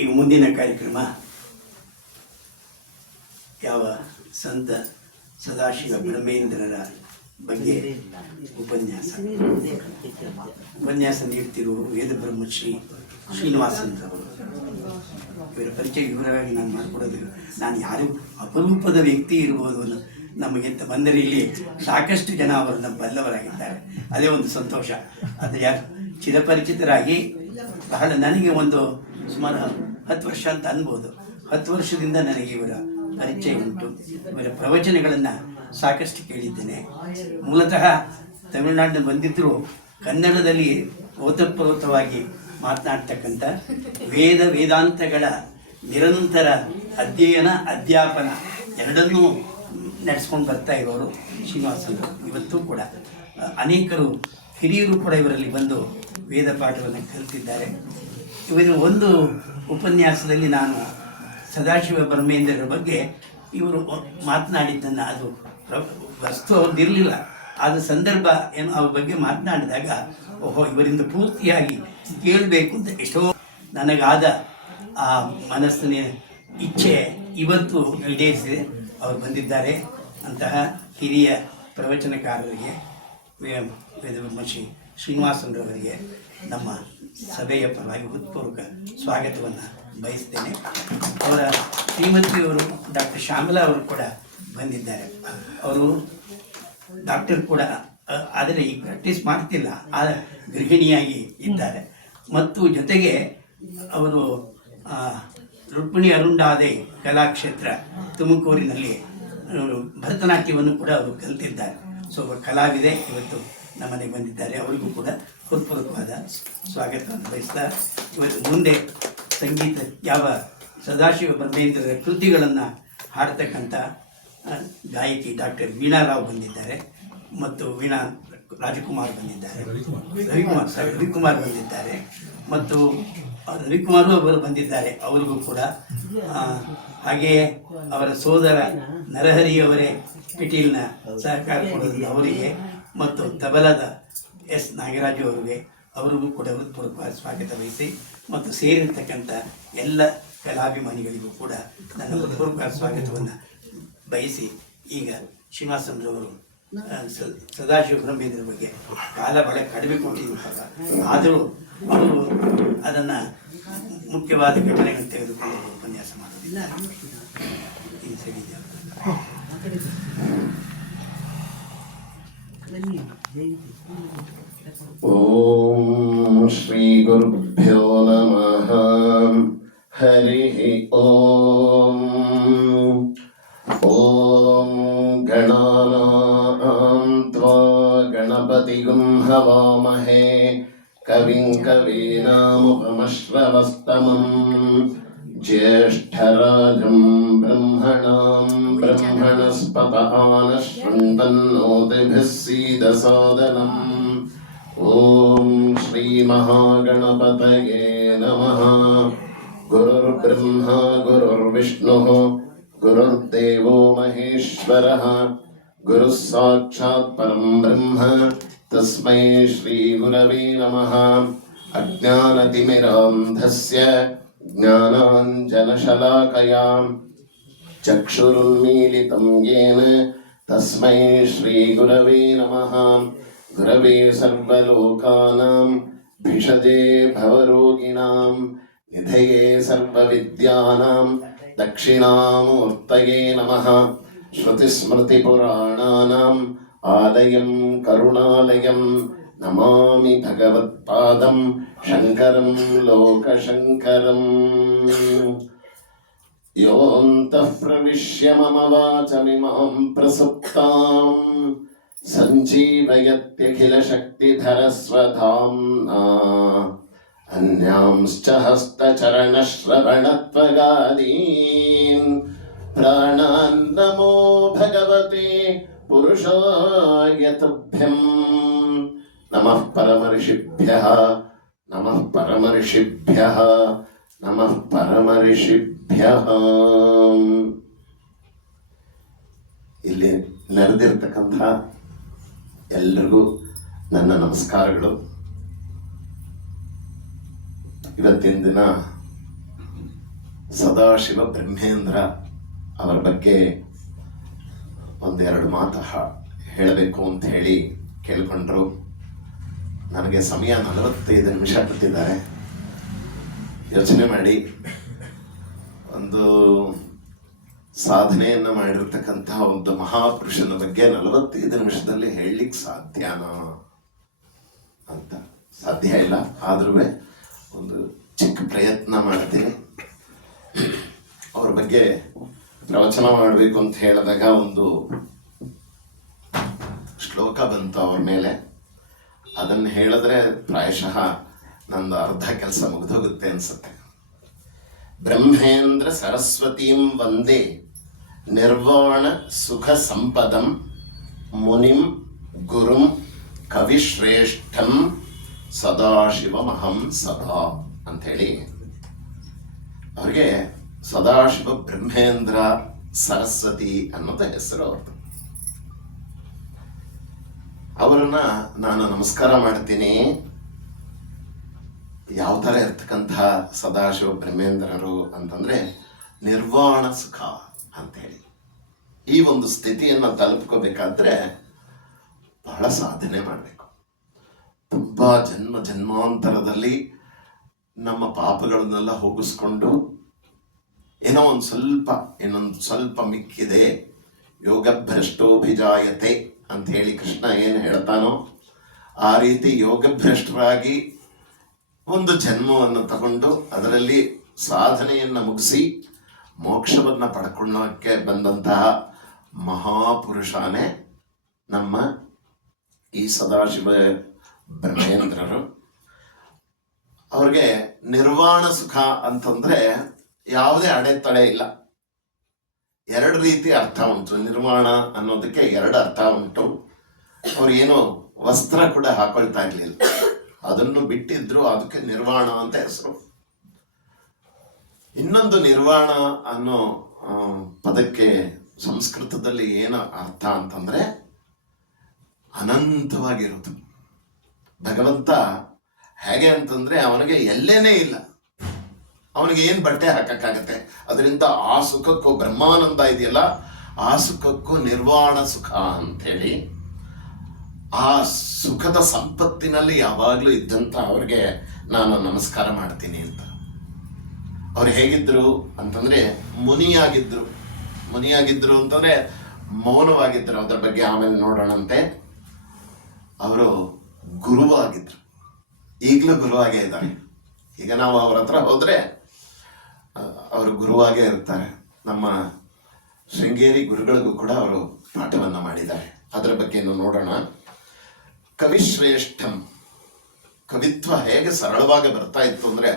ಈಗ ಮುಂದಿನ ಕಾರ್ಯಕ್ರಮ ಯಾವ ಸಂತ ಸದಾಶಿವ ಬ್ರಹ್ಮೇಂದ್ರರ ಬಗ್ಗೆ ಉಪನ್ಯಾಸ ನೀಡ್ತಿರುವ ವೇದ ಬ್ರಹ್ಮಶ್ರೀ ಶ್ರೀನಿವಾಸಂದ್ರವರು. ಇವರ ಪರಿಚಯ ವಿವರವಾಗಿ ನಾನು ಮಾಡಿಕೊಡೋದು, ನಾನು ಯಾರು ಅಪರೂಪದ ವ್ಯಕ್ತಿ ಇರ್ಬೋದು ನಮಗಿಂತ ಬಂದರೆ ಇಲ್ಲಿ ಸಾಕಷ್ಟು ಜನ ಅವರನ್ನು ಬಲ್ಲವರಾಗಿದ್ದಾರೆ. ಅದೇ ಒಂದು ಸಂತೋಷ. ಅದು ಯಾರು ಚಿರಪರಿಚಿತರಾಗಿ ಬಹಳ ನನಗೆ ಒಂದು ಸುಮಾರು 10 ವರ್ಷ ಅಂತ ಅನ್ಬೋದು. 10 ವರ್ಷದಿಂದ ನನಗೆ ಇವರ ಪರಿಚಯ ಉಂಟು. ಇವರ ಪ್ರವಚನಗಳನ್ನು ಸಾಕಷ್ಟು ಕೇಳಿದ್ದೇನೆ. ಮೂಲತಃ ತಮಿಳುನಾಡಿನ ಬಂದಿದ್ದರೂ ಕನ್ನಡದಲ್ಲಿ ಓತಪ್ರೋತವಾಗಿ ಮಾತನಾಡ್ತಕ್ಕಂಥ ವೇದಾಂತಗಳ ನಿರಂತರ ಅಧ್ಯಯನ ಅಧ್ಯಾಪನ ಎರಡನ್ನೂ ನಡೆಸ್ಕೊಂಡು ಬರ್ತಾ ಇರೋರು ಶ್ರೀನಿವಾಸರು. ಇವತ್ತು ಕೂಡ ಅನೇಕರು ಹಿರಿಯರು ಕೂಡ ಇವರಲ್ಲಿ ಬಂದು ವೇದ ಪಾಠವನ್ನು ಕಲಿತಿದ್ದಾರೆ. ಇವರ ಒಂದು ಉಪನ್ಯಾಸದಲ್ಲಿ ನಾನು ಸದಾಶಿವ ಬ್ರಹ್ಮೇಂದ್ರರ ಬಗ್ಗೆ ಇವರು ಮಾತನಾಡಿದ್ದನ್ನು, ಅದು ವಸ್ತು ಅವ್ರದ್ದಿರಲಿಲ್ಲ, ಆದ ಸಂದರ್ಭ ಏನು ಅವ್ರ ಬಗ್ಗೆ ಮಾತನಾಡಿದಾಗ ಓಹೋ ಇವರಿಂದ ಪೂರ್ತಿಯಾಗಿ ಕೇಳಬೇಕು ಅಂತ ಎಷ್ಟೋ ನನಗಾದ ಆ ಮನಸ್ಸಿನ ಇಚ್ಛೆ ಇವತ್ತು ಈಡೇರಿಸಿ ಅವರು ಬಂದಿದ್ದಾರೆ. ಅಂತಹ ಹಿರಿಯ ಪ್ರವಚನಕಾರರಿಗೆ ವೇದಬ್ರಹ್ಮಶ್ರೀ ಶ್ರೀನಿವಾಸಂದ್ರವರಿಗೆ ನಮ್ಮ ಸಭೆಯ ಪರವಾಗಿ ಹೃತ್ಪೂರ್ವಕ ಸ್ವಾಗತವನ್ನು ಬಯಸ್ತೇನೆ. ಅವರ ಶ್ರೀಮತಿಯವರು ಡಾಕ್ಟರ್ ಶ್ಯಾಮಲಾ ಅವರು ಕೂಡ ಬಂದಿದ್ದಾರೆ. ಅವರು ಡಾಕ್ಟರ್ ಕೂಡ, ಆದರೆ ಈಗ ಪ್ರಾಕ್ಟೀಸ್ ಮಾಡ್ತಿಲ್ಲ, ಆ ಗೃಹಿಣಿಯಾಗಿ ಇದ್ದಾರೆ. ಮತ್ತು ಜೊತೆಗೆ ಅವರು ರುಕ್ಮಿಣಿ ಅರುಂಡಾದೆ ಕಲಾಕ್ಷೇತ್ರ ತುಮಕೂರಿನಲ್ಲಿ ಭರತನಾಟ್ಯವನ್ನು ಕೂಡ ಅವರು ಕಲಿತಿದ್ದಾರೆ. ಸೊ ಕಲಾವಿದೆ ಇವತ್ತು ನಮ್ಮನೆಗೆ ಬಂದಿದ್ದಾರೆ. ಅವರಿಗೂ ಕೂಡ ಹೃತ್ಪೂರ್ವಕವಾದ ಸ್ವಾಗತವನ್ನು ಬಯಸ್ತಾರೆ. ಇವತ್ತು ಮುಂದೆ ಸಂಗೀತ ಯಾವ ಸದಾಶಿವ ಬ್ರಹ್ಮೇಂದ್ರರ ಕೃತಿಗಳನ್ನು ಹಾಡ್ತಕ್ಕಂಥ ಗಾಯಕಿ ಡಾಕ್ಟರ್ ವೀಣಾ ರಾವ್ ಬಂದಿದ್ದಾರೆ. ಮತ್ತು ವೀಣಾ ರಾಜಕುಮಾರ್ ಬಂದಿದ್ದಾರೆ, ರವಿಕುಮಾರ್ ಬಂದಿದ್ದಾರೆ. ಮತ್ತು ರವಿಕುಮಾರು ಅವರು ಬಂದಿದ್ದಾರೆ, ಅವರಿಗೂ ಕೂಡ. ಹಾಗೆಯೇ ಅವರ ಸೋದರ ನರಹರಿಯವರೇ ಪಿಟೀಲ್ನ ಸಹಕಾರ ಕೊಡೋದು ಅವರಿಗೆ, ಮತ್ತು ತಬಲದ ಎಸ್ ನಾಗರಾಜು ಅವರಿಗೆ, ಅವರಿಗೂ ಕೂಡ ಹೃತ್ಪೂರ್ವಕ ಸ್ವಾಗತ ಬಯಸಿ, ಮತ್ತು ಸೇರಿರ್ತಕ್ಕಂಥ ಎಲ್ಲ ಕಲಾಭಿಮಾನಿಗಳಿಗೂ ಕೂಡ ನನ್ನ ಹೃತ್ಪೂರ್ವಕ ಸ್ವಾಗತವನ್ನು ಬಯಸಿ, ಈಗ ಶ್ರೀನಿವಾಸಂದ್ರವರು ಸದಾಶಿವ ಬ್ರಹ್ಮೇಂದ್ರ ಬಗ್ಗೆ ಕಾಲ ಬಹಳ ಕಡಿಮೆ ಕೊಟ್ಟಿದ್ದಾರೆ, ಆದರೂ ಅವರು ಅದನ್ನು ಮುಖ್ಯವಾದ ಘಟನೆಗಳನ್ನು ತೆಗೆದುಕೊಂಡು ಉಪನ್ಯಾಸ ಮಾಡೋದಿಲ್ಲ. ಇದು ಸರಿ ಇದೆ. ಓಂ ಶ್ರೀ ಗುರುಭ್ಯೋ ನಮಃ. ಹರಿ ಓಂ. ಓಂ ಗಣಾನಾಂ ತ್ವಾ ಗಣಪತಿಗುಂ ಹವಾಮಹೇ ಕವಿಂ ಕವೀನಾಮುಪಮಶ್ರವಸ್ತಮಂ ಜ್ಯೇಷ್ಠರಾಜಂ ಬ್ರಹ್ಮಣಾಂ ಬ್ರಹ್ಮಣಸ್ಪತ ಆನಶೃಣ್ವನ್ನೋತಿಭಿಃ ಸೀದಸಾದನಂ. ಓಂ ಶ್ರೀ ಮಹಾಗಣಪತಯೇ ನಮಃ. ಗುರುರ್ಬ್ರಹ್ಮ ಗುರುರ್ವಿಷ್ಣುಃ ಗುರುರ್ದೇವೋ ಮಹೇಶ್ವರಃ. ಗುರುಃ ಸಾಕ್ಷಾತ್ ಪರಂ ಬ್ರಹ್ಮ ತಸ್ಮೈ ಶ್ರೀ ಗುರವೇ ನಮಃ. ಅಜ್ಞಾನತಿಮಿರಾಂಧಸ್ಯ ಜ್ಞಾನಾಂಜನಶಲಾಕಯಾ ಚಕ್ಷುರುನ್ಮೀಲಿತಂ ಯೇನ ತಸ್ಮೈ ಶ್ರೀ ಗುರವೇ ನಮಃ. ಗುರವೇ ಸರ್ವಲೋಕಾನಾಂ ಭಿಷಜೇ ಭವರೋಗಿಣಾಂ ನಿಧಯೇ ಸರ್ವವಿದ್ಯಾನಾಂ ದಕ್ಷಿಣಾಮೂರ್ತಯೇ ನಮಃ. ಶ್ರುತಿಸ್ಮೃತಿಪುರಾಣಾನಾಂ ಆಲಯಂ ಕರುಣಾಲಯಂ ನಮಾಮಿ ಭಗವತ್ಪಾದಂ ಶಂಕರಂ ಲೋಕಶಂಕರಂ. ಯೋऽन्तಃ ಪ್ರವಿಶ್ಯ ಮಮ ವಾಚಮಿಮಾಂ ಪ್ರಸುಪ್ತಾಂ ಸಂಜೀವಯತ್ಯಖಿಲಶಕ್ತಿಧರಸ್ವಧಾಮ್ನಾ ಅನ್ಯಾಂಶ್ಚ ಹಸ್ತಚರಣಶ್ರವಣತ್ವಗಾದೀನ್ ಪ್ರಾಣಾನ್ ನಮೋ ಭಗವತೆ ಪುರುಷಾಯ ತುಭ್ಯಂ. ನಮಃ ಪರಮರ್ಷಿಭ್ಯಃ ನಮಃ ಪರಮರ್ಷಿಭ್ಯಃ ನಮಃ ಪರಮರ್ಷಿಭ್ಯಃ. ಇಲ್ಲಿ ನೆರೆದಿರ್ತಕ್ಕಂಥ ಎಲ್ಲರಿಗೂ ನನ್ನ ನಮಸ್ಕಾರಗಳು. ಇವತ್ತಿನ ದಿನ ಸದಾಶಿವ ಬ್ರಹ್ಮೇಂದ್ರ ಅವರ ಬಗ್ಗೆ ಒಂದೆರಡು ಮಾತು ಹೇಳಬೇಕು ಅಂತ ಹೇಳಿ ಕೇಳಿಕೊಂಡ್ರು. ನನಗೆ ಸಮಯ 45 ನಿಮಿಷ ಕೊಟ್ಟಿದ್ದಾರೆ. ಯೋಚನೆ ಮಾಡಿ, ಒಂದು ಸಾಧನೆಯನ್ನು ಮಾಡಿರ್ತಕ್ಕಂತಹ ಒಂದು ಮಹಾಪುರುಷನ ಬಗ್ಗೆ 45 ನಿಮಿಷದಲ್ಲಿ ಹೇಳಲಿಕ್ಕೆ ಸಾಧ್ಯನಾ ಅಂತ ಸಾಧ್ಯ ಇಲ್ಲ. ಆದ್ರೂ ಒಂದು ಚಿಕ್ಕ ಪ್ರಯತ್ನ ಮಾಡ್ತೀನಿ. ಅವ್ರ ಬಗ್ಗೆ ಪ್ರವಚನ ಮಾಡಬೇಕು ಅಂತ ಹೇಳಿದಾಗ ಒಂದು ಶ್ಲೋಕ ಬಂತು ಅವ್ರ ಮೇಲೆ. ಅದನ್ನು ಹೇಳಿದ್ರೆ ಪ್ರಾಯಶಃ ನಂದು ಅರ್ಧ ಕೆಲಸ ಮುಗಿದೋಗುತ್ತೆ ಅನ್ಸುತ್ತೆ. ಬ್ರಹ್ಮೇಂದ್ರ ಸರಸ್ವತೀಂ ವಂದೇ ನಿರ್ವಾಣ ಸುಖ ಸಂಪದಂ ಮುನಿಂ ಗುರುಂ ಕವಿಶ್ರೇಷ್ಠಂ ಸದಾಶಿವಮಹಂ ಸದಾ ಅಂಥೇಳಿ ಅವ್ರಿಗೆ ಸದಾಶಿವ ಬ್ರಹ್ಮೇಂದ್ರ ಸರಸ್ವತಿ ಅನ್ನೋದು ಹೆಸರು ಅವ್ರದ್ದು. ಅವರನ್ನ ನಾನು ನಮಸ್ಕಾರ ಮಾಡ್ತೀನಿ. ಯಾವ ಥರ ಇರ್ತಕ್ಕಂತಹ ಸದಾಶಿವ ಬ್ರಹ್ಮೇಂದ್ರರು ಅಂತಂದ್ರೆ ನಿರ್ವಾಣ ಸುಖ ಅಂಥೇಳಿ ಈ ಒಂದು ಸ್ಥಿತಿಯನ್ನು ತಲುಪ್ಕೋಬೇಕಾದ್ರೆ ಬಹಳ ಸಾಧನೆ ಮಾಡಬೇಕು. ತುಂಬ ಜನ್ಮಾಂತರದಲ್ಲಿ ನಮ್ಮ ಪಾಪಗಳನ್ನೆಲ್ಲ ಹೋಗಿಸ್ಕೊಂಡು ಏನೋ ಇನ್ನೊಂದು ಸ್ವಲ್ಪ ಮಿಕ್ಕಿದೆ, ಯೋಗ ಭ್ರಷ್ಟೋಭಿಜಾಯತೆ ಅಂತ ಹೇಳಿ ಕೃಷ್ಣ ಏನು ಹೇಳ್ತಾನೋ ಆ ರೀತಿ ಯೋಗಭ್ರಷ್ಟರಾಗಿ ಒಂದು ಜನ್ಮವನ್ನು ತಗೊಂಡು ಅದರಲ್ಲಿ ಸಾಧನೆಯನ್ನು ಮುಗಿಸಿ ಮೋಕ್ಷವನ್ನು ಪಡ್ಕೊಳ್ಳೋಕ್ಕೆ ಬಂದಂತಹ ಮಹಾಪುರುಷನೇ ನಮ್ಮ ಈ ಸದಾಶಿವ ಬ್ರಹ್ಮೇಂದ್ರರು. ಅವ್ರಿಗೆ ನಿರ್ವಾಣ ಸುಖ ಅಂತಂದ್ರೆ ಯಾವುದೇ ಅಡೆತಡೆ ಇಲ್ಲ. 2 ರೀತಿ ಅರ್ಥ ಉಂಟು. ನಿರ್ವಾಣ ಅನ್ನೋದಕ್ಕೆ 2 ಅರ್ಥ ಉಂಟು. ಅವ್ರೇನು ವಸ್ತ್ರ ಕೂಡ ಹಾಕೊಳ್ತಾ ಇರ್ಲಿಲ್ಲ, ಅದನ್ನು ಬಿಟ್ಟಿದ್ರು, ಅದಕ್ಕೆ ನಿರ್ವಾಣ ಅಂತ ಹೆಸರು. ಇನ್ನೊಂದು ನಿರ್ವಾಣ ಅನ್ನೋ ಪದಕ್ಕೆ ಸಂಸ್ಕೃತದಲ್ಲಿ ಏನು ಅರ್ಥ ಅಂತಂದ್ರೆ ಅನಂತವಾಗಿರುವುದು. ಭಗವಂತ ಹೇಗೆ ಅಂತಂದ್ರೆ ಅವನಿಗೆ ಎಲ್ಲೇನೇ ಇಲ್ಲ, ಅವನಿಗೆ ಏನು ಬಟ್ಟೆ ಹಾಕಕ್ಕಾಗತ್ತೆ. ಅದರಿಂದ ಆ ಸುಖಕ್ಕೂ ಬ್ರಹ್ಮಾನಂದ ಇದೆಯಲ್ಲ, ಆ ಸುಖಕ್ಕೂ ನಿರ್ವಾಣ ಸುಖ ಅಂಥೇಳಿ ಆ ಸುಖದ ಸಂಪತ್ತಿನಲ್ಲಿ ಯಾವಾಗಲೂ ಇದ್ದಂತ ಅವ್ರಿಗೆ ನಾನು ನಮಸ್ಕಾರ ಮಾಡ್ತೀನಿ ಅಂತ. ಅವ್ರು ಹೇಗಿದ್ರು ಅಂತಂದ್ರೆ ಮುನಿಯಾಗಿದ್ರು ಅಂತಂದ್ರೆ ಮೌನವಾಗಿದ್ರು. ಅದ್ರ ಬಗ್ಗೆ ಆಮೇಲೆ ನೋಡೋಣಂತೆ. ಅವರು ಗುರುವಾಗಿದ್ರು, ಈಗಲೂ ಗುರುವಾಗೇ ಇದ್ದಾರೆ. ಈಗ ನಾವು ಅವ್ರ ಹತ್ರ ಹೋದ್ರೆ ಅವರು ಗುರುವಾಗೇ ಇರ್ತಾರೆ. ನಮ್ಮ ಶೃಂಗೇರಿ ಗುರುಗಳಿಗೂ ಕೂಡ ಅವರು ಪಾಠವನ್ನು ಮಾಡಿದ್ದಾರೆ. ಅದರ ಬಗ್ಗೆ ನೋಡೋಣ. ಕವಿಶ್ರೇಷ್ಠಂ, ಕವಿತ್ವ ಹೇಗೆ ಸರಳವಾಗಿ ಬರ್ತಾ ಇತ್ತು ಅಂದ್ರೆ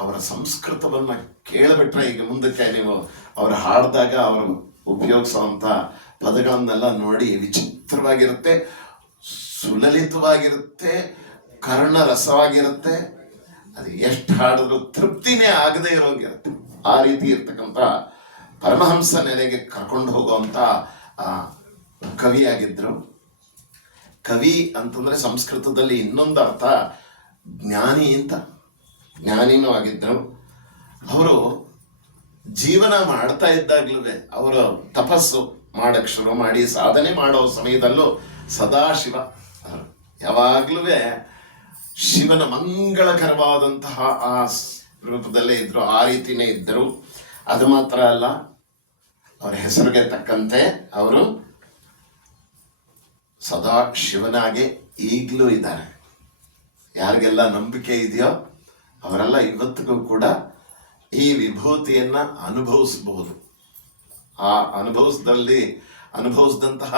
ಅವರ ಸಂಸ್ಕೃತವನ್ನ ಕೇಳಿಬಿಟ್ರೆ, ಈಗ ಮುಂದಕ್ಕೆ ನೀವು ಅವರು ಹಾಡಿದಾಗ ಅವರು ಉಪಯೋಗಿಸುವಂತ ಪದಗಳನ್ನೆಲ್ಲ ನೋಡಿ ವಿಚಿತ್ರವಾಗಿರುತ್ತೆ, ಸುಲಲಿತವಾಗಿರುತ್ತೆ, ಕರ್ಣರಸವಾಗಿರುತ್ತೆ. ಅದು ಎಷ್ಟು ಹಾಡಿದ್ರು ತೃಪ್ತಿನೇ ಆಗದೆ ಇರೋಂಗಿರುತ್ತೆ. ಆ ರೀತಿ ಇರ್ತಕ್ಕಂಥ ಪರಮಹಂಸ ನೆಲೆಗೆ ಕರ್ಕೊಂಡು ಹೋಗುವಂತ ಕವಿಯಾಗಿದ್ರು. ಕವಿ ಅಂತಂದ್ರೆ ಸಂಸ್ಕೃತದಲ್ಲಿ ಇನ್ನೊಂದು ಅರ್ಥ ಜ್ಞಾನಿ ಅಂತ, ಜ್ಞಾನಿನೂ ಆಗಿದ್ರು. ಅವರು ಜೀವನ ಮಾಡ್ತಾ ಇದ್ದಾಗ್ಲೂ ಅವರು ತಪಸ್ಸು ಮಾಡಕ್ ಶುರು ಮಾಡಿ ಸಾಧನೆ ಮಾಡೋ ಸಮಯದಲ್ಲೂ ಸದಾಶಿವ ಯಾವಾಗ್ಲೂ ಶಿವನ ಮಂಗಳಕರವಾದಂತಹ ಆ ರೂಪದಲ್ಲೇ ಇದ್ರು, ಆ ರೀತಿನೇ ಇದ್ದರು. ಅದು ಮಾತ್ರ ಅಲ್ಲ, ಅವರ ಹೆಸರಿಗೆ ತಕ್ಕಂತೆ ಅವರು ಸದಾ ಶಿವನಾಗೆ ಈಗಲೂ ಇದ್ದಾರೆ. ಯಾರಿಗೆಲ್ಲ ನಂಬಿಕೆ ಇದೆಯೋ ಅವರೆಲ್ಲ ಇವತ್ತಿಗೂ ಕೂಡ ಈ ವಿಭೂತಿಯನ್ನ ಅನುಭವಿಸಬಹುದು. ಆ ಅನುಭವಿಸಿದಂತಹ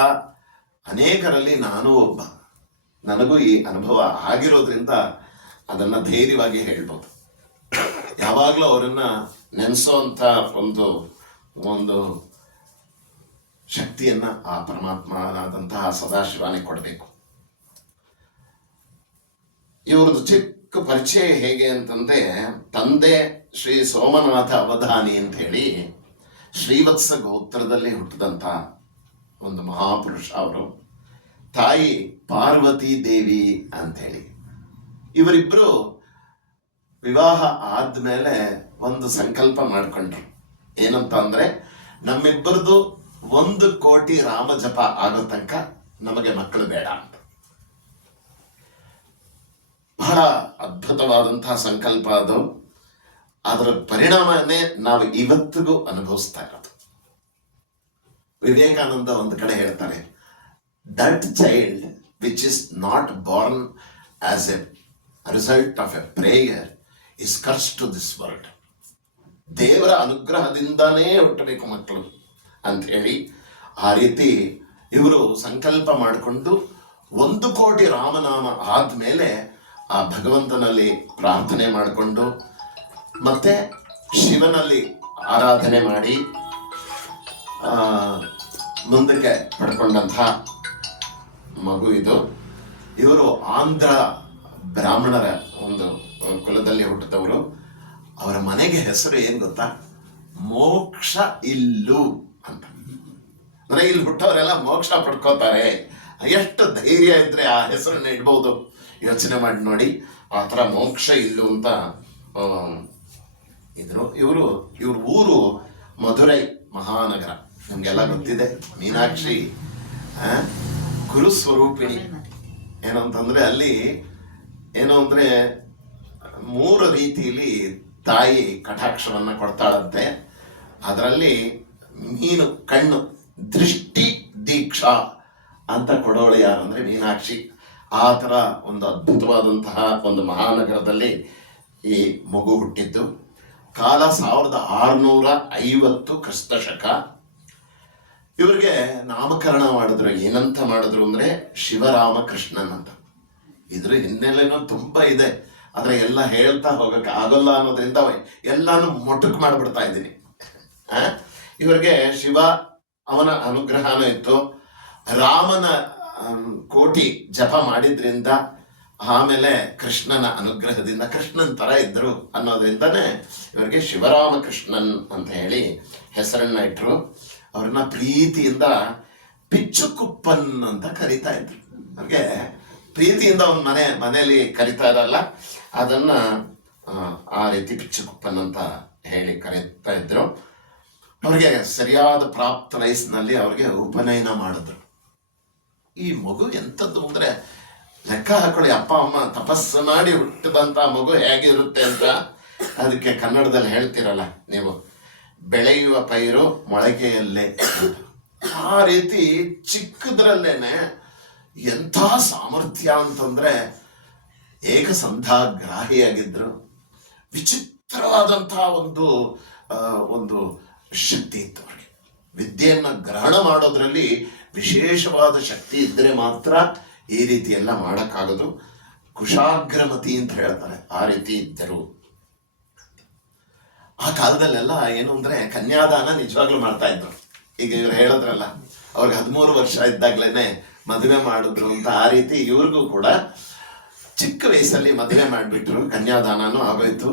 ಅನೇಕರಲ್ಲಿ ನಾನು ಒಬ್ಬ. ನನಗೂ ಈ ಅನುಭವ ಆಗಿರೋದ್ರಿಂದ ಅದನ್ನ ಧೈರ್ಯವಾಗಿ ಹೇಳ್ಬೋದು. ಯಾವಾಗಲೂ ಅವರನ್ನ ನೆನೆಸೋಂಥ ಒಂದು ಶಕ್ತಿಯನ್ನ ಆ ಪರಮಾತ್ಮನಾದಂತಹ ಸದಾಶಿವನೇ ಕೊಡಬೇಕು. ಇವ್ರದ್ದು ಚಿಕ್ಕ ಪರಿಚಯ ಹೇಗೆ ಅಂತಂದ್ರೆ, ತಂದೆ ಶ್ರೀ ಸೋಮನಾಥ ಅವಧಾನಿ ಅಂತ ಹೇಳಿ ಶ್ರೀವತ್ಸ ಗೋತ್ರದಲ್ಲಿ ಹುಟ್ಟಿದಂಥ ಒಂದು ಮಹಾಪುರುಷ ಅವರು. ತಾಯಿ ಪಾರ್ವತಿ ದೇವಿ ಅಂಥೇಳಿ. ಇವರಿಬ್ಬರು ವಿವಾಹ ಆದ್ಮೇಲೆ ಒಂದು ಸಂಕಲ್ಪ ಮಾಡ್ಕೊಂಡ್ರು. ಏನಂತ ಅಂದ್ರೆ, ನಮ್ಮಿಬ್ಬರದು 1 ಕೋಟಿ ರಾಮ ಜಪ ಆಗೋ ತನಕ ನಮಗೆ ಮಕ್ಕಳು ಬೇಡ ಅಂತ. ಬಹಳ ಅದ್ಭುತವಾದಂತಹ ಸಂಕಲ್ಪ ಅದು. ಅದರ ಪರಿಣಾಮನೇ ನಾವು ಇವತ್ತಿಗೂ ಅನುಭವಿಸ್ತಾ ಇರೋದು. ವಿವೇಕಾನಂದ ಒಂದು ಕಡೆ ಹೇಳ್ತಾರೆ, that child which is not born as a result of a prayer is curse to this world. ದೇವರ ಅನುಗ್ರಹದಿಂದಾನೇ ಹುಟ್ಟಬೇಕು ಮಕ್ಕಳು ಅಂತ ಹೇಳಿ ಆ ರೀತಿ ಇವರು ಸಂಕಲ್ಪ ಮಾಡಿಕೊಂಡು 1 ಕೋಟಿ ರಾಮನಾಮ ಆದ್ಮೇಲೆ ಆ ಭಗವಂತನಲ್ಲಿ ಪ್ರಾರ್ಥನೆ ಮಾಡಿಕೊಂಡು ಮತ್ತೆ ಶಿವನಲ್ಲಿ ಆರಾಧನೆ ಮಾಡಿ ಮುಂದಕ್ಕೆ ಪಡ್ಕೊಂಡಂತಹ ಮಗು ಇದು. ಇವರು ಆಂಧ್ರ ಬ್ರಾಹ್ಮಣರ ಒಂದು ಕುಲದಲ್ಲಿ ಹುಟ್ಟಿದವರು. ಅವರ ಮನೆಗೆ ಹೆಸರು ಏನ್ ಗೊತ್ತಾ? ಮೋಕ್ಷ ಇಲ್ಲು ಅಂತ. ಅಂದ್ರೆ ಇಲ್ಲಿ ಹುಟ್ಟವರೆಲ್ಲ ಮೋಕ್ಷ ಪಡ್ಕೋತಾರೆ. ಎಷ್ಟು ಧೈರ್ಯ ಇದ್ರೆ ಆ ಹೆಸರನ್ನ ಇಡ್ಬೋದು, ಯೋಚನೆ ಮಾಡಿ ನೋಡಿ. ಆ ಥರ ಮೋಕ್ಷ ಇಲ್ಲು ಅಂತ ಇದ್ರು. ಇವ್ರ ಊರು ಮಧುರೈ ಮಹಾನಗರ, ನಮ್ಗೆಲ್ಲ ಗೊತ್ತಿದೆ. ಮೀನಾಕ್ಷಿ ಗುರು ಸ್ವರೂಪಿಣಿ. ಏನು ಅಂತಂದ್ರೆ ಅಲ್ಲಿ ಏನು ಅಂದ್ರೆ 3 ರೀತಿಯಲ್ಲಿ ತಾಯಿ ಕಟಾಕ್ಷವನ್ನ ಕೊಡ್ತಾಳಂತೆ. ಅದರಲ್ಲಿ ಮೀನು ಕಣ್ಣು ದೃಷ್ಟಿ ದೀಕ್ಷಾ ಅಂತ ಕೊಡೋಳು ಯಾರು ಅಂದ್ರೆ ಮೀನಾಕ್ಷಿ. ಆ ಥರ ಒಂದು ಅದ್ಭುತವಾದಂತಹ ಒಂದು ಮಹಾನಗರದಲ್ಲಿ ಈ ಮಗು ಹುಟ್ಟಿದ್ದು. ಕಾಲ 1650 ಕ್ರಿಸ್ತ ಶಕ. ಇವ್ರಿಗೆ ನಾಮಕರಣ ಮಾಡಿದ್ರು. ಏನಂತ ಮಾಡಿದ್ರು ಅಂದ್ರೆ ಶಿವರಾಮಕೃಷ್ಣನ್ ಅಂತ. ಇದ್ರ ಹಿನ್ನೆಲೆನೂ ತುಂಬಾ ಇದೆ, ಆದ್ರೆ ಎಲ್ಲ ಹೇಳ್ತಾ ಹೋಗಕ್ಕೆ ಆಗೋಲ್ಲ ಅನ್ನೋದ್ರಿಂದ ಎಲ್ಲಾನು ಮೊಟಕು ಮಾಡಿಬಿಡ್ತಾ ಇದ್ದೀನಿ. ಇವ್ರಿಗೆ ಶಿವ ಅವನ ಅನುಗ್ರಹನೂ ಇತ್ತು. ರಾಮನ ಕೋಟಿ ಜಪ ಮಾಡಿದ್ರಿಂದ, ಆಮೇಲೆ ಕೃಷ್ಣನ ಅನುಗ್ರಹದಿಂದ ಕೃಷ್ಣನ್ ತರ ಇದ್ರು ಅನ್ನೋದ್ರಿಂದನೇ ಇವರಿಗೆ ಶಿವರಾಮಕೃಷ್ಣನ್ ಅಂತ ಹೇಳಿ ಹೆಸರನ್ನ ಇಟ್ರು. ಅವ್ರನ್ನ ಪ್ರೀತಿಯಿಂದ ಪಿಚ್ಚುಕುಪ್ಪನ್ ಅಂತ ಕರಿತಾ ಇದ್ರು. ಅವ್ರಿಗೆ ಪ್ರೀತಿಯಿಂದ ಒಂದು ಮನೆಯಲ್ಲಿ ಕರಿತಾ ಇರಲ್ಲ, ಅದನ್ನ ಆ ರೀತಿ ಪಿಚ್ಚುಕುಪ್ಪನ್ ಅಂತ ಹೇಳಿ ಕರೀತಾ ಇದ್ರು. ಅವ್ರಿಗೆ ಸರಿಯಾದ ಪ್ರಾಪ್ತ ವಯಸ್ಸಿನಲ್ಲಿ ಅವ್ರಿಗೆ ಉಪನಯನ ಮಾಡಿದ್ರು. ಈ ಮಗು ಎಂಥದ್ದು ಅಂದ್ರೆ ಲೆಕ್ಕ ಹಾಕೊಳ್ಳಿ, ಅಪ್ಪ ಅಮ್ಮ ತಪಸ್ಸು ಮಾಡಿ ಹುಟ್ಟಿದಂತ ಮಗು ಹೇಗಿರುತ್ತೆ ಅಂತ. ಅದಕ್ಕೆ ಕನ್ನಡದಲ್ಲಿ ಹೇಳ್ತಿರಲ್ಲ ನೀವು, ಬೆಳೆಯುವ ಪೈರು ಮೊಳಕೆಯಲ್ಲೇ. ಆ ರೀತಿ ಚಿಕ್ಕದ್ರಲ್ಲೇನೆ ಎಂಥ ಸಾಮರ್ಥ್ಯ ಅಂತಂದ್ರೆ ಏಕಸಂಧಾಗ್ರಾಹಿಯಾಗಿದ್ರು. ವಿಚಿತ್ರವಾದಂತಹ ಒಂದು ಶಕ್ತಿ ಇತ್ತು ಅವರಿಗೆ. ವಿದ್ಯೆಯನ್ನ ಗ್ರಹಣ ಮಾಡೋದ್ರಲ್ಲಿ ವಿಶೇಷವಾದ ಶಕ್ತಿ ಇದ್ರೆ ಮಾತ್ರ ಈ ರೀತಿ ಎಲ್ಲ ಮಾಡಕ್ಕಾಗೋದು. ಕುಶಾಗ್ರಮತಿ ಅಂತ ಹೇಳ್ತಾರೆ, ಆ ರೀತಿ ಇದ್ದರು. ಆ ಕಾಲದಲ್ಲೆಲ್ಲ ಏನು ಅಂದ್ರೆ ಕನ್ಯಾದಾನ ನಿಜವಾಗ್ಲೂ ಮಾಡ್ತಾ ಇದ್ರು. ಈಗ ಇವ್ರು ಹೇಳಿದ್ರಲ್ಲ, ಅವ್ರಿಗೆ 13 ವರ್ಷ ಇದ್ದಾಗ್ಲೇನೆ ಮದುವೆ ಮಾಡಿದ್ರು ಅಂತ. ಆ ರೀತಿ ಇವ್ರಿಗೂ ಕೂಡ ಚಿಕ್ಕ ವಯಸ್ಸಲ್ಲಿ ಮದುವೆ ಮಾಡಿಬಿಟ್ರು, ಕನ್ಯಾದಾನನೂ ಆಗೋಯ್ತು.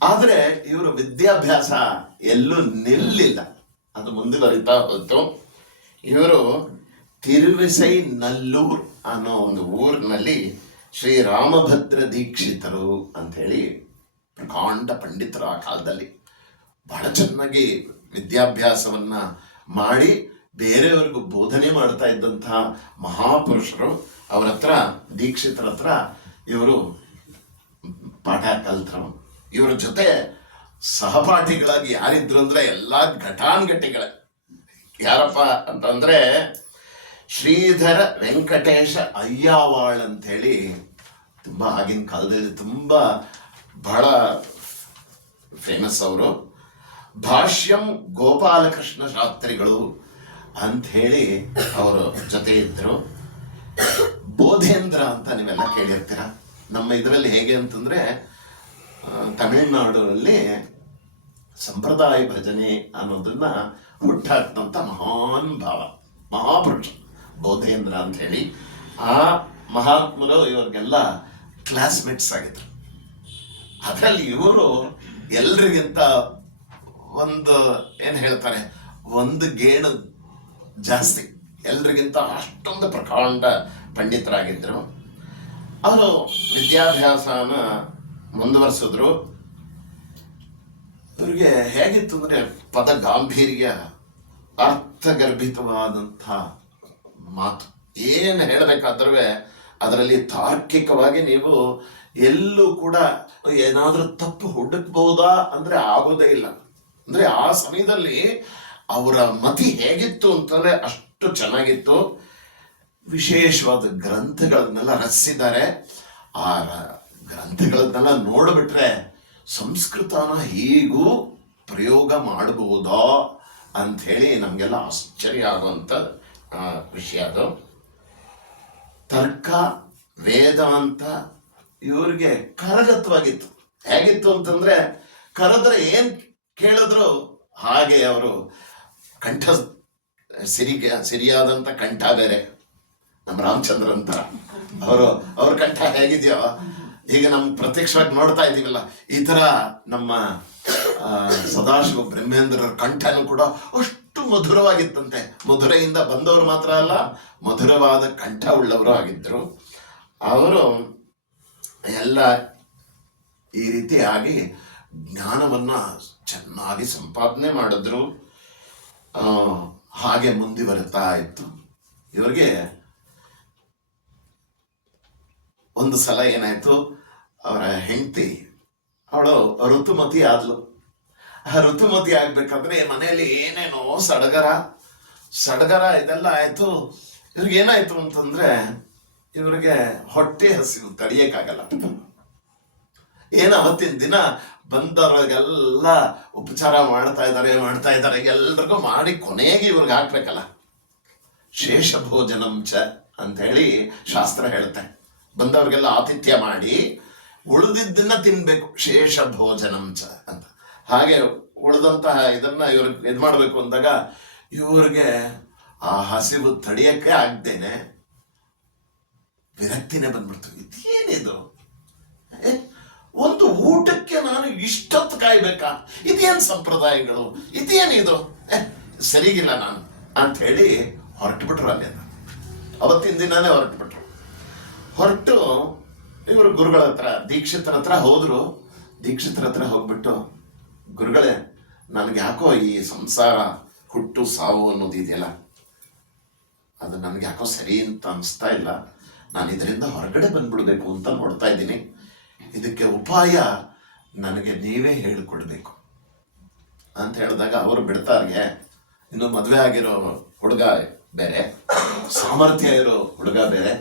ಆದ್ರೆ ಇವರು ವಿದ್ಯಾಭ್ಯಾಸ ಎಲ್ಲೂ ನಿಲ್ಲಿಲ್ಲ, ಅದು ಮುಂದುವರಿತಾ ಹೋಯ್ತು. ಇವರು ತಿರುವಿಸೈ ನಲ್ಲೂರ್ ಅನ್ನೋ ಒಂದು ಊರಿನಲ್ಲಿ ಶ್ರೀ ರಾಮಭದ್ರ ದೀಕ್ಷಿತರು ಅಂತ ಹೇಳಿ ಪ್ರಕಾಂಡ ಪಂಡಿತರು. ಆ ಕಾಲದಲ್ಲಿ ಬಹಳ ಚೆನ್ನಾಗಿ ವಿದ್ಯಾಭ್ಯಾಸವನ್ನ ಮಾಡಿ ಬೇರೆಯವ್ರಿಗೂ ಬೋಧನೆ ಮಾಡ್ತಾ ಇದ್ದಂತಹ ಮಹಾಪುರುಷರು. ಅವ್ರ ಹತ್ರ, ದೀಕ್ಷಿತರ ಹತ್ರ ಇವರು ಪಾಠ ಕಲ್ತರು. ಇವರ ಜೊತೆ ಸಹಪಾಠಿಗಳಾಗಿ ಯಾರಿದ್ರು ಅಂದ್ರೆ ಎಲ್ಲಾ ಘಟಾನ್ಘಟಿಗಳೇ. ಯಾರಪ್ಪ ಅಂತಂದ್ರೆ ಶ್ರೀಧರ ವೆಂಕಟೇಶ ಅಯ್ಯಾವಾಳ್ ಅಂತ ಹೇಳಿ, ತುಂಬಾ ಆಗಿನ ಕಾಲದಲ್ಲಿ ತುಂಬಾ ಬಹಳ ಫೇಮಸ್ ಅವರು. ಭಾಷ್ಯಂ ಗೋಪಾಲಕೃಷ್ಣ ಶಾಸ್ತ್ರಿಗಳು ಅಂತ ಹೇಳಿ ಅವರು ಜೊತೆ ಇದ್ರು. ಬೋಧೇಂದ್ರ ಅಂತ ನೀವೆಲ್ಲ ಕೇಳಿರ್ತೀರ. ನಮ್ಮ ಇದರಲ್ಲಿ ಹೇಗೆ ಅಂತಂದ್ರೆ ತಮಿಳುನಾಡಲ್ಲಿ ಸಂಪ್ರದಾಯ ಭಜನೆ ಅನ್ನೋದನ್ನ ಹುಟ್ಟಾಕ್ತಂತ ಮಹಾನ್ ಭಾವ, ಮಹಾಪುರುಷ ಬೋಧೇಂದ್ರ ಅಂತ ಹೇಳಿ. ಆ ಮಹಾತ್ಮರು ಇವ್ರಿಗೆಲ್ಲ ಕ್ಲಾಸ್ಮೇಟ್ಸ್ ಆಗಿದ್ರು. ಅದರಲ್ಲಿ ಇವರು ಎಲ್ರಿಗಿಂತ ಏನ್ ಹೇಳ್ತಾರೆ, ಒಂದು ಗೇಣು ಜಾಸ್ತಿ, ಎಲ್ರಿಗಿಂತ ಅಷ್ಟೊಂದು ಪ್ರಕಾಂಡ ಪಂಡಿತರಾಗಿದ್ರು. ಅವರು ವಿದ್ಯಾಭ್ಯಾಸನ ಮುಂದುವರಿಸಿದ್ರು. ಇವ್ರಿಗೆ ಹೇಗಿತ್ತು ಅಂದ್ರೆ ಪದ ಗಾಂಭೀರ್ಯ, ಅರ್ಥಗರ್ಭಿತವಾದಂಥ ಮಾತು. ಏನು ಹೇಳಬೇಕಾದ್ರೂ ಅದರಲ್ಲಿ ತಾರ್ಕಿಕವಾಗಿ ನೀವು ಎಲ್ಲೂ ಕೂಡ ಏನಾದರೂ ತಪ್ಪು ಹುಡುಕ್ಬೋದಾ ಅಂದ್ರೆ ಆಗೋದೇ ಇಲ್ಲ. ಅಂದ್ರೆ ಆ ಸಮಯದಲ್ಲಿ ಅವರ ಮತಿ ಹೇಗಿತ್ತು ಅಂತಂದ್ರೆ ಅಷ್ಟು ಚೆನ್ನಾಗಿತ್ತು. ವಿಶೇಷವಾದ ಗ್ರಂಥಗಳನ್ನೆಲ್ಲ ರಚಿಸಿದ್ದಾರೆ. ಆ ಗ್ರಂಥಗಳನ್ನೆಲ್ಲ ನೋಡ್ಬಿಟ್ರೆ ಸಂಸ್ಕೃತನ ಹೀಗೂ ಪ್ರಯೋಗ ಮಾಡಬಹುದಾ ಅಂಥೇಳಿ ನಮಗೆಲ್ಲ ಆಶ್ಚರ್ಯ ಆಗುವಂಥ ವಿಷಯ ಅದು. ತರ್ಕ, ವೇದಾಂತ ಇವ್ರಿಗೆ ಕರಗತವಾಗಿತ್ತು. ಹೇಗಿತ್ತು ಅಂತಂದ್ರೆ ಕರೆದ್ರೆ ಏನ್ ಕೇಳಿದ್ರು ಹಾಗೆ ಅವರು ಕಂಠ ಸಿರಿಯಾದಂಥ ಕಂಠ ಬೇರೆ. ನಮ್ಮ ರಾಮಚಂದ್ರ ಅಂತ ಅವ್ರ ಕಂಠ ಹೇಗಿದೆಯೋ ಈಗ ನಮ್ಗೆ ಪ್ರತ್ಯಕ್ಷವಾಗಿ ನೋಡ್ತಾ ಇದೀವಲ್ಲ, ಈ ತರ ನಮ್ಮ ಸದಾಶಿವ ಬ್ರಹ್ಮೇಂದ್ರರ ಕಂಠನೂ ಕೂಡ ಅಷ್ಟು ಮಧುರವಾಗಿತ್ತಂತೆ. ಮಧುರೆಯಿಂದ ಬಂದವರು ಮಾತ್ರ ಅಲ್ಲ, ಮಧುರವಾದ ಕಂಠ ಉಳ್ಳವರು ಆಗಿದ್ದರು. ಅವರು ಎಲ್ಲ ಈ ರೀತಿಯಾಗಿ ಜ್ಞಾನವನ್ನ ಚೆನ್ನಾಗಿ ಸಂಪಾದನೆ ಮಾಡಿದ್ರು. ಹಾಗೆ ಮುಂದುವರಿತಾ ಇತ್ತು. ಇವರಿಗೆ ಒಂದು ಸಲ ಏನಾಯ್ತು, ಅವರ ಹೆಂಡತಿ ಅವಳು ಋತುಮತಿ ಆದ್ಲು. ಆ ಋತುಮತಿ ಆಗ್ಬೇಕಾದ್ರೆ ಮನೆಯಲ್ಲಿ ಏನೇನೋ ಸಡಗರ ಇದೆಲ್ಲ ಆಯ್ತು. ಇವ್ರಿಗೆ ಏನಾಯ್ತು ಅಂತಂದ್ರೆ ಇವ್ರಿಗೆ ಹೊಟ್ಟೆ ಹಸಿವು ತಡಿಯಕ್ಕಾಗಲ್ಲ. ಏನು ಅವತ್ತಿನ ದಿನ ಬಂದವ್ರಿಗೆಲ್ಲ ಉಪಚಾರ ಮಾಡ್ತಾ ಇದ್ದಾರೆ, ಎಲ್ರಿಗೂ ಮಾಡಿ ಕೊನೆಗೆ ಇವ್ರಿಗೆ ಹಾಕ್ಬೇಕಲ್ಲ. ಶೇಷ ಭೋಜನಂಚ ಅಂತ ಹೇಳಿ ಶಾಸ್ತ್ರ ಹೇಳುತ್ತೆ. ಬಂದವ್ರಿಗೆಲ್ಲ ಆತಿಥ್ಯ ಮಾಡಿ ಉಳಿದಿದ್ದನ್ನ ತಿನ್ಬೇಕು, ಶೇಷ ಭೋಜನಂಚ ಅಂತ. ಹಾಗೆ ಉಳಿದಂತಹ ಇದನ್ನ ಇವ್ರಿಗೆ ಇದು ಮಾಡ್ಬೇಕು ಅಂದಾಗ ಇವ್ರಿಗೆ ಆ ಹಸಿವು ತಡಿಯಕ್ಕೆ ಆಗ್ದೇನೆ ವಿರಕ್ತಿನೇ ಬಂದ್ಬಿಡ್ತು. ಇದೇನಿದು, ಒಂದು ಊಟಕ್ಕೆ ನಾನು ಇಷ್ಟೊತ್ತು ಕಾಯ್ಬೇಕಾ? ಇದೇನು ಸಂಪ್ರದಾಯಗಳು, ಇದೇನಿದು, ಸರಿಗಿಲ್ಲ ನಾನು ಅಂತ ಹೇಳಿ ಹೊರಟುಬಿಟ್ರು. ಅಲ್ಲಿಂದ ಅವತ್ತಿನ ದಿನಾನೇ ಹೊರಟು ಇವರು ಗುರುಗಳ ಹತ್ರ, ದೀಕ್ಷಿತರ ಹತ್ರ ಹೋದ್ರು. ದೀಕ್ಷಿತರ ಹತ್ರ ಹೋಗ್ಬಿಟ್ಟು, ಗುರುಗಳೇ, ನನಗೆ ಯಾಕೋ ಈ ಸಂಸಾರ, ಹುಟ್ಟು ಸಾವು ಅನ್ನೋದು ಇದೆಯಲ್ಲ, ಅದು ನನಗೆ ಯಾಕೋ ಸರಿ ಅಂತ ಅನಿಸ್ತಾ ಇಲ್ಲ. ನಾನು ಇದರಿಂದ ಹೊರಗಡೆ ಬಂದ್ಬಿಡ್ಬೇಕು ಅಂತ ನೋಡ್ತಾ ಇದ್ದೀನಿ. ಇದಕ್ಕೆ ಉಪಾಯ ನನಗೆ ನೀವೇ ಹೇಳಿಕೊಡ್ಬೇಕು ಅಂತ ಹೇಳಿದಾಗ ಅವರು ಬಿಡ್ತಾರಿಗೆ. ಇನ್ನು ಮದುವೆ ಆಗಿರೋ ಹುಡುಗ ಬೇರೆ, ಸಾಮರ್ಥ್ಯ ಇರೋ ಹುಡುಗ ಬೇರೆ.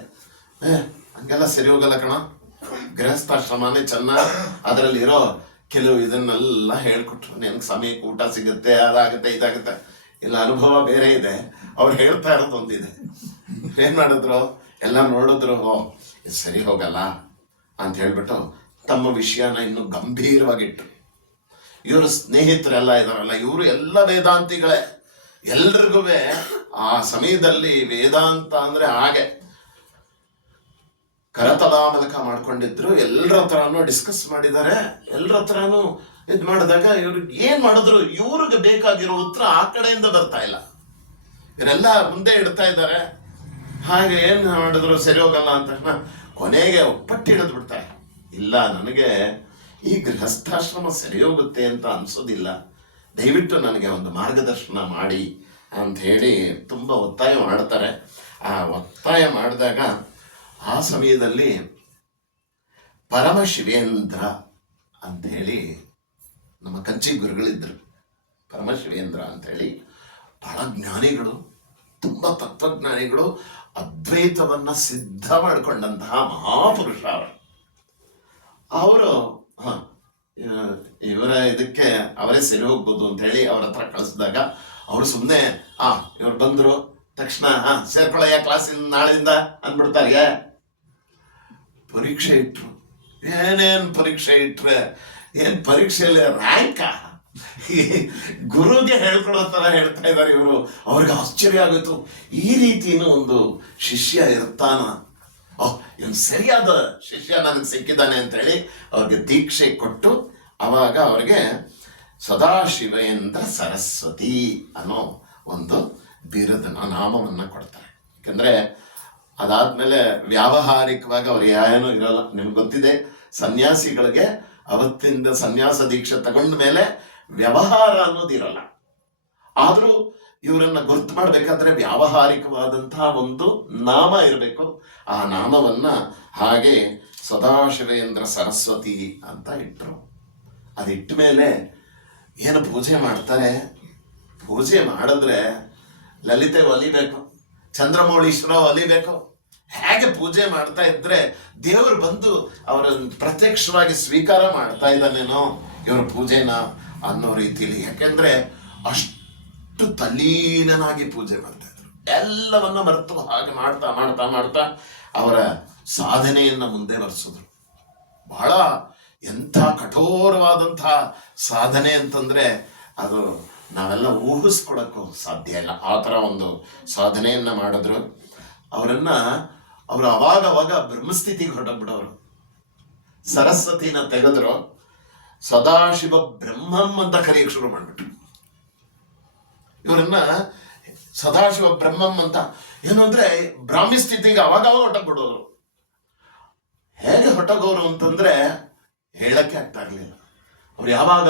ಹಂಗೆಲ್ಲ ಸರಿ ಹೋಗಲ್ಲ ಕಣ, ಗೃಹಸ್ಥಾಶ್ರಮನೇ ಚೆನ್ನ, ಅದರಲ್ಲಿ ಇರೋ ಕೆಲವು ಇದನ್ನೆಲ್ಲ ಹೇಳ್ಕೊಟ್ರು. ನಿನಗೆ ಸಮಯಕ್ಕೆ ಊಟ ಸಿಗುತ್ತೆ, ಅದಾಗುತ್ತೆ, ಇದಾಗುತ್ತೆ. ಇಲ್ಲ, ಅನುಭವ ಬೇರೆ ಇದೆ. ಅವ್ರು ಹೇಳ್ತಾ ಇರೋದು ಒಂದಿದೆ. ಏನ್ ಮಾಡಿದ್ರು, ಎಲ್ಲ ನೋಡಿದ್ರು, ಇದು ಸರಿ ಹೋಗಲ್ಲ ಅಂತ ಹೇಳ್ಬಿಟ್ಟು ತಮ್ಮ ವಿಷಯನ ಇನ್ನು ಗಂಭೀರವಾಗಿಟ್ರು. ಇವ್ರ ಸ್ನೇಹಿತರೆಲ್ಲ ಇದಾರಲ್ಲ, ಇವರು ಎಲ್ಲ ವೇದಾಂತಿಗಳೇ. ಎಲ್ರಿಗೂ ಆ ಸಮಯದಲ್ಲಿ ವೇದಾಂತ ಅಂದ್ರೆ ಹಾಗೆ ಕರತಲಾಮಲಕ ಮಾಡ್ಕೊಂಡಿದ್ರು. ಎಲ್ಲರ ಹತ್ರನೂ ಡಿಸ್ಕಸ್ ಮಾಡಿದ್ದಾರೆ. ಎಲ್ಲರ ಹತ್ರನೂ ಇದು ಮಾಡಿದಾಗ ಇವ್ರಿಗೆ ಏನ್ ಮಾಡಿದ್ರು, ಇವ್ರಿಗೆ ಬೇಕಾಗಿರೋ ಉತ್ತರ ಆ ಕಡೆಯಿಂದ ಬರ್ತಾ ಇಲ್ಲ. ಇವರೆಲ್ಲ ಮುಂದೆ ಇಡ್ತಾ ಇದ್ದಾರೆ. ಹಾಗೆ ಏನ್ ಮಾಡಿದ್ರು ಸರಿ ಹೋಗಲ್ಲ ಅಂತ ಕೊನೆಗೆ ಒಪ್ಪಟ್ಟು ಹಿಡಿದು ಬಿಡ್ತಾರೆ. ಇಲ್ಲ, ನನಗೆ ಈ ಗೃಹಸ್ಥಾಶ್ರಮ ಸರಿ ಹೋಗುತ್ತೆ ಅಂತ ಅನ್ಸೋದಿಲ್ಲ, ದಯವಿಟ್ಟು ನನಗೆ ಒಂದು ಮಾರ್ಗದರ್ಶನ ಮಾಡಿ ಅಂತ ಹೇಳಿ ತುಂಬ ಒತ್ತಾಯ ಮಾಡ್ತಾರೆ. ಆ ಒತ್ತಾಯ ಮಾಡಿದಾಗ ಆ ಸಮಯದಲ್ಲಿ ಪರಮಶಿವೇಂದ್ರ ಅಂತ ಹೇಳಿ ನಮ್ಮ ಕಂಚಿ ಗುರುಗಳಿದ್ರು. ಪರಮಶಿವೇಂದ್ರ ಅಂತ ಹೇಳಿ ಬಹಳ ಜ್ಞಾನಿಗಳು, ತುಂಬ ತತ್ವಜ್ಞಾನಿಗಳು, ಅದ್ವೈತವನ್ನ ಸಿದ್ಧ ಮಾಡಿಕೊಂಡಂತಹ ಮಹಾಪುರುಷ ಅವರು. ಇವರ ಇದಕ್ಕೆ ಅವರೇ ಸರಿ ಹೋಗ್ಬೋದು ಅಂತ ಹೇಳಿ ಅವ್ರ ಹತ್ರ ಕಳಿಸಿದಾಗ ಅವರು ಸುಮ್ಮನೆ ಇವ್ರು ಬಂದ್ರು ತಕ್ಷಣ ಸೇರ್ಕೊಳ್ಳಯ್ಯ ಕ್ಲಾಸಿನ ನಾಳೆಯಿಂದ ಅಂದ್ಬಿಡ್ತಾರೆ. ಪರೀಕ್ಷೆ ಇಟ್ರು. ಏನೇನ್ ಪರೀಕ್ಷೆ ಇಟ್ರೆ ಏನ್ ಪರೀಕ್ಷೆಯಲ್ಲಿ ರ್ಯಾಂಕ ಗುರುಗೆ ಹೇಳ್ಕೊಡೋ ತರ ಹೇಳ್ತಾ ಇದ್ದಾರೆ ಇವರು. ಅವ್ರಿಗೆ ಆಶ್ಚರ್ಯ ಆಗೋಯ್ತು, ಈ ರೀತಿನೂ ಒಂದು ಶಿಷ್ಯ ಇರ್ತಾನ, ಇವನು ಸರಿಯಾದ ಶಿಷ್ಯ ನನಗೆ ಸಿಕ್ಕಿದ್ದಾನೆ ಅಂತ ಹೇಳಿ ಅವ್ರಿಗೆ ದೀಕ್ಷೆ ಕೊಟ್ಟು ಅವಾಗ ಅವ್ರಿಗೆ ಸದಾಶಿವೇಂದ್ರ ಸರಸ್ವತಿ ಅನ್ನೋ ಒಂದು ಬಿರುದನ್ನ, ನಾಮವನ್ನ ಕೊಡ್ತಾರೆ. ಯಾಕಂದ್ರೆ ಅದಾದ್ಮೇಲೆ ವ್ಯಾವಹಾರಿಕವಾಗಿ ಅವ್ರು ಏನೂ ಇರಲ್ಲ. ನಿಮ್ಗೆ ಗೊತ್ತಿದೆ, ಸನ್ಯಾಸಿಗಳಿಗೆ ಅವತ್ತಿಂದ ಸನ್ಯಾಸ ದೀಕ್ಷೆ ತಗೊಂಡ ಮೇಲೆ ವ್ಯವಹಾರ ಅನ್ನೋದಿರಲ್ಲ. ಆದರೂ ಇವರನ್ನ ಗುರ್ತು ಮಾಡಬೇಕಾದ್ರೆ ವ್ಯಾವಹಾರಿಕವಾದಂತಹ ಒಂದು ನಾಮ ಇರಬೇಕು. ಆ ನಾಮವನ್ನ ಹಾಗೆ ಸದಾಶಿವೇಂದ್ರ ಸರಸ್ವತಿ ಅಂತ ಇಟ್ಟರು. ಅದಿಟ್ಟ ಮೇಲೆ ಏನು ಪೂಜೆ ಮಾಡ್ತಾರೆ, ಪೂಜೆ ಮಾಡಿದ್ರೆ ಲಲಿತೆ ಒಲಿಬೇಕು, ಚಂದ್ರಮೌಳೀಶ್ವರ ಒಲಿಬೇಕು. ಹೇಗೆ ಪೂಜೆ ಮಾಡ್ತಾ ಇದ್ರೆ ದೇವರು ಬಂದು ಅವರ ಪ್ರತ್ಯಕ್ಷವಾಗಿ ಸ್ವೀಕಾರ ಮಾಡ್ತಾ ಇದ್ದಾನೇನೋ ಇವ್ರ ಪೂಜೆನ ಅನ್ನೋ ರೀತಿಯಲ್ಲಿ. ಯಾಕೆಂದ್ರೆ ಅಷ್ಟು ತಲ್ಲೀನನಾಗಿ ಪೂಜೆ ಮಾಡ್ತಾ ಇದ್ರು. ಎಲ್ಲವನ್ನ ಮರೆತು ಹಾಗೆ ಮಾಡ್ತಾ ಮಾಡ್ತಾ ಮಾಡ್ತಾ ಅವರ ಸಾಧನೆಯನ್ನ ಮುಂದೆ ಬರೆಸಿದ್ರು. ಬಹಳ ಎಂಥ ಕಠೋರವಾದಂತಹ ಸಾಧನೆ ಅಂತಂದ್ರೆ ಅದು ನಾವೆಲ್ಲ ಊಹಿಸ್ಕೊಳಕ್ಕೂ ಸಾಧ್ಯ ಇಲ್ಲ. ಆ ಥರ ಒಂದು ಸಾಧನೆಯನ್ನ ಮಾಡಿದ್ರು. ಅವರು ಅವಾಗ ಬ್ರಹ್ಮಸ್ಥಿತಿಗೆ ಹೊರಟೋಗ್ಬಿಡೋರು. ಸರಸ್ವತಿನ ತೆಗೆದ್ರು, ಸದಾಶಿವ ಬ್ರಹ್ಮಂ ಅಂತ ಕರೆಯಕ್ಕೆ ಶುರು ಮಾಡ್ಬಿಟ್ರು. ಇವರನ್ನ ಸದಾಶಿವ ಬ್ರಹ್ಮಂ ಅಂತ ಏನು ಅಂದ್ರೆ ಬ್ರಾಹ್ಮಿ ಸ್ಥಿತಿಗೆ ಅವಾಗ ಹೊರಟೋಗ್ಬಿಡೋರು. ಹೇಗೆ ಹೊರಟೋಗೋರು ಅಂತಂದ್ರೆ ಹೇಳಕ್ಕೆ ಆಗ್ತಾ ಇರ್ಲಿಲ್ಲ. ಅವ್ರು ಯಾವಾಗ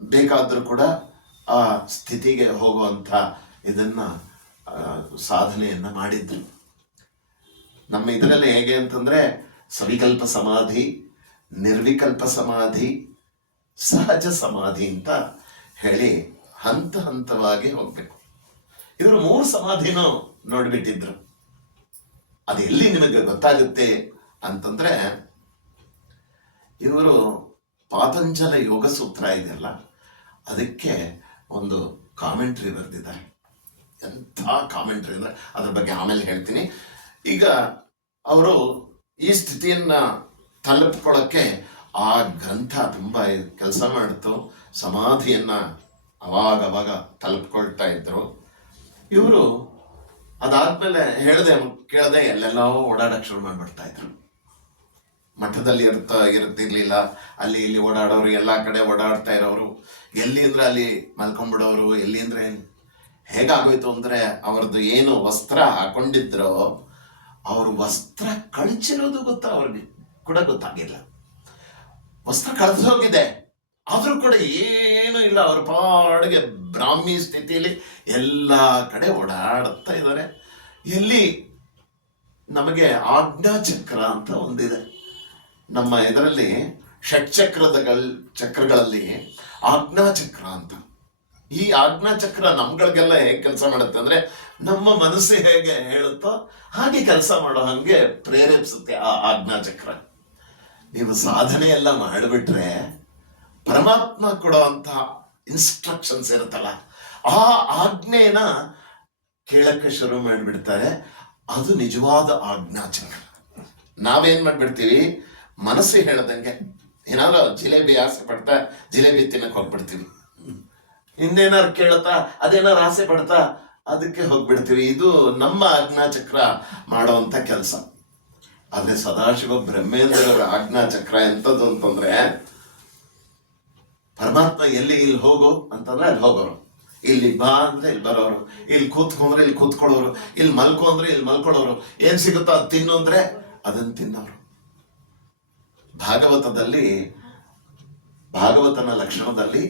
ಬೇಕಾದ್ರೂ ಕೂಡ ಆ ಸ್ಥಿತಿಗೆ ಹೋಗುವಂಥ ಇದನ್ನ ಸಾಧನೆಯನ್ನ ಮಾಡಿದ್ರು. ನಮ್ಮ ಇದರಲ್ಲಿ ಹೇಗೆ ಅಂತಂದ್ರೆ ಸವಿಕಲ್ಪ ಸಮಾಧಿ, ನಿರ್ವಿಕಲ್ಪ ಸಮಾಧಿ, ಸಹಜ ಸಮಾಧಿ ಅಂತ ಹೇಳಿ ಹಂತ ಹಂತವಾಗಿ ಹೋಗ್ಬೇಕು. ಇವರು 3 ಸಮಾಧಿನೂ ನೋಡ್ಬಿಟ್ಟಿದ್ರು. ಅದು ಎಲ್ಲಿ ನಿಮಗೆ ಗೊತ್ತಾಗುತ್ತೆ ಅಂತಂದ್ರೆ, ಇವರು ಪಾತಂಜಲ ಯೋಗ ಸೂತ್ರ ಇದೆಯಲ್ಲ ಅದಕ್ಕೆ ಒಂದು ಕಾಮೆಂಟ್ರಿ ಬರೆದಿದ್ದಾರೆ. ಎಂಥ ಕಾಮೆಂಟ್ರಿ ಅಂದ್ರೆ ಅದ್ರ ಬಗ್ಗೆ ಆಮೇಲೆ ಹೇಳ್ತೀನಿ. ಈಗ ಅವರು ಈ ಸ್ಥಿತಿಯನ್ನ ತಲುಪಿಕೊಳ್ಳೋಕ್ಕೆ ಆ ಗ್ರಂಥ ತುಂಬಾ ಕೆಲಸ ಮಾಡಿತು. ಸಮಾಧಿಯನ್ನ ಅವಾಗ ತಲುಪ್ಕೊಳ್ತಾ ಇದ್ರು. ಇವರು ಅದಾದ್ಮೇಲೆ ಕೇಳದೆ ಎಲ್ಲೆಲ್ಲೋ ಓಡಾಡಕ್ಕೆ ಶುರು ಮಾಡ್ಬಿಡ್ತಾ ಇದ್ರು. ಮಠದಲ್ಲಿ ಇರ್ತಿರ್ಲಿಲ್ಲ, ಅಲ್ಲಿ ಇಲ್ಲಿ ಓಡಾಡೋರು, ಎಲ್ಲಾ ಕಡೆ ಓಡಾಡ್ತಾ ಇರೋರು. ಎಲ್ಲಿ ಅಂದ್ರೆ ಅಲ್ಲಿ ಮಲ್ಕೊಂಡ್ಬಿಡೋರು, ಎಲ್ಲಿ ಅಂದ್ರೆ ಹೇಗಾಗೋಯ್ತು ಅಂದ್ರೆ ಅವ್ರದ್ದು ಏನು ವಸ್ತ್ರ ಹಾಕೊಂಡಿದ್ರೋ ಅವ್ರ ವಸ್ತ್ರ ಕಳಚಿರೋದು ಅವ್ರಿಗೆ ಕೂಡ ಗೊತ್ತಾಗಿಲ್ಲ. ವಸ್ತ್ರ ಕಳೆದು ಹೋಗಿದೆ, ಆದ್ರೂ ಕೂಡ ಏನೂ ಇಲ್ಲ. ಅವ್ರ ಪಾಡಿಗೆ ಬ್ರಾಹ್ಮಿ ಸ್ಥಿತಿಯಲ್ಲಿ ಎಲ್ಲಾ ಕಡೆ ಓಡಾಡ್ತಾ ಇದ್ದಾರೆ. ಎಲ್ಲಿ ನಮಗೆ ಆಜ್ಞಾಚಕ್ರ ಅಂತ ಒಂದಿದೆ ನಮ್ಮ ಇದರಲ್ಲಿ, ಚಕ್ರಗಳಲ್ಲಿ ಆಜ್ಞಾಚಕ್ರ ಅಂತ. ಈ ಆಜ್ಞಾಚಕ್ರ ನಮ್ಗಳಿಗೆಲ್ಲ ಹೇಗೆ ಕೆಲಸ ಮಾಡುತ್ತೆ ಅಂದ್ರೆ, ನಮ್ಮ ಮನಸ್ಸು ಹೇಗೆ ಹೇಳುತ್ತೋ ಹಾಗೆ ಕೆಲಸ ಮಾಡೋ ಹಂಗೆ ಪ್ರೇರೇಪಿಸುತ್ತೆ ಆ ಆಜ್ಞಾಚಕ್ರ. ನೀವು ಸಾಧನೆ ಎಲ್ಲ ಮಾಡಿಬಿಟ್ರೆ ಪರಮಾತ್ಮ ಕೊಡುವಂತ ಇನ್ಸ್ಟ್ರಕ್ಷನ್ಸ್ ಇರುತ್ತಲ್ಲ, ಆ ಆಜ್ಞೆನ ಕೇಳಕ್ಕೆ ಶುರು ಮಾಡಿಬಿಡ್ತಾರೆ. ಅದು ನಿಜವಾದ ಆಜ್ಞಾಚಕ್ರ. ನಾವೇನ್ ಮಾಡ್ಬಿಡ್ತೀವಿ, ಮನಸ್ಸು ಹೇಳ್ದಂಗೆ ಏನಾದ್ರು ಜಿಲೇಬಿ ಆಸೆ ಪಡ್ತಾ ಜಿಲೇಬಿ ತಿನ್ನಕ್ ಹೋಗ್ಬಿಡ್ತೀವಿ. ಇನ್ನೇನಾರು ಕೇಳತ್ತಾ ಅದೇನಾರು ಆಸೆ ಪಡ್ತಾ ಅದಕ್ಕೆ ಹೋಗ್ಬಿಡ್ತೀವಿ. ಇದು ನಮ್ಮ ಆಜ್ಞಾಚಕ್ರ ಮಾಡುವಂತ ಕೆಲಸ. ಆದ್ರೆ ಸದಾಶಿವ ಬ್ರಹ್ಮೇಂದ್ರರ ಆಜ್ಞಾಚಕ್ರ ಎಂಥದ್ದು ಅಂತಂದ್ರೆ, ಪರಮಾತ್ಮ ಎಲ್ಲಿ ಇಲ್ಲಿ ಹೋಗು ಅಂತಂದ್ರೆ ಅಲ್ಲಿ ಹೋಗೋರು, ಇಲ್ಲಿ ಬಾ ಅಂದ್ರೆ ಇಲ್ಲಿ ಬರೋರು, ಇಲ್ಲಿ ಕೂತ್ಕೊಂಡ್ರೆ ಇಲ್ಲಿ ಕೂತ್ಕೊಳ್ಳೋರು, ಇಲ್ಲಿ ಮಲ್ಕೊ ಅಂದ್ರೆ ಇಲ್ಲಿ ಮಲ್ಕೊಳ್ಳೋರು, ಏನ್ ಸಿಗುತ್ತೋ ಅದು ತಿನ್ನು ಅಂದ್ರೆ ಅದನ್ನ ತಿನ್ನೋರು. ಭಾಗವತನ ಲಕ್ಷಣದಲ್ಲಿ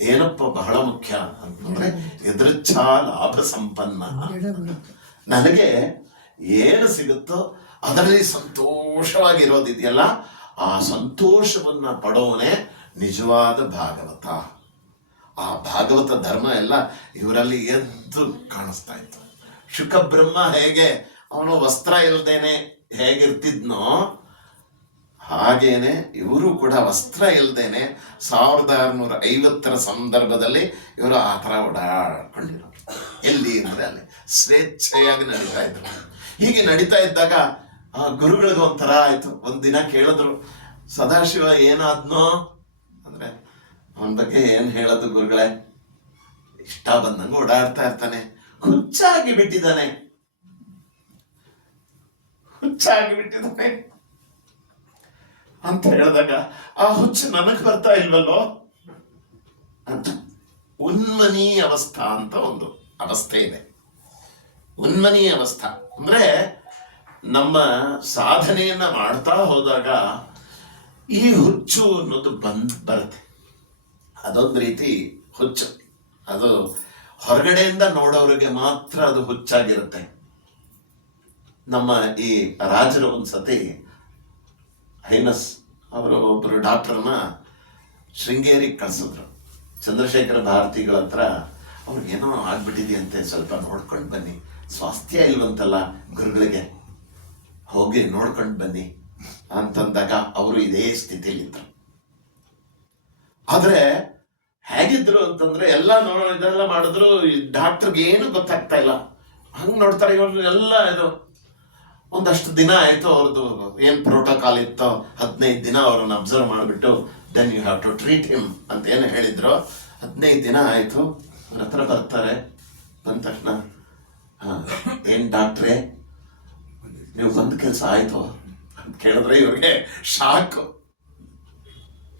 ಏನಪ್ಪ ಬಹಳ ಮುಖ್ಯ ಅಂತಂದ್ರೆ ಎದೃಚ್ಛಾ ಲಾಭ ಸಂಪನ್ನ. ನನಗೆ ಏನು ಸಿಗುತ್ತೋ ಅದರಲ್ಲಿ ಸಂತೋಷವಾಗಿರೋದಿದೆಯಲ್ಲ, ಆ ಸಂತೋಷವನ್ನ ಪಡೋವನೇ ನಿಜವಾದ ಭಾಗವತ. ಆ ಭಾಗವತ ಧರ್ಮ ಎಲ್ಲ ಇವರಲ್ಲಿ ಎದ್ದು ಕಾಣಿಸ್ತಾ ಇತ್ತು. ಶುಕಬ್ರಹ್ಮ ಹೇಗೆ ಅವನು ವಸ್ತ್ರ ಇಲ್ದೇನೆ ಹೇಗಿರ್ತಿದ್ನೋ ಹಾಗೇನೆ ಇವರು ಕೂಡ ವಸ್ತ್ರ ಇಲ್ದೇನೆ 1650 ಸಂದರ್ಭದಲ್ಲಿ ಇವರು ಆ ಥರ ಓಡಾಡ್ಕೊಂಡಿರು. ಎಲ್ಲಿ ಅಂದ್ರೆ ಅಲ್ಲಿ ಸ್ವೇಚ್ಛೆಯಾಗಿ ನಡೀತಾ ಇದ್ರು. ಹೀಗೆ ನಡೀತಾ ಇದ್ದಾಗ ಆ ಗುರುಗಳಿಗೂ ಒಂಥರ ಆಯ್ತು. ಒಂದಿನ ಕೇಳಿದ್ರು, ಸದಾಶಿವ ಏನಾದ್ನೋ ಅಂದ್ರೆ, ಅವನ ಬಗ್ಗೆ ಏನ್ ಹೇಳೋದು ಗುರುಗಳೇ, ಇಷ್ಟ ಬಂದಂಗ ಓಡಾಡ್ತಾ ಇರ್ತಾನೆ, ಹುಚ್ಚಾಗಿ ಬಿಟ್ಟಿದ್ದಾನೆ ಅಂತ ಹೇಳಿದಾಗ, ಆ ಹುಚ್ಚು ನನಗ್ ಬರ್ತಾ ಇಲ್ವಲ್ಲೋ ಅಂತ. ಉನ್ಮನಿ ಅವಸ್ಥಾ ಅಂತ ಒಂದು ಅವಸ್ಥೆ ಇದೆ. ಉನ್ಮನಿ ಅವಸ್ಥಾ ಅಂದ್ರೆ ನಮ್ಮ ಸಾಧನೆಯನ್ನ ಮಾಡ್ತಾ ಹೋದಾಗ ಈ ಹುಚ್ಚು ಅನ್ನೋದು ಬರುತ್ತೆ. ಅದೊಂದು ರೀತಿ ಹುಚ್ಚು. ಅದು ಹೊರಗಡೆಯಿಂದ ನೋಡೋರಿಗೆ ಮಾತ್ರ ಅದು ಹುಚ್ಚಾಗಿರುತ್ತೆ. ನಮ್ಮ ಈ ರಾಜರು ಒಂದ್ಸತಿ ಹೈನಸ್ ಅವರು ಒಬ್ಬರು ಡಾಕ್ಟರ್ನ ಶೃಂಗೇರಿಗೆ ಕಳ್ಸಿದ್ರು. ಚಂದ್ರಶೇಖರ ಭಾರತಿಗಳ ಹತ್ರ ಅವ್ರಿಗೇನೋ ಆಗ್ಬಿಟ್ಟಿದೆಯಂತೆ, ಸ್ವಲ್ಪ ನೋಡ್ಕೊಂಡು ಬನ್ನಿ, ಸ್ವಾಸ್ಥ್ಯ ಇಲ್ವಂತಲ್ಲ ಗುರುಗಳಿಗೆ, ಹೋಗಿ ನೋಡ್ಕೊಂಡು ಬನ್ನಿ ಅಂತಂದಾಗ ಅವರು ಇದೇ ಸ್ಥಿತಿಲಿದ್ರು. ಆದ್ರೆ ಹೇಗಿದ್ರು ಅಂತಂದ್ರೆ ಇದೆಲ್ಲ ಮಾಡಿದ್ರು, ಡಾಕ್ಟರ್ಗೆ ಏನು ಗೊತ್ತಾಗ್ತಾ ಇಲ್ಲ. ಹಂಗೆ ನೋಡ್ತಾರೆ ಇವ್ರು ಎಲ್ಲ. ಇದು ಒಂದಷ್ಟು ದಿನ ಆಯ್ತು, ಅವ್ರದ್ದು ಏನ್ ಪ್ರೋಟೋಕಾಲ್ ಇತ್ತೋ 15 ದಿನ ಅವ್ರನ್ನ ಅಬ್ಸರ್ವ್ ಮಾಡಿಬಿಟ್ಟು then you have to treat him ಅಂತ ಏನು ಹೇಳಿದ್ರು. 15 ದಿನ ಆಯ್ತು, ಅವ್ರ ಹತ್ರ ಬರ್ತಾರೆ. ಬಂದ ತಕ್ಷಣ ಏನ್ ಡಾಕ್ಟ್ರೇ ನೀವು ಬಂದ ಕೆಲಸ ಆಯ್ತು ಅಂತ ಕೇಳಿದ್ರೆ ಇವ್ರಿಗೆ ಶಾಕ್.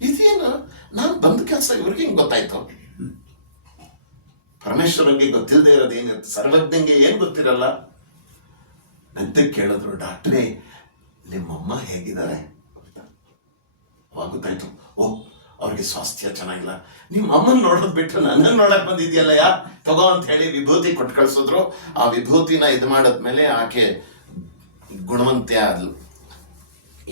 ಇದೇನು ನಾನು ಬಂದ ಕೆಲಸ ಇವ್ರಿಗೆ ಹಿಂಗ್ ಗೊತ್ತಾಯ್ತು? ಪರಮೇಶ್ವರಂಗೆ ಗೊತ್ತಿಲ್ಲದೆ ಇರೋದೇನಿರುತ್ತೆ, ಸರ್ವಜ್ಞಂಗೆ ಏನ್ ಗೊತ್ತಿರಲ್ಲ ಅಂತ ಕೇಳಿದ್ರು. ಡಾಕ್ಟ್ರೇ ನಿಮ್ಮಮ್ಮ ಹೇಗಿದ್ದಾರೆ ಅಂತ ಅವಾಗ ಗೊತ್ತಾಯ್ತು. ಓ, ಅವ್ರಿಗೆ ಸ್ವಾಸ್ಥ್ಯ ಚೆನ್ನಾಗಿಲ್ಲ. ನಿಮ್ಮ ಅಮ್ಮನ ನೋಡೋದ್ ಬಿಟ್ಟು ನನ್ನನ್ನು ನೋಡಕ್ ಬಂದಿದ್ಯಲ್ಲ ತಗೋ ಅಂತ ಹೇಳಿ ವಿಭೂತಿ ಕೊಟ್ಟು ಕಳ್ಸಿದ್ರು. ಆ ವಿಭೂತಿನ ಇದು ಮಾಡದ್ಮೇಲೆ ಆಕೆ ಗುಣವಂತೆ ಆದ್ಲು.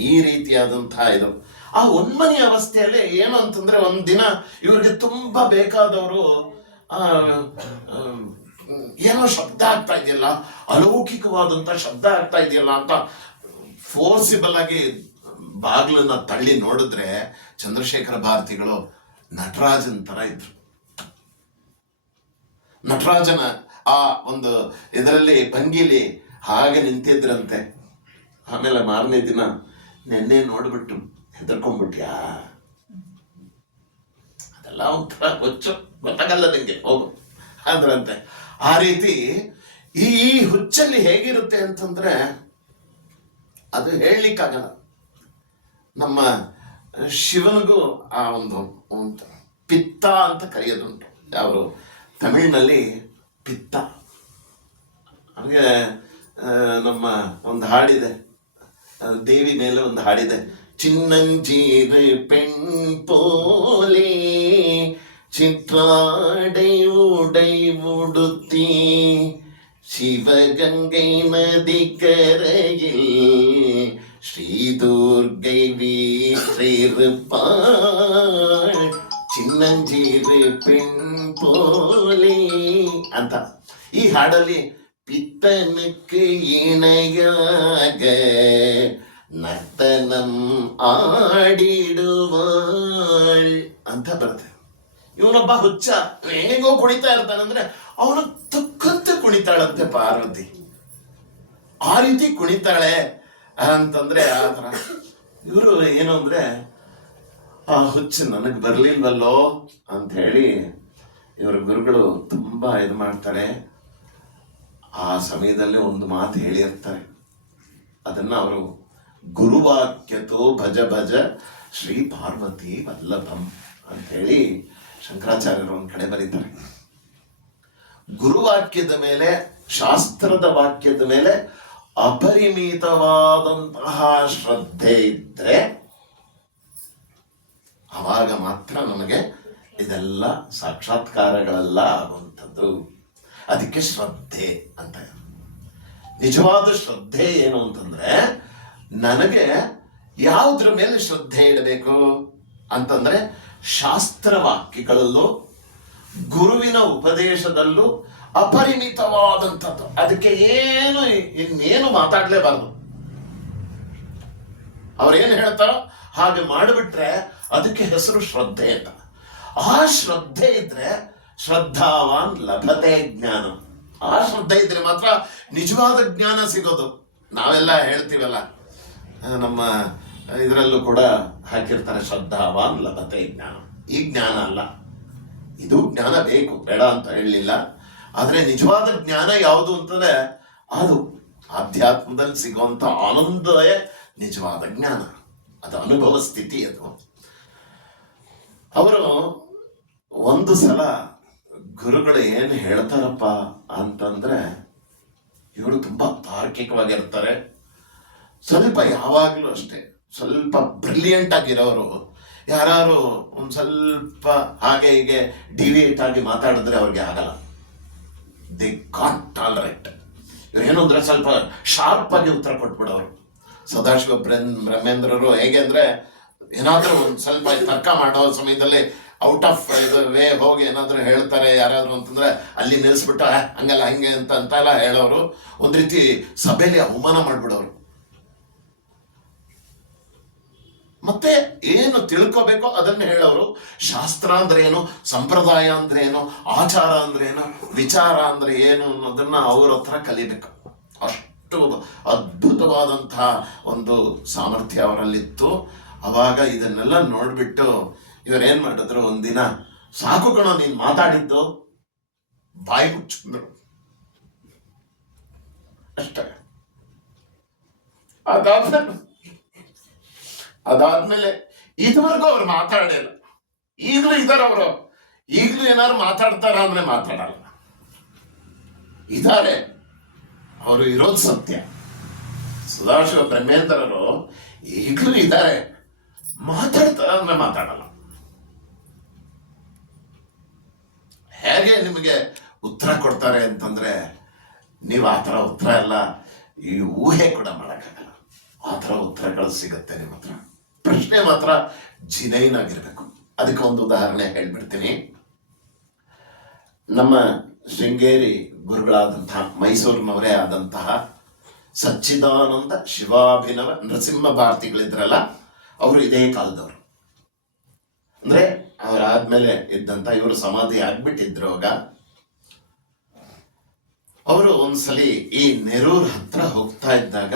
ಈ ರೀತಿಯಾದಂತಹ ಇದು ಆ ಉನ್ಮನಿ ಅವಸ್ಥೆಯಲ್ಲಿ ಏನು ಅಂತಂದ್ರೆ, ಒಂದಿನ ಇವ್ರಿಗೆ ತುಂಬಾ ಬೇಕಾದವರು ಏನೋ ಶಬ್ದ ಆಗ್ತಾ ಇದೆಯಲ್ಲ, ಅಲೌಕಿಕವಾದಂತ ಶಬ್ದ ಆಗ್ತಾ ಇದೆಯಲ್ಲ ಅಂತ ಫೋರ್ಸಿಬಲ್ ಆಗಿ ಬಾಗ್ಲನ್ನ ತಳ್ಳಿ ನೋಡಿದ್ರೆ ಚಂದ್ರಶೇಖರ ಭಾರತಿಗಳು ನಟರಾಜನ್ ತರ ಇದ್ರು. ನಟರಾಜನ ಆ ಒಂದು ಇದರಲ್ಲಿ ಭಂಗಿಲಿ ಹಾಗೆ ನಿಂತಿದ್ರಂತೆ. ಆಮೇಲೆ ಮಾರನೇ ದಿನ ನೆನ್ನೆ ನೋಡ್ಬಿಟ್ಟು ಹೆದರ್ಕೊಂಡ್ಬಿಟ್ಯಾ, ಅದೆಲ್ಲ ಒಂಥರ ಹುಚ್ಚು, ಗೊತ್ತಾಗಲ್ಲ ನಿಂಗೆ, ಹೋಗು ಅಂದ್ರಂತೆ. ಆ ರೀತಿ ಈ ಹುಚ್ಚಲ್ಲಿ ಹೇಗಿರುತ್ತೆ ಅಂತಂದ್ರೆ ಅದು ಹೇಳಲಿಕ್ಕಾಗಲ್ಲ. ನಮ್ಮ ಶಿವನಿಗೂ ಆ ಒಂದು ಪಿತ್ತ ಅಂತ ಕರೆಯೋದುಂಟು. ಅವರು ತಮಿಳಿನಲ್ಲಿ ಪಿತ್ತ. ಹಾಗೆ ನಮ್ಮ ಒಂದು ಹಾಡಿದೆ, ದೇವಿ ಮೇಲೆ ಒಂದು ಹಾಡಿದೆ, ಚಿನ್ನಂಜೀರು ಪೆಣ್ ಪೋಲೆ ಚಿತ್ರಾಡೈ ಉಡೈ ಉಡುತ್ತಿ சிவகங்கை நதி கரையில் ஸ்ரீதுர்கை வீற்றிருப்பாள் ಚಿನ್ನಂಜೀರು ಪೆಣ್ ಪೋಲೆ ಅಂತ. ಈ ಹಾಡಲ್ಲಿ ಪಿತ್ತನಕ್ಕೆ ಇಣೆಯಾಗ ನರ್ತನಂ ಆಡಿಡುವಾಳ್ ಅಂತ ಬರುತ್ತೆ. ಇವನೊಬ್ಬ ಹುಚ್ಚ ಹೇಗೋ ಕುಣಿತಾ ಇರ್ತಾನಂದ್ರೆ ಅವನು ತಕ್ಕಂತೆ ಕುಣಿತಾಳಂತೆ ಪಾರ್ವತಿ. ಆ ರೀತಿ ಕುಣಿತಾಳೆ ಅಂತಂದ್ರೆ ಆತರ. ಇವರು ಏನು ಅಂದ್ರೆ, ಆ ಹುಚ್ಚು ನನಗ್ ಬರ್ಲಿಲ್ವಲ್ಲೋ ಅಂತ ಹೇಳಿ ಇವರ ಗುರುಗಳು ತುಂಬಾ ಇದು ಮಾಡ್ತಾಳೆ. ಆ ಸಮಯದಲ್ಲಿ ಒಂದು ಮಾತು ಹೇಳಿರ್ತಾರೆ, ಅದನ್ನ ಅವರು ಗುರುವಾಕ್ಯತೋ ಭಜ ಭಜ ಶ್ರೀ ಪಾರ್ವತಿ ವಲ್ಲಭಂ ಅಂತ ಹೇಳಿ ಶಂಕರಾಚಾರ್ಯರು ಒಂದ್ ಕಡೆ ಬರೀತಾರೆ. ಗುರುವಾಕ್ಯದ ಮೇಲೆ, ಶಾಸ್ತ್ರದ ವಾಕ್ಯದ ಮೇಲೆ ಅಪರಿಮಿತವಾದಂತಹ ಶ್ರದ್ಧೆ ಇದ್ರೆ ಆವಾಗ ಮಾತ್ರ ನಮಗೆ ಇದೆಲ್ಲ ಸಾಕ್ಷಾತ್ಕಾರಗಳೆಲ್ಲ ಆಗುವಂಥದ್ದು. ಅದಕ್ಕೆ ಶ್ರದ್ಧೆ ಅಂತ. ನಿಜವಾದ ಶ್ರದ್ಧೆ ಏನು ಅಂತಂದ್ರೆ, ನನಗೆ ಯಾವುದ್ರ ಮೇಲೆ ಶ್ರದ್ಧೆ ಇಡಬೇಕು ಅಂತಂದ್ರೆ ಶಾಸ್ತ್ರವಾಕ್ಯಗಳಲ್ಲೂ ಗುರುವಿನ ಉಪದೇಶದಲ್ಲೂ ಅಪರಿಮಿತವಾದಂಥದ್ದು. ಅದಕ್ಕೆ ಇನ್ನೇನು ಮಾತಾಡ್ಲೇಬಾರ್ದು. ಅವ್ರೇನು ಹೇಳ್ತಾರೋ ಹಾಗೆ ಮಾಡಿಬಿಟ್ರೆ ಅದಕ್ಕೆ ಹೆಸರು ಶ್ರದ್ಧೆ ಅಂತ. ಆ ಶ್ರದ್ಧೆ ಇದ್ರೆ ಶ್ರದ್ಧಾವಾನ್ ಲಭತೆ ಜ್ಞಾನ. ಆ ಶ್ರದ್ಧೆ ಇದ್ರೆ ಮಾತ್ರ ನಿಜವಾದ ಜ್ಞಾನ ಸಿಗೋದು. ನಾವೆಲ್ಲ ಹೇಳ್ತೀವಲ್ಲ, ನಮ್ಮ ಇದರಲ್ಲೂ ಕೂಡ ಹಾಕಿರ್ತಾರೆ ಶ್ರದ್ಧಾವಾನ್ ಲಭತೆ ಜ್ಞಾನ. ಈ ಜ್ಞಾನ ಅಲ್ಲ, ಇದು ಜ್ಞಾನ ಬೇಕು, ಬೇಡ ಅಂತ ಹೇಳಲಿಲ್ಲ. ಆದ್ರೆ ನಿಜವಾದ ಜ್ಞಾನ ಯಾವುದು ಅಂತಂದ್ರೆ ಅದು ಆಧ್ಯಾತ್ಮದಲ್ಲಿ ಸಿಗುವಂತ ಆನಂದವೇ ನಿಜವಾದ ಜ್ಞಾನ. ಅದು ಅನುಭವ ಸ್ಥಿತಿ. ಅದು ಅವರು ಒಂದು ಸಲ ಗುರುಗಳು ಏನು ಹೇಳ್ತಾರಪ್ಪ ಅಂತಂದ್ರೆ, ಇವರು ತುಂಬಾ ತಾರ್ಕಿಕವಾಗಿರ್ತಾರೆ. ಸ್ವಲ್ಪ ಯಾವಾಗ್ಲೂ ಅಷ್ಟೇ ಸ್ವಲ್ಪ ಬ್ರಿಲಿಯಂಟ್ ಆಗಿರೋರು ಯಾರು ಒಂದು ಸ್ವಲ್ಪ ಹಾಗೆ ಹೀಗೆ ಡಿವಿಯೇಟ್ ಆಗಿ ಮಾತಾಡಿದ್ರೆ ಅವ್ರಿಗೆ ಆಗಲ್ಲ. They can't tolerate. ಏನು ಅಂದ್ರೆ ಸ್ವಲ್ಪ ಶಾರ್ಪ್ ಆಗಿ ಉತ್ತರ ಕೊಟ್ಬಿಡೋರು. ಸದಾಶಿವ ಬ್ರಹ್ಮೇಂದ್ರರು ಹೇಗೆ ಅಂದ್ರೆ ಏನಾದ್ರೂ ಒಂದು ಸ್ವಲ್ಪ ತರ್ಕ ಮಾಡೋ ಸಮಯದಲ್ಲಿ ಔಟ್ ಆಫ್ ವೇ ಹೋಗಿ ಏನಾದ್ರೂ ಹೇಳ್ತಾರೆ ಯಾರಾದ್ರು ಅಂತಂದ್ರೆ ಅಲ್ಲಿ ನಿಲ್ಲಿಸ್ಬಿಟ್ಟು ಹಂಗಲ್ಲ ಹಂಗೆ ಅಂತ ಎಲ್ಲ ಹೇಳೋರು. ಒಂದ್ ರೀತಿ ಸಭೆಯಲ್ಲಿ ಅವಮಾನ ಮಾಡ್ಬಿಡೋರು. ಮತ್ತೆ ಏನು ತಿಳ್ಕೋಬೇಕೋ ಅದನ್ನ ಹೇಳೋರು. ಶಾಸ್ತ್ರ ಅಂದ್ರೆ ಏನು, ಸಂಪ್ರದಾಯ ಅಂದ್ರೆ ಏನು, ಆಚಾರ ಅಂದ್ರೆ ಏನು, ವಿಚಾರ ಅಂದ್ರೆ ಏನು ಅನ್ನೋದನ್ನ ಅವ್ರ ಹತ್ರ ಕಲಿಬೇಕು. ಅಷ್ಟು ಅದ್ಭುತವಾದಂತಹ ಒಂದು ಸಾಮರ್ಥ್ಯ ಅವರಲ್ಲಿತ್ತು. ಅವಾಗ ಇದನ್ನೆಲ್ಲ ನೋಡ್ಬಿಟ್ಟು ಇವರೇನ್ ಮಾಡಿದ್ರು, ಒಂದಿನ ಸಾಕು ಕಣೋ ನೀನ್ ಮಾತಾಡಿದ್ದು, ಬಾಯಿ ಮುಚ್ಚಿದ್ರು ಅಷ್ಟೇ. ಅದಾದ್ಮೇಲೆ ಇದುವರೆಗೂ ಅವ್ರು ಮಾತಾಡಿಲ್ಲ. ಈಗಲೂ ಇದಾರ ಅವರು, ಈಗಲೂ ಏನಾದ್ರು ಮಾತಾಡ್ತಾರ ಅಂದ್ರೆ ಮಾತಾಡಲ್ಲ. ಇದಾರೆ, ಅವರು ಇರೋದು ಸತ್ಯ. ಸದಾಶಿವ ಬ್ರಹ್ಮೇಂದ್ರರು ಈಗಲೂ ಇದ್ದಾರೆ, ಮಾತಾಡ್ತಾರ ಅಂದ್ರೆ ಮಾತಾಡಲ್ಲ. ಹೇಗೆ ನಿಮಗೆ ಉತ್ತರ ಕೊಡ್ತಾರೆ ಅಂತಂದ್ರೆ ನೀವು ಆ ಥರ ಉತ್ತರ ಎಲ್ಲ ಈ ಊಹೆ ಕೂಡ ಮಾಡೋಕ್ಕಾಗಲ್ಲ. ಆ ಥರ ಉತ್ತರಗಳು ಸಿಗುತ್ತೆ ನಿಮ್ಮ ಹತ್ರ. ಪ್ರಶ್ನೆ ಮಾತ್ರ ಜಿನೈನ್ ಆಗಿರ್ಬೇಕು. ಅದಕ್ಕೆ ಒಂದು ಉದಾಹರಣೆ ಹೇಳ್ಬಿಡ್ತೀನಿ. ನಮ್ಮ ಶೃಂಗೇರಿ ಗುರುಗಳಾದಂತಹ, ಮೈಸೂರಿನವರೇ ಆದಂತಹ ಸಚ್ಚಿದಾನಂದ ಶಿವಾಭಿನವ ನರಸಿಂಹ ಭಾರತಿಗಳಿದ್ರಲ್ಲ, ಅವರು ಇದೇ ಕಾಲದವರು. ಅಂದ್ರೆ ಅವರಾದ್ಮೇಲೆ ಇದ್ದಂತ, ಇವರು ಸಮಾಧಿ ಆಗ್ಬಿಟ್ಟಿದ್ರು. ಆಗ ಅವರು ಒಂದ್ಸಲಿ ಈ ನೆರೂರ್ ಹತ್ರ ಹೋಗ್ತಾ ಇದ್ದಾಗ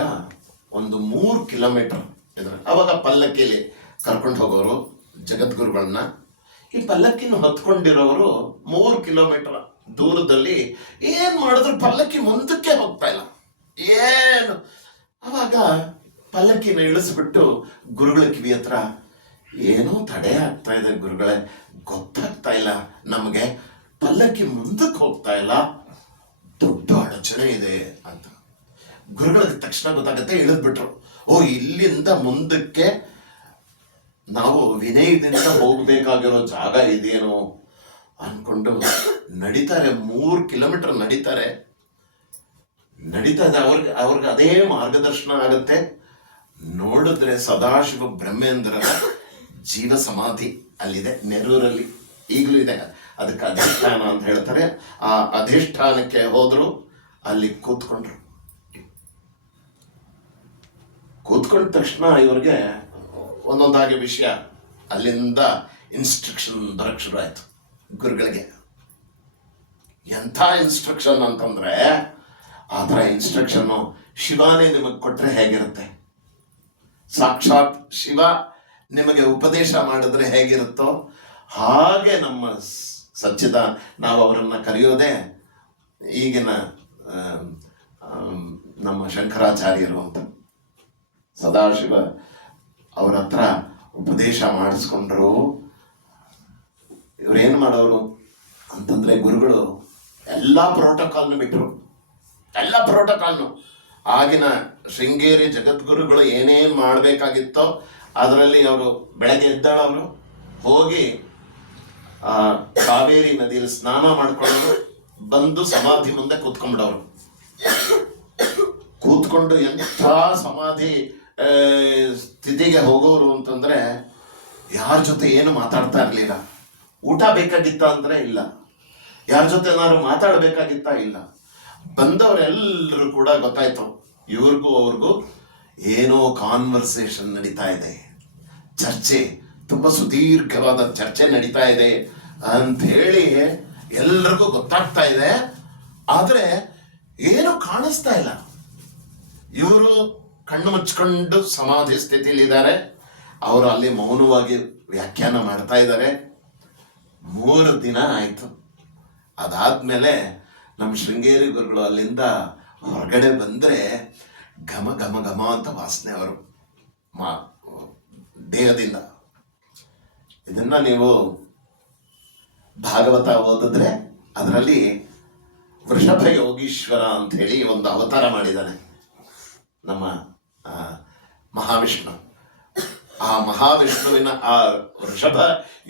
ಒಂದು 3 ಕಿಲೋಮೀಟರ್ ಇದ್ರ, ಅವಾಗ ಪಲ್ಲಕ್ಕಿಲಿ ಕರ್ಕೊಂಡು ಹೋಗೋರು ಜಗದ್ಗುರುಗಳನ್ನ. ಈ ಪಲ್ಲಕ್ಕಿನ ಹೊತ್ಕೊಂಡಿರೋರು 3 ಕಿಲೋಮೀಟರ್ ದೂರದಲ್ಲಿ ಏನ್ ಮಾಡಿದ್ರು ಪಲ್ಲಕ್ಕಿ ಮುಂದಕ್ಕೆ ಹೋಗ್ತಾ ಇಲ್ಲ. ಏನು ಅವಾಗ ಪಲ್ಲಕ್ಕಿನ ಇಳಿಸ್ಬಿಟ್ಟು ಗುರುಗಳ ಕಿವಿ ಹತ್ರ, ಏನೋ ತಡೆ ಆಗ್ತಾ ಇದೆ ಗುರುಗಳೇ, ಗೊತ್ತಾಗ್ತಾ ಇಲ್ಲ ನಮಗೆ, ಪಲ್ಲಕ್ಕಿ ಮುಂದಕ್ಕೆ ಹೋಗ್ತಾ ಇಲ್ಲ, ದೊಡ್ಡ ಅಡಚಣೆ ಇದೆ ಅಂತ. ಗುರುಗಳಿಗೆ ತಕ್ಷಣ ಗೊತ್ತಾಗತ್ತೆ, ಇಳಿದ್ಬಿಟ್ರು. ಓ, ಇಲ್ಲಿಂದ ಮುಂದಕ್ಕೆ ನಾವು ವಿನಯದಿಂದ ಹೋಗ್ಬೇಕಾಗಿರೋ ಜಾಗ ಇದೇನೋ ಅನ್ಕೊಂಡು ನಡೀತಾರೆ. 3 ಕಿಲೋಮೀಟರ್ ನಡೀತಾರೆ. ಅವ್ರಿಗೆ ಅದೇ ಮಾರ್ಗದರ್ಶನ ಆಗತ್ತೆ. ನೋಡಿದ್ರೆ ಸದಾಶಿವ ಬ್ರಹ್ಮೇಂದ್ರರ ಜೀವ ಸಮಾಧಿ ಅಲ್ಲಿದೆ, ನೆರೂರಲ್ಲಿ ಈಗಲೂ ಇದೆ. ಅದಕ್ಕೆ ಅಧಿಷ್ಠಾನ ಅಂತ ಹೇಳ್ತಾರೆ. ಆ ಅಧಿಷ್ಠಾನಕ್ಕೆ ಹೋದ್ರು, ಅಲ್ಲಿ ಕೂತ್ಕೊಂಡ್ರು. ಕೂತ್ಕೊಂಡ ತಕ್ಷಣ ಇವ್ರಿಗೆ ಒಂದೊಂದಾಗಿ ವಿಷಯ, ಅಲ್ಲಿಂದ ಇನ್ಸ್ಟ್ರಕ್ಷನ್ ಬರಕ್ ಶುರು ಆಯ್ತು ಗುರುಗಳಿಗೆ. ಎಂಥ ಇನ್ಸ್ಟ್ರಕ್ಷನ್ ಅಂತಂದ್ರೆ, ಆ ಥರ ಇನ್ಸ್ಟ್ರಕ್ಷನ್ ಶಿವನೇ ನಿಮಗೆ ಕೊಟ್ರೆ ಹೇಗಿರುತ್ತೆ, ಸಾಕ್ಷಾತ್ ಶಿವ ನಿಮಗೆ ಉಪದೇಶ ಮಾಡಿದ್ರೆ ಹೇಗಿರುತ್ತೋ ಹಾಗೆ ನಮ್ಮ ನಾವು ಅವರನ್ನ ಕರೆಯೋದೇ ಈಗಿನ ನಮ್ಮ ಶಂಕರಾಚಾರ್ಯರು ಅಂತ. ಸದಾಶಿವ ಅವ್ರ ಹತ್ರ ಉಪದೇಶ ಮಾಡಿಸ್ಕೊಂಡ್ರು. ಇವ್ರೇನು ಮಾಡೋರು ಅಂತಂದ್ರೆ, ಗುರುಗಳು ಎಲ್ಲ ಪ್ರೋಟೋಕಾಲ್ನು ಬಿಟ್ರು. ಎಲ್ಲ ಪ್ರೋಟೋಕಾಲ್ನು ಆಗಿನ ಶೃಂಗೇರಿ ಜಗದ್ಗುರುಗಳು ಏನೇನು ಮಾಡಬೇಕಾಗಿತ್ತೋ ಅದರಲ್ಲಿ ಅವರು ಬೆಳಗ್ಗೆ ಎದ್ದಾಳವರು ಹೋಗಿ ಕಾವೇರಿ ನದಿಯಲ್ಲಿ ಸ್ನಾನ ಮಾಡ್ಕೊಳ್ಳೋರು, ಬಂದು ಸಮಾಧಿ ಮುಂದೆ ಕೂತ್ಕೊಂಡ್ಬಿಡೋರು. ಕೂತ್ಕೊಂಡು ಎಂಥ ಸಮಾಧಿ ಸ್ಥಿತಿಗೆ ಹೋಗೋರು ಅಂತಂದ್ರೆ, ಯಾರ ಜೊತೆ ಏನು ಮಾತಾಡ್ತಾ ಇರ್ಲಿಲ್ಲ. ಊಟ ಬೇಕಾಗಿತ್ತ ಅಂದ್ರೆ ಇಲ್ಲ, ಯಾರ ಜೊತೆ ಏನಾದ್ರು ಮಾತಾಡ್ಬೇಕಾಗಿತ್ತ ಇಲ್ಲ. ಬಂದವರೆಲ್ಲರೂ ಕೂಡ ಗೊತ್ತಾಯ್ತು, ಇವ್ರಿಗೂ ಅವ್ರಿಗೂ ಏನೋ ಕಾನ್ವರ್ಸೇಷನ್ ನಡೀತಾ ಇದೆ, ಚರ್ಚೆ, ತುಂಬಾ ಸುದೀರ್ಘವಾದ ಚರ್ಚೆ ನಡೀತಾ ಇದೆ ಅಂತ ಹೇಳಿ ಎಲ್ರಿಗೂ ಗೊತ್ತಾಗ್ತಾ ಇದೆ. ಆದ್ರೆ ಏನು ಕಾಣಿಸ್ತಾ ಇಲ್ಲ. ಇವರು ಕಣ್ಣು ಮುಚ್ಕೊಂಡು ಸಮಾಧಿ ಸ್ಥಿತಿಲಿ ಇದ್ದಾರೆ, ಅವರು ಅಲ್ಲಿ ಮೌನವಾಗಿ ವ್ಯಾಖ್ಯಾನ ಮಾಡ್ತಾ ಇದ್ದಾರೆ. 3 ದಿನ ಆಯ್ತು. ಅದಾದ್ಮೇಲೆ ನಮ್ಮ ಶೃಂಗೇರಿ ಗುರುಗಳು ಅಲ್ಲಿಂದ ಹೊರಗಡೆ ಬಂದ್ರೆ ಘಮ ಘಮ ಘಮ ಅಂತ ವಾಸನೆ ಅವರು ದೇಹದಿಂದ. ಇದನ್ನ ನೀವು ಭಾಗವತ ಓದಿದ್ರೆ ಅದರಲ್ಲಿ ವೃಷಭ ಯೋಗೀಶ್ವರ ಅಂತ ಹೇಳಿ ಒಂದು ಅವತಾರ ಮಾಡಿದ್ದಾನೆ ನಮ್ಮ ಮಹಾವಿಷ್ಣು. ಆ ಮಹಾವಿಷ್ಣುವಿನ ಆ ವೃಷಭ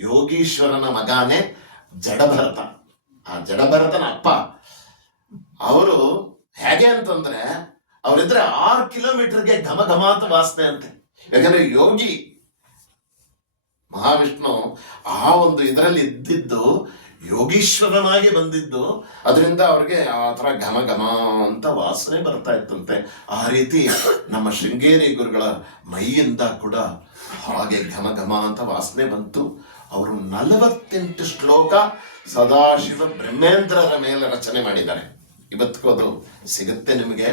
ಯೋಗೀಶ್ವರನ ಮಗಾನೇ ಜಡಭರತ. ಆ ಜಡಭರತನ ಅಪ್ಪ ಅವರು ಹೇಗೆ ಅಂತಂದ್ರೆ ಅವರಿದ್ರೆ 6 ಕಿಲೋಮೀಟರ್ಗೆ ಘಮ ಘಮಾತ ವಾಸನೆ ಅಂತೆ. ಯಾಕಂದ್ರೆ ಯೋಗಿ ಮಹಾವಿಷ್ಣು ಆ ಒಂದು ಇದರಲ್ಲಿ ಇದ್ದಿದ್ದು, ಯೋಗೀಶ್ವರನಾಗಿ ಬಂದಿದ್ದು, ಅದರಿಂದ ಅವ್ರಿಗೆ ಆ ಥರ ಘಮ ಘಮ ಅಂತ ವಾಸನೆ ಬರ್ತಾ ಇತ್ತಂತೆ. ಆ ರೀತಿ ನಮ್ಮ ಶೃಂಗೇರಿ ಗುರುಗಳ ಮೈಯಿಂದ ಕೂಡ ಹಾಗೆ ಘಮ ಘಮ ಅಂತ ವಾಸನೆ ಬಂತು. ಅವರು 48 ಶ್ಲೋಕ ಸದಾಶಿವ ಬ್ರಹ್ಮೇಂದ್ರರ ಮೇಲೆ ರಚನೆ ಮಾಡಿದ್ದಾರೆ. ಇವತ್ತಿಗೋದು ಸಿಗುತ್ತೆ ನಿಮಗೆ.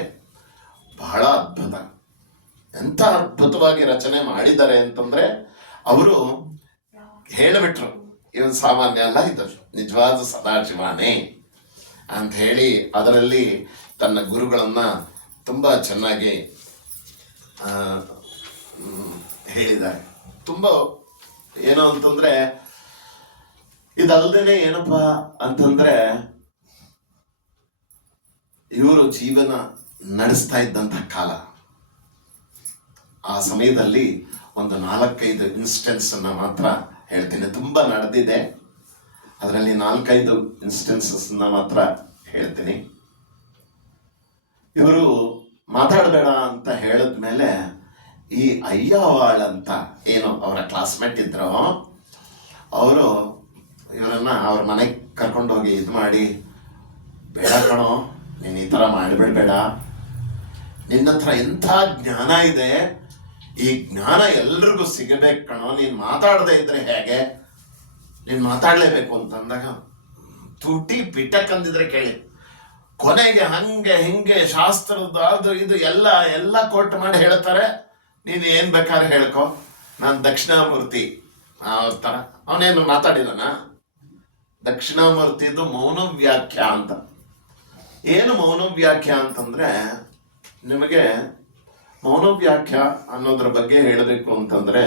ಬಹಳ ಅದ್ಭುತ. ಎಂಥ ಅದ್ಭುತವಾಗಿ ರಚನೆ ಮಾಡಿದ್ದಾರೆ ಅಂತಂದ್ರೆ ಅವರು ಹೇಳಿಬಿಟ್ರು, ಇವನ್ ಸಾಮಾನ್ಯ ಅಲ್ಲ, ಇದು ನಿಜವಾದ ಸದಾಶಿವನೇ ಅಂತ ಹೇಳಿ ಅದರಲ್ಲಿ ತನ್ನ ಗುರುಗಳನ್ನ ತುಂಬಾ ಚೆನ್ನಾಗಿ ಹೇಳಿದ್ದಾರೆ. ತುಂಬ ಏನು ಅಂತಂದ್ರೆ ಇದಲ್ದೇನೆ ಏನಪ್ಪಾ ಅಂತಂದ್ರೆ ಇವರು ಜೀವನ ನಡೆಸ್ತಾ ಇದ್ದಂಥ ಕಾಲ. ಆ ಸಮಯದಲ್ಲಿ ಒಂದು 4-5 ಇನ್ಸ್ಟೆನ್ಸ್ ಅನ್ನ ಮಾತ್ರ ಹೇಳ್ತೀನಿ. ತುಂಬಾ ನಡೆದಿದೆ, ಅದರಲ್ಲಿ 4-5 ಇನ್ಸ್ಟೆನ್ಸಸ್ ಮಾತ್ರ ಹೇಳ್ತೀನಿ. ಇವರು ಮಾತಾಡಬೇಡ ಅಂತ ಹೇಳಿದ್ಮೇಲೆ ಈ ಅಯ್ಯವಾಳ್ ಅಂತ ಏನು ಅವರ ಕ್ಲಾಸ್ಮೇಟ್ ಇದ್ರು, ಅವರು ಇವರನ್ನ ಅವ್ರ ಮನೆಗೆ ಕರ್ಕೊಂಡೋಗಿ ಇದು ಮಾಡಿ, ಬೇಡ ಕಣೋ ನೀನು ಈ ಥರ ಮಾಡಿಬಿಡ್ಬೇಡ, ನಿನ್ನ ಹತ್ರ ಎಂಥ ಜ್ಞಾನ ಇದೆ, ಈ ಜ್ಞಾನ ಎಲ್ರಿಗೂ ಸಿಗಬೇಕು ಕಣೋ, ನೀನು ಮಾತಾಡದೆ ಇದ್ರೆ ಹೇಗೆ, ನೀನು ಮಾತಾಡಲೇಬೇಕು ಅಂತಂದಾಗ ತುಟಿ ಪಿಟಕ್ಕಂದಿದ್ರೆ ಕೇಳಿ, ಕೊನೆಗೆ ಹಂಗೆ ಹಿಂಗೆ ಶಾಸ್ತ್ರದ ಅದು ಇದು ಎಲ್ಲ ಕೋಟ್ ಮಾಡಿ ಹೇಳ್ತಾರೆ. ನೀನು ಏನು ಬೇಕಾದ್ರೆ ಹೇಳ್ಕೊ, ನಾನು ದಕ್ಷಿಣಾಮೂರ್ತಿ ಅವ್ರ ಥರ. ಅವನೇನು ಮಾತಾಡಿದಾನ? ದಕ್ಷಿಣಾಮೂರ್ತಿದು ಮೌನ ವ್ಯಾಖ್ಯ ಅಂತ. ಏನು ಮೌನ ವ್ಯಾಖ್ಯ ಅಂತಂದ್ರೆ, ನಿಮಗೆ ಮೌನ ವ್ಯಾಖ್ಯ ಅನ್ನೋದ್ರ ಬಗ್ಗೆ ಹೇಳಬೇಕು ಅಂತಂದ್ರೆ,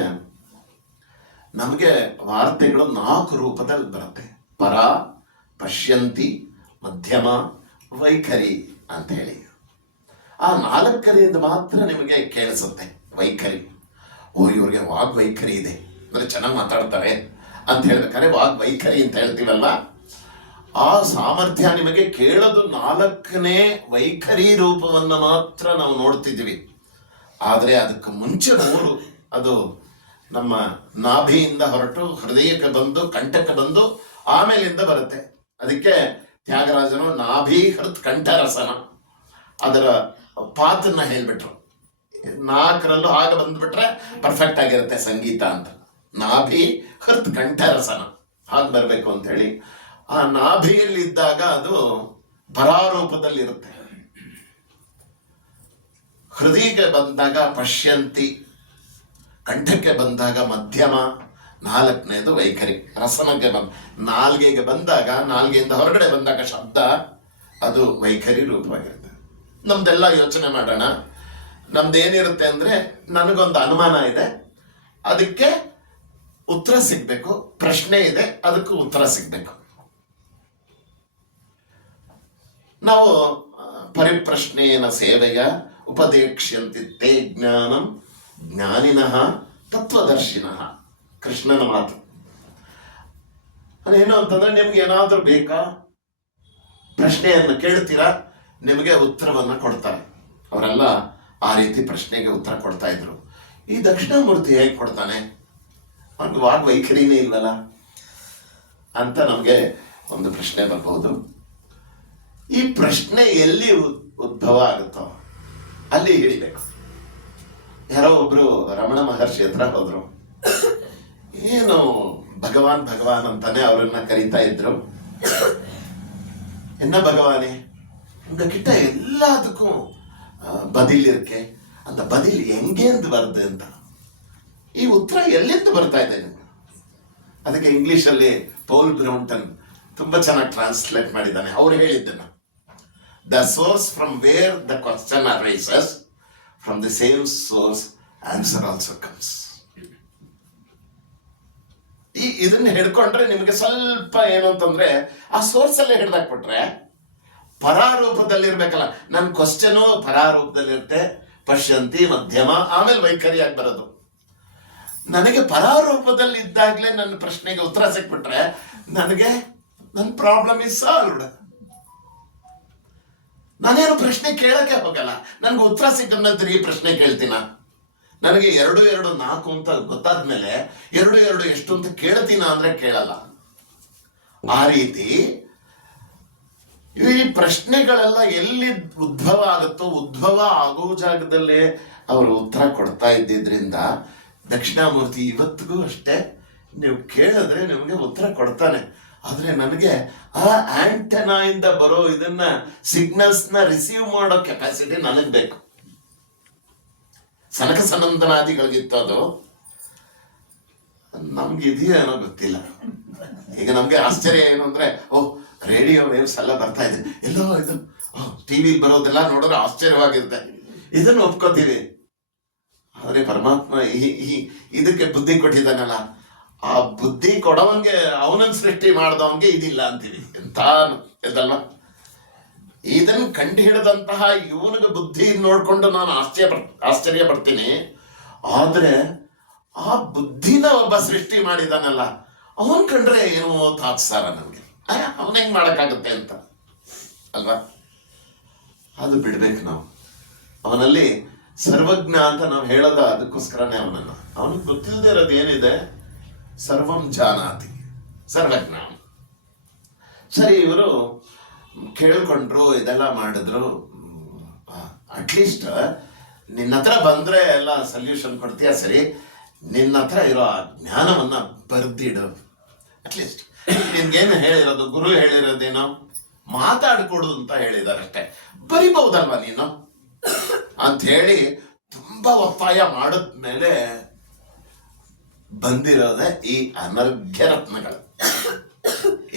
ನಮಗೆ ವಾರ್ತೆಗಳು 4 ರೂಪದಲ್ಲಿ ಬರುತ್ತೆ. ಪರ, ಪಶ್ಯಂತಿ, ಮಧ್ಯಮ, ವೈಖರಿ ಅಂತ ಹೇಳಿ. ಆ 4ರಿಂದ ಮಾತ್ರ ನಿಮಗೆ ಕೇಳಿಸುತ್ತೆ ವೈಖರಿ. ಓ ಇವ್ರಿಗೆ ವಾಗ್ವೈಖರಿ ಇದೆ ಅಂದ್ರೆ ಚೆನ್ನಾಗಿ ಮಾತಾಡ್ತಾರೆ ಅಂತ ಹೇಳ್ಬೇಕಾದ್ರೆ ವಾಗ್ವೈಖರಿ ಅಂತ ಹೇಳ್ತೀವಲ್ಲ, ಆ ಸಾಮರ್ಥ್ಯ ನಿಮಗೆ ಕೇಳೋದು 4ನೇ ವೈಖರಿ ರೂಪವನ್ನು ಮಾತ್ರ ನಾವು ನೋಡ್ತಿದ್ವಿ. ಆದರೆ ಅದಕ್ಕೆ ಮುಂಚೆ 3 ಅದು ನಮ್ಮ ನಾಭಿಯಿಂದ ಹೊರಟು ಹೃದಯಕ್ಕೆ ಬಂದು ಕಂಠಕ್ಕೆ ಬಂದು ಆಮೇಲಿಂದ ಬರುತ್ತೆ. ಅದಕ್ಕೆ ತ್ಯಾಗರಾಜನು ನಾಭಿ ಹೃತ್ ಕಂಠರಸನ ಅದರ ಪಾತನ್ನ ಹೇಳ್ಬಿಟ್ರು. 4ರಲ್ಲೂ ಆಗ ಬಂದ್ಬಿಟ್ರೆ ಪರ್ಫೆಕ್ಟ್ ಆಗಿರುತ್ತೆ ಸಂಗೀತ ಅಂತ. ನಾಭಿ ಹೃತ್ ಕಂಠರಸನ ಹಾಗೆ ಬರಬೇಕು ಅಂತ ಹೇಳಿ ಆ ನಾಭಿಯಲ್ಲಿ ಇದ್ದಾಗ ಅದು ಪರಾರೂಪದಲ್ಲಿರುತ್ತೆ. ಹೃದಯಕ್ಕೆ ಬಂದಾಗ ಪಶ್ಯಂತಿ, ಕಂಠಕ್ಕೆ ಬಂದಾಗ ಮಧ್ಯಮ, 4ನೇದು ವೈಖರಿ. ರಸನಕ್ಕೆ ನಾಲ್ಗೆಗೆ ಬಂದಾಗ, ನಾಲ್ಗೆಯಿಂದ ಹೊರಗಡೆ ಬಂದಾಗ ಶಬ್ದ, ಅದು ವೈಖರಿ ರೂಪವಾಗಿರುತ್ತೆ. ನಮ್ದೆಲ್ಲ ಯೋಚನೆ ಮಾಡೋಣ. ನಮ್ದೇನಿರುತ್ತೆ ಅಂದ್ರೆ, ನನಗೊಂದು ಅನುಮಾನ ಇದೆ, ಅದಕ್ಕೆ ಉತ್ತರ ಸಿಗ್ಬೇಕು. ಪ್ರಶ್ನೆ ಇದೆ, ಅದಕ್ಕೂ ಉತ್ತರ ಸಿಗ್ಬೇಕು. ನಾವು ಪರಿಪ್ರಶ್ನೇನ ಸೇವೆಯ ಉಪದೇಕ್ಷ್ಯಂತಿ ತೇ ಜ್ಞಾನಂ ಜ್ಞಾನಿನಃ ತತ್ವದರ್ಶಿನಃ. ಕೃಷ್ಣನ ಮಾತು ಅದೇನು ಅಂತಂದ್ರೆ, ನಿಮ್ಗೆ ಏನಾದ್ರೂ ಬೇಕಾ, ಪ್ರಶ್ನೆಯನ್ನು ಕೇಳ್ತೀರಾ, ನಿಮಗೆ ಉತ್ತರವನ್ನ ಕೊಡ್ತಾರೆ. ಅವರೆಲ್ಲ ಆ ರೀತಿ ಪ್ರಶ್ನೆಗೆ ಉತ್ತರ ಕೊಡ್ತಾ ಇದ್ರು. ಈ ದಕ್ಷಿಣಾಮೂರ್ತಿ ಹೇಗೆ ಕೊಡ್ತಾನೆ, ಅವ್ನಿಗೆ ವಾಗ್ವೈಖರಿನೇ ಇಲ್ವಲ್ಲ ಅಂತ ನಮಗೆ ಒಂದು ಪ್ರಶ್ನೆ ಬರ್ಬಹುದು. ಈ ಪ್ರಶ್ನೆ ಎಲ್ಲಿ ಉದ್ಭವ ಆಗುತ್ತೋ ಅಲ್ಲಿ ಹಿಡಿಬೇಕು. ಯಾರೋ ಒಬ್ರು ರಮಣ ಮಹರ್ಷಿ ಹತ್ರ ಹೋದ್ರು. ಏನು ಭಗವಾನ್ ಭಗವಾನ್ ಅಂತಾನೆ ಅವರನ್ನ ಕರೀತಾ ಇದ್ರು. என்ன பகவானே, உங்ககிட்ட எல்லாத்துக்கும் பதில் இருக்கே, அந்த பதில் எங்கேந்து வருது ಅಂತ. ಈ ಉತ್ತರ ಎಲ್ಲಿಂದ ಬರ್ತಾ ಇದೆ? ಅದಕ್ಕೆ ಇಂಗ್ಲಿಷಲ್ಲಿ ಪೌಲ್ ಬ್ರೌಂಟನ್ ತುಂಬಾ ಚೆನ್ನಾಗಿ ಟ್ರಾನ್ಸ್ಲೇಟ್ ಮಾಡಿದ್ದಾನೆ. ಅವ್ರು ಹೇಳಿದ್ದನ್ನ, the source from where the question arises, from the same source answer also comes. ಇದನ್ನ ಹಿಡ್ಕೊಂಡ್ರೆ ನಿಮಗೆ ಸ್ವಲ್ಪ ಏನು ಅಂತಂದ್ರೆ, ಆ ಸೋರ್ಸ್ ಅಲ್ಲೇ ಹಿಡ್ದಾಕ್ಬಿಟ್ರೆ ಪರಾರೂಪದಲ್ಲಿರ್ಬೇಕಲ್ಲ. ನನ್ನ ಕ್ವಶನು ಪರಾರೂಪದಲ್ಲಿರುತ್ತೆ, ಪಶ್ಯಂತಿ, ಮಧ್ಯಮ, ಆಮೇಲೆ ವೈಖರಿಯಾಗಿ ಬರೋದು. ನನಗೆ ಪರಾರೂಪದಲ್ಲಿ ಇದ್ದಾಗಲೇ ನನ್ನ ಪ್ರಶ್ನೆಗೆ ಉತ್ತರ ಸಿಕ್ಬಿಟ್ರೆ ನನಗೆ ನನ್ನ ಪ್ರಾಬ್ಲಮ್ ಇಸ್ ಸಾಲ್ವ್ಡ್. ನಾನೇನು ಪ್ರಶ್ನೆ ಕೇಳಕ್ಕೆ ಹೋಗಲ್ಲ, ನನ್ಗೆ ಉತ್ತರ ಸಿಕ್ಕದ್ಮೇಲೆ ತಿರುಗಿ ಪ್ರಶ್ನೆ ಕೇಳ್ತೀನ. ನನಗೆ 2 2 4 ಅಂತ ಗೊತ್ತಾದ್ಮೇಲೆ 2 2 ಎಷ್ಟು ಅಂತ ಕೇಳ್ತೀನ ಅಂದ್ರೆ ಕೇಳಲ್ಲ. ಆ ರೀತಿ ಈ ಪ್ರಶ್ನೆಗಳೆಲ್ಲ ಎಲ್ಲಿ ಉದ್ಭವ ಆಗುತ್ತೋ ಉದ್ಭವ ಆಗೋ ಜಾಗದಲ್ಲೇ ಅವರು ಉತ್ತರ ಕೊಡ್ತಾ ಇದ್ದಿದ್ರಿಂದ ದಕ್ಷಿಣಾಮೂರ್ತಿ ಇವತ್ತಿಗೂ ಅಷ್ಟೇ ನೀವು ಕೇಳಿದ್ರೆ ನಿಮಗೆ ಉತ್ತರ ಕೊಡ್ತಾನೆ. ಆದ್ರೆ ನನಗೆ ಆ ಆಂಟೆನಾ ಇಂದ ಬರೋ ಇದನ್ನ ಸಿಗ್ನಲ್ಸ್ ನ ರಿಸೀವ್ ಮಾಡೋ ಕೆಪಾಸಿಟಿ ನನಗ್ ಬೇಕು. ಸನಕ ಸನಂದನಾದಿಗಳಿಗಿತ್ತು, ಅದು ನಮ್ಗೆ ಇದೆಯೇನೋ ಗೊತ್ತಿಲ್ಲ. ಈಗ ನಮ್ಗೆ ಆಶ್ಚರ್ಯ ಏನು ಅಂದ್ರೆ, ರೇಡಿಯೋ ವೇವ್ಸ್ ಎಲ್ಲ ಬರ್ತಾ ಇದೆ, ಎಲ್ಲೋ ಇದು ಟಿವಿ ಬರೋದೆಲ್ಲ ನೋಡಿದ್ರೆ ಆಶ್ಚರ್ಯವಾಗಿರುತ್ತೆ, ಇದನ್ನು ಒಪ್ಕೋತೀವಿ. ಆದ್ರೆ ಪರಮಾತ್ಮ ಇದಕ್ಕೆ ಬುದ್ಧಿ ಕೊಟ್ಟಿದ್ದಾನಲ್ಲ, ಆ ಬುದ್ಧಿ ಕೊಡೋವಂಗೆ ಅವನನ್ನ ಸೃಷ್ಟಿ ಮಾಡ್ದವನ್ಗೆ ಇದಿಲ್ಲ ಅಂತೀವಿ. ಎಂತ ಇದಲ್ವ? ಇದನ್ನು ಕಂಡು ಹಿಡಿದಂತಹ ಇವನಿಗೆ ಬುದ್ಧಿ ನೋಡ್ಕೊಂಡು ನಾನು ಆಶ್ಚರ್ಯ ಪಡ್ತೀನಿ. ಆದ್ರೆ ಆ ಬುದ್ಧಿನ ಒಬ್ಬ ಸೃಷ್ಟಿ ಮಾಡಿದಾನಲ್ಲ, ಅವನ್ ಕಂಡ್ರೆ ಏನೋ ತಾತ್ಸಾರ ನಮ್ಗೆ. ಅವನ ಹೆಂಗ್ ಮಾಡಕ್ಕಾಗುತ್ತೆ ಅಂತ ಅಲ್ವಾ? ಅದು ಬಿಡ್ಬೇಕು ನಾವು. ಅವನಲ್ಲಿ ಸರ್ವಜ್ಞ ಅಂತ ನಾವು ಹೇಳೋದು ಅದಕ್ಕೋಸ್ಕರನೇ ಅವನನ್ನ. ಅವನಿಗೆ ಗೊತ್ತಿಲ್ಲದೆ ಇರೋದು ಏನಿದೆ? ಸರ್ವಂ ಜಾನಾತಿ, ಸರ್ವಜ್ಞ. ಸರಿ, ಇವರು ಕೇಳ್ಕೊಂಡ್ರು, ಇದೆಲ್ಲ ಮಾಡಿದ್ರು. ಅಟ್ಲೀಸ್ಟ್ ನಿನ್ನ ಹತ್ರ ಬಂದ್ರೆ ಎಲ್ಲ ಸೊಲ್ಯೂಷನ್ ಕೊಡ್ತೀಯ, ಸರಿ, ನಿನ್ನ ಹತ್ರ ಇರೋ ಆ ಜ್ಞಾನವನ್ನ ಬರ್ದಿಡು. ಅಟ್ಲೀಸ್ಟ್ ನಿನ್ಗೇನು ಹೇಳಿರೋದು? ಗುರು ಹೇಳಿರೋದೇನೋ ಮಾತಾಡ್ಕೊಡು ಅಂತ ಹೇಳಿದಾರೆ ಅಷ್ಟೇ. ಬರಿಬಹುದಲ್ವಾ ನೀನು ಅಂತ ಹೇಳಿ ತುಂಬಾ ಒತ್ತಾಯ ಮಾಡಿದ್ಮೇಲೆ ಬಂದಿರೋದೆ ಈ ಅನರ್ಘ್ಯ ರತ್ನಗಳು.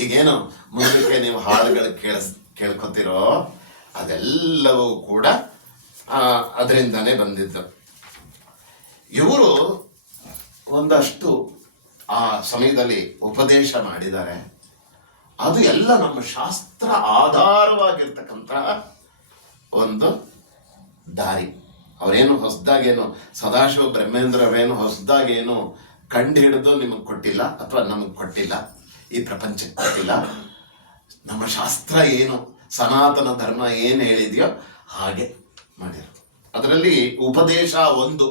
ಈಗೇನು ಮುಂದಕ್ಕೆ ನೀವು ಹಾಡುಗಳು ಕೇಳ್ಕೊತಿರೋ ಅದೆಲ್ಲವೂ ಕೂಡ ಅದರಿಂದಾನೇ ಬಂದಿದ್ದು. ಇವರು ಒಂದಷ್ಟು ಆ ಸಮಯದಲ್ಲಿ ಉಪದೇಶ ಮಾಡಿದ್ದಾರೆ. ಅದು ಎಲ್ಲ ನಮ್ಮ ಶಾಸ್ತ್ರ ಆಧಾರವಾಗಿರ್ತಕ್ಕಂತಹ ಒಂದು ದಾರಿ. ಅವರೇನು ಹೊಸದಾಗೇನು ಸದಾಶಿವ ಬ್ರಹ್ಮೇಂದ್ರವೇನು ಹೊಸದಾಗೇನು ಕಂಡು ಹಿಡಿದು ನಿಮಗೆ ಕೊಟ್ಟಿಲ್ಲ, ಅಥವಾ ನಮಗೆ ಕೊಟ್ಟಿಲ್ಲ, ಈ ಪ್ರಪಂಚಕ್ಕೆ ಕೊಟ್ಟಿಲ್ಲ. ನಮ್ಮ ಶಾಸ್ತ್ರ ಏನು, ಸನಾತನ ಧರ್ಮ ಏನು ಹೇಳಿದೆಯೋ ಹಾಗೆ ಮಾಡಿರೋ. ಅದರಲ್ಲಿ ಉಪದೇಶ ಒಂದು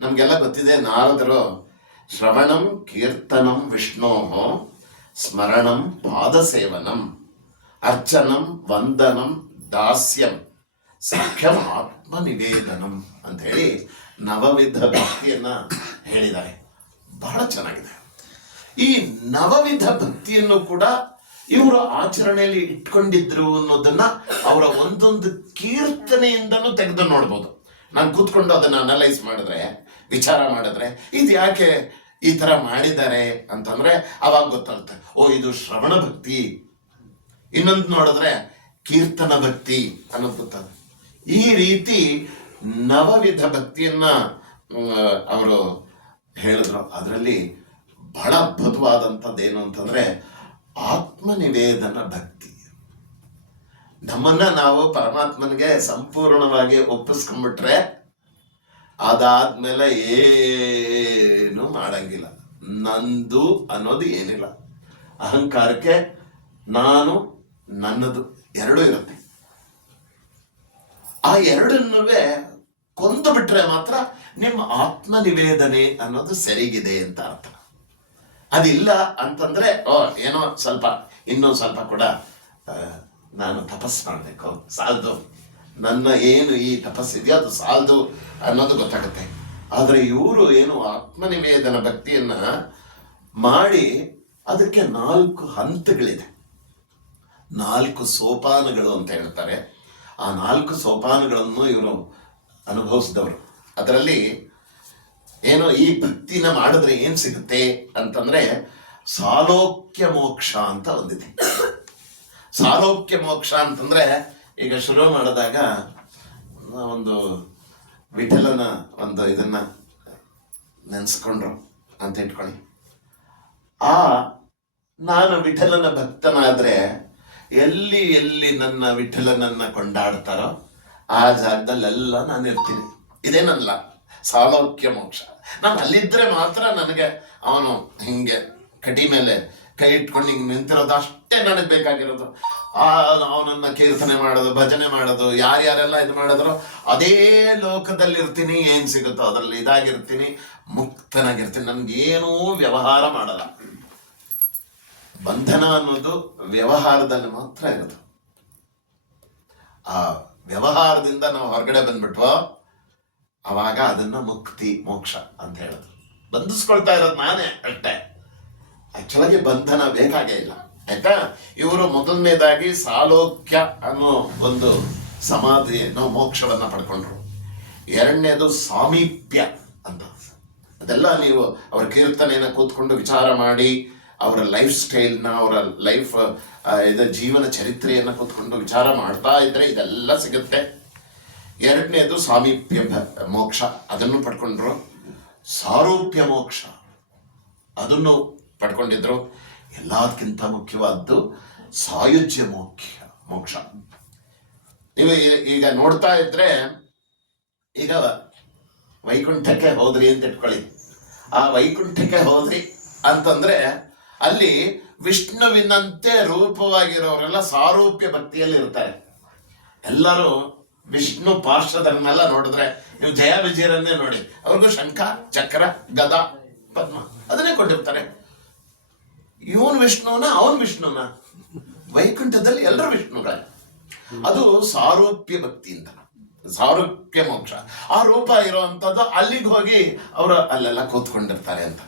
ನಮಗೆಲ್ಲ ಗೊತ್ತಿದೆ. ನಾರದರು ಶ್ರವಣಂ ಕೀರ್ತನಂ ವಿಷ್ಣೋ ಸ್ಮರಣಂ ಪಾದಸೇವನಂ ಅರ್ಚನಂ ವಂದನಂ ದಾಸ್ಯಂ ಸಖ್ಯಂ ಆತ್ಮನಿವೇದನಂ ಅಂತ ಹೇಳಿ ನವವಿಧ ಭಕ್ತಿಯನ್ನ ಹೇಳಿದ್ದಾರೆ. ಬಹಳ ಚೆನ್ನಾಗಿದೆ. ಈ ನವವಿಧ ಭಕ್ತಿಯನ್ನು ಕೂಡ ಇವರು ಆಚರಣೆಯಲ್ಲಿ ಇಟ್ಕೊಂಡಿದ್ರು ಅನ್ನೋದನ್ನ ಅವರ ಒಂದೊಂದು ಕೀರ್ತನೆಯಿಂದನೂ ತೆಗೆದು ನೋಡ್ಬೋದು. ನಾನು ಕೂತ್ಕೊಂಡು ಅದನ್ನ ಅನಲೈಸ್ ಮಾಡಿದ್ರೆ, ವಿಚಾರ ಮಾಡಿದ್ರೆ, ಇದು ಯಾಕೆ ಈ ತರ ಮಾಡಿದ್ದಾರೆ ಅಂತಂದ್ರೆ ಅವಾಗ ಗೊತ್ತಾಗುತ್ತೆ, ಇದು ಶ್ರವಣ ಭಕ್ತಿ. ಇನ್ನೊಂದು ನೋಡಿದ್ರೆ ಕೀರ್ತನ ಭಕ್ತಿ ಅನ್ನೋದು ಗೊತ್ತಾಗುತ್ತೆ. ಈ ರೀತಿ ನವವಿಧ ಭಕ್ತಿಯನ್ನ ಅವರು ಹೇಳಿದ್ರು. ಅದರಲ್ಲಿ ಬಹಳ ಅದ್ಭುತವಾದಂಥದ್ದೇನು ಅಂತಂದ್ರೆ ಆತ್ಮನಿವೇದನ ಭಕ್ತಿ. ನಮ್ಮನ್ನ ನಾವು ಪರಮಾತ್ಮನಿಗೆ ಸಂಪೂರ್ಣವಾಗಿ ಒಪ್ಪಿಸ್ಕೊಂಡ್ಬಿಟ್ರೆ ಅದಾದ್ಮೇಲೆ ಏನು ಮಾಡಂಗಿಲ್ಲ. ನಂದು ಅನ್ನೋದು ಏನಿಲ್ಲ. ಅಹಂಕಾರಕ್ಕೆ ನಾನು ನನ್ನದು ಎರಡೂ ಇರುತ್ತೆ. ಆ ಎರಡನ್ನೂ ಕೊಂದು ಬಿಟ್ರೆ ಮಾತ್ರ ನಿಮ್ಮ ಆತ್ಮನಿವೇದನೆ ಅನ್ನೋದು ಸರಿಗಿದೆ ಅಂತ ಅರ್ಥ. ಅದಿಲ್ಲ ಅಂತಂದ್ರೆ ಏನೋ ಸ್ವಲ್ಪ ಇನ್ನೊಂದು ಸ್ವಲ್ಪ ಕೂಡ ನಾನು ತಪಸ್ಸು ಮಾಡಬೇಕು, ಸಾಲದು, ನನ್ನ ಏನು ಈ ತಪಸ್ಸಿದೆಯೋ ಅದು ಸಾಲದು ಅನ್ನೋದು ಗೊತ್ತಾಗುತ್ತೆ. ಆದ್ರೆ ಇವರು ಏನು ಆತ್ಮನಿವೇದನ ಭಕ್ತಿಯನ್ನ ಮಾಡಿ ಅದಕ್ಕೆ 4 ಹಂತಗಳಿದೆ, 4 ಸೋಪಾನಗಳು ಅಂತ ಹೇಳ್ತಾರೆ. ಆ 4 ಸೋಪಾನಗಳನ್ನು ಇವರು ಅನುಭವಿಸಿದವರು. ಅದರಲ್ಲಿ ಏನೋ ಈ ಭಕ್ತಿನ ಮಾಡಿದ್ರೆ ಏನ್ ಸಿಗುತ್ತೆ ಅಂತಂದ್ರೆ ಸಾಲೋಕ್ಯ ಮೋಕ್ಷ ಅಂತ ಒಂದಿದೆ. ಸಾಲೋಕ್ಯ ಮೋಕ್ಷ ಅಂತಂದ್ರೆ ಈಗ ಶುರು ಮಾಡಿದಾಗ ಒಂದು ವಿಠಲನ ಒಂದು ಇದನ್ನ ನೆನ್ಸ್ಕೊಂಡ್ರು ಅಂತ ಇಟ್ಕೊಳ್ಳಿ. ನಾನು ವಿಠಲನ ಭಕ್ತನಾದ್ರೆ ಎಲ್ಲಿ ಎಲ್ಲಿ ನನ್ನ ವಿಠಲನನ್ನ ಕೊಂಡಾಡ್ತಾರೋ ಆ ಜಾಗದಲ್ಲೆಲ್ಲ ನಾನು ಇರ್ತೀನಿ. ಇದೇನಲ್ಲ ಸಾಲೋಕ್ಯ ಮೋಕ್ಷ. ನಾನು ಅಲ್ಲಿದ್ರೆ ಮಾತ್ರ ನನಗೆ ಅವನು ಹಿಂಗೆ ಕಟಿ ಮೇಲೆ ಕೈ ಇಟ್ಕೊಂಡು ಹಿಂಗೆ ನಿಂತಿರೋದು ಅಷ್ಟೇ ನನಗೆ ಬೇಕಾಗಿರೋದು. ಅವನನ್ನ ಕೀರ್ತನೆ ಮಾಡೋದು, ಭಜನೆ ಮಾಡೋದು, ಯಾರ್ಯಾರೆಲ್ಲ ಇದು ಮಾಡಿದ್ರು ಅದೇ ಲೋಕದಲ್ಲಿ ಇರ್ತೀನಿ, ಏನ್ ಸಿಗುತ್ತೋ ಅದರಲ್ಲಿ ಇದಾಗಿರ್ತೀನಿ, ಮುಕ್ತನಾಗಿರ್ತೀನಿ. ನನ್ಗೇನೂ ವ್ಯವಹಾರ ಮಾಡಲ್ಲ. ಬಂಧನ ಅನ್ನೋದು ವ್ಯವಹಾರದಲ್ಲಿ ಮಾತ್ರ ಇರೋದು. ಆ ವ್ಯವಹಾರದಿಂದ ನಾವು ಹೊರಗಡೆ ಬಂದ್ಬಿಟ್ವೋ ಅವಾಗ ಅದನ್ನ ಮುಕ್ತಿ, ಮೋಕ್ಷ ಅಂತ ಹೇಳೋದು. ಬಂಧಿಸ್ಕೊಳ್ತಾ ಇರೋದು ನಾನೇ ಅಷ್ಟೇ. ಆಕ್ಚುಲಾಗಿ ಬಂಧನ ಬೇಕಾಗೇ ಇಲ್ಲ. ಯಾಕ ಇವರು ಮೊದಲನೇದಾಗಿ ಸಾಲೋಕ್ಯ ಅನ್ನೋ ಒಂದು ಸಮಾಧಿಯನ್ನು, ಮೋಕ್ಷವನ್ನ ಪಡ್ಕೊಂಡ್ರು. ಎರಡನೇದು ಸಾಮೀಪ್ಯ ಅಂತ. ಅದೆಲ್ಲ ನೀವು ಅವರ ಕೀರ್ತನೆಯನ್ನ ಕೂತ್ಕೊಂಡು ವಿಚಾರ ಮಾಡಿ, ಅವರ ಲೈಫ್ ಸ್ಟೈಲ್ನ, ಅವರ ಲೈಫ್ ಜೀವನ ಚರಿತ್ರೆಯನ್ನ ಕೂತ್ಕೊಂಡು ವಿಚಾರ ಮಾಡ್ತಾ ಇದ್ರೆ ಇದೆಲ್ಲ ಸಿಗುತ್ತೆ. ಎರಡನೇದು ಸಾಮೀಪ್ಯ ಮೋಕ್ಷ, ಅದನ್ನು ಪಡ್ಕೊಂಡ್ರು. ಸಾರೂಪ್ಯ ಮೋಕ್ಷ ಅದನ್ನು ಪಡ್ಕೊಂಡಿದ್ರು. ಎಲ್ಲದಕ್ಕಿಂತ ಮುಖ್ಯವಾದ್ದು ಸಾಯುಜ್ಯ ಮೋಕ್ಷ. ನೀವು ಈಗ ನೋಡ್ತಾ ಇದ್ರೆ, ಈಗ ವೈಕುಂಠಕ್ಕೆ ಹೋದ್ರಿ ಅಂತ ಇಟ್ಕೊಳ್ಳಿ. ಆ ವೈಕುಂಠಕ್ಕೆ ಹೋದ್ರಿ ಅಂತಂದ್ರೆ ಅಲ್ಲಿ ವಿಷ್ಣುವಿನಂತೆ ರೂಪವಾಗಿರೋರೆಲ್ಲ ಸಾರೂಪ್ಯ ಭಕ್ತಿಯಲ್ಲಿ ಇರ್ತಾರೆ. ಎಲ್ಲರೂ ವಿಷ್ಣು ಪಾರ್ಶ್ವದನ್ನೆಲ್ಲ ನೋಡಿದ್ರೆ, ನೀವು ಜಯ ವಿಜಯರನ್ನೇ ನೋಡಿ, ಅವ್ರಿಗೂ ಶಂಖ, ಚಕ್ರ, ಗದ, ಪದ್ಮ ಅದನ್ನೇ ಕೊಟ್ಟಿರ್ತಾರೆ. ಇವನ್ ವಿಷ್ಣುನ, ಅವನ್ ವಿಷ್ಣುನ. ವೈಕುಂಠದಲ್ಲಿ ಎಲ್ಲರೂ ವಿಷ್ಣುಗಳೇ. ಅದು ಸಾರೂಪ್ಯ ಭಕ್ತಿಯಿಂದ, ಸಾರೂಪ್ಯ ಮೋಕ್ಷ. ಆ ರೂಪ ಇರುವಂತದ್ದು ಅಲ್ಲಿಗೆ ಹೋಗಿ ಅವರು ಅಲ್ಲೆಲ್ಲ ಕೂತ್ಕೊಂಡಿರ್ತಾರೆ ಅಂತ.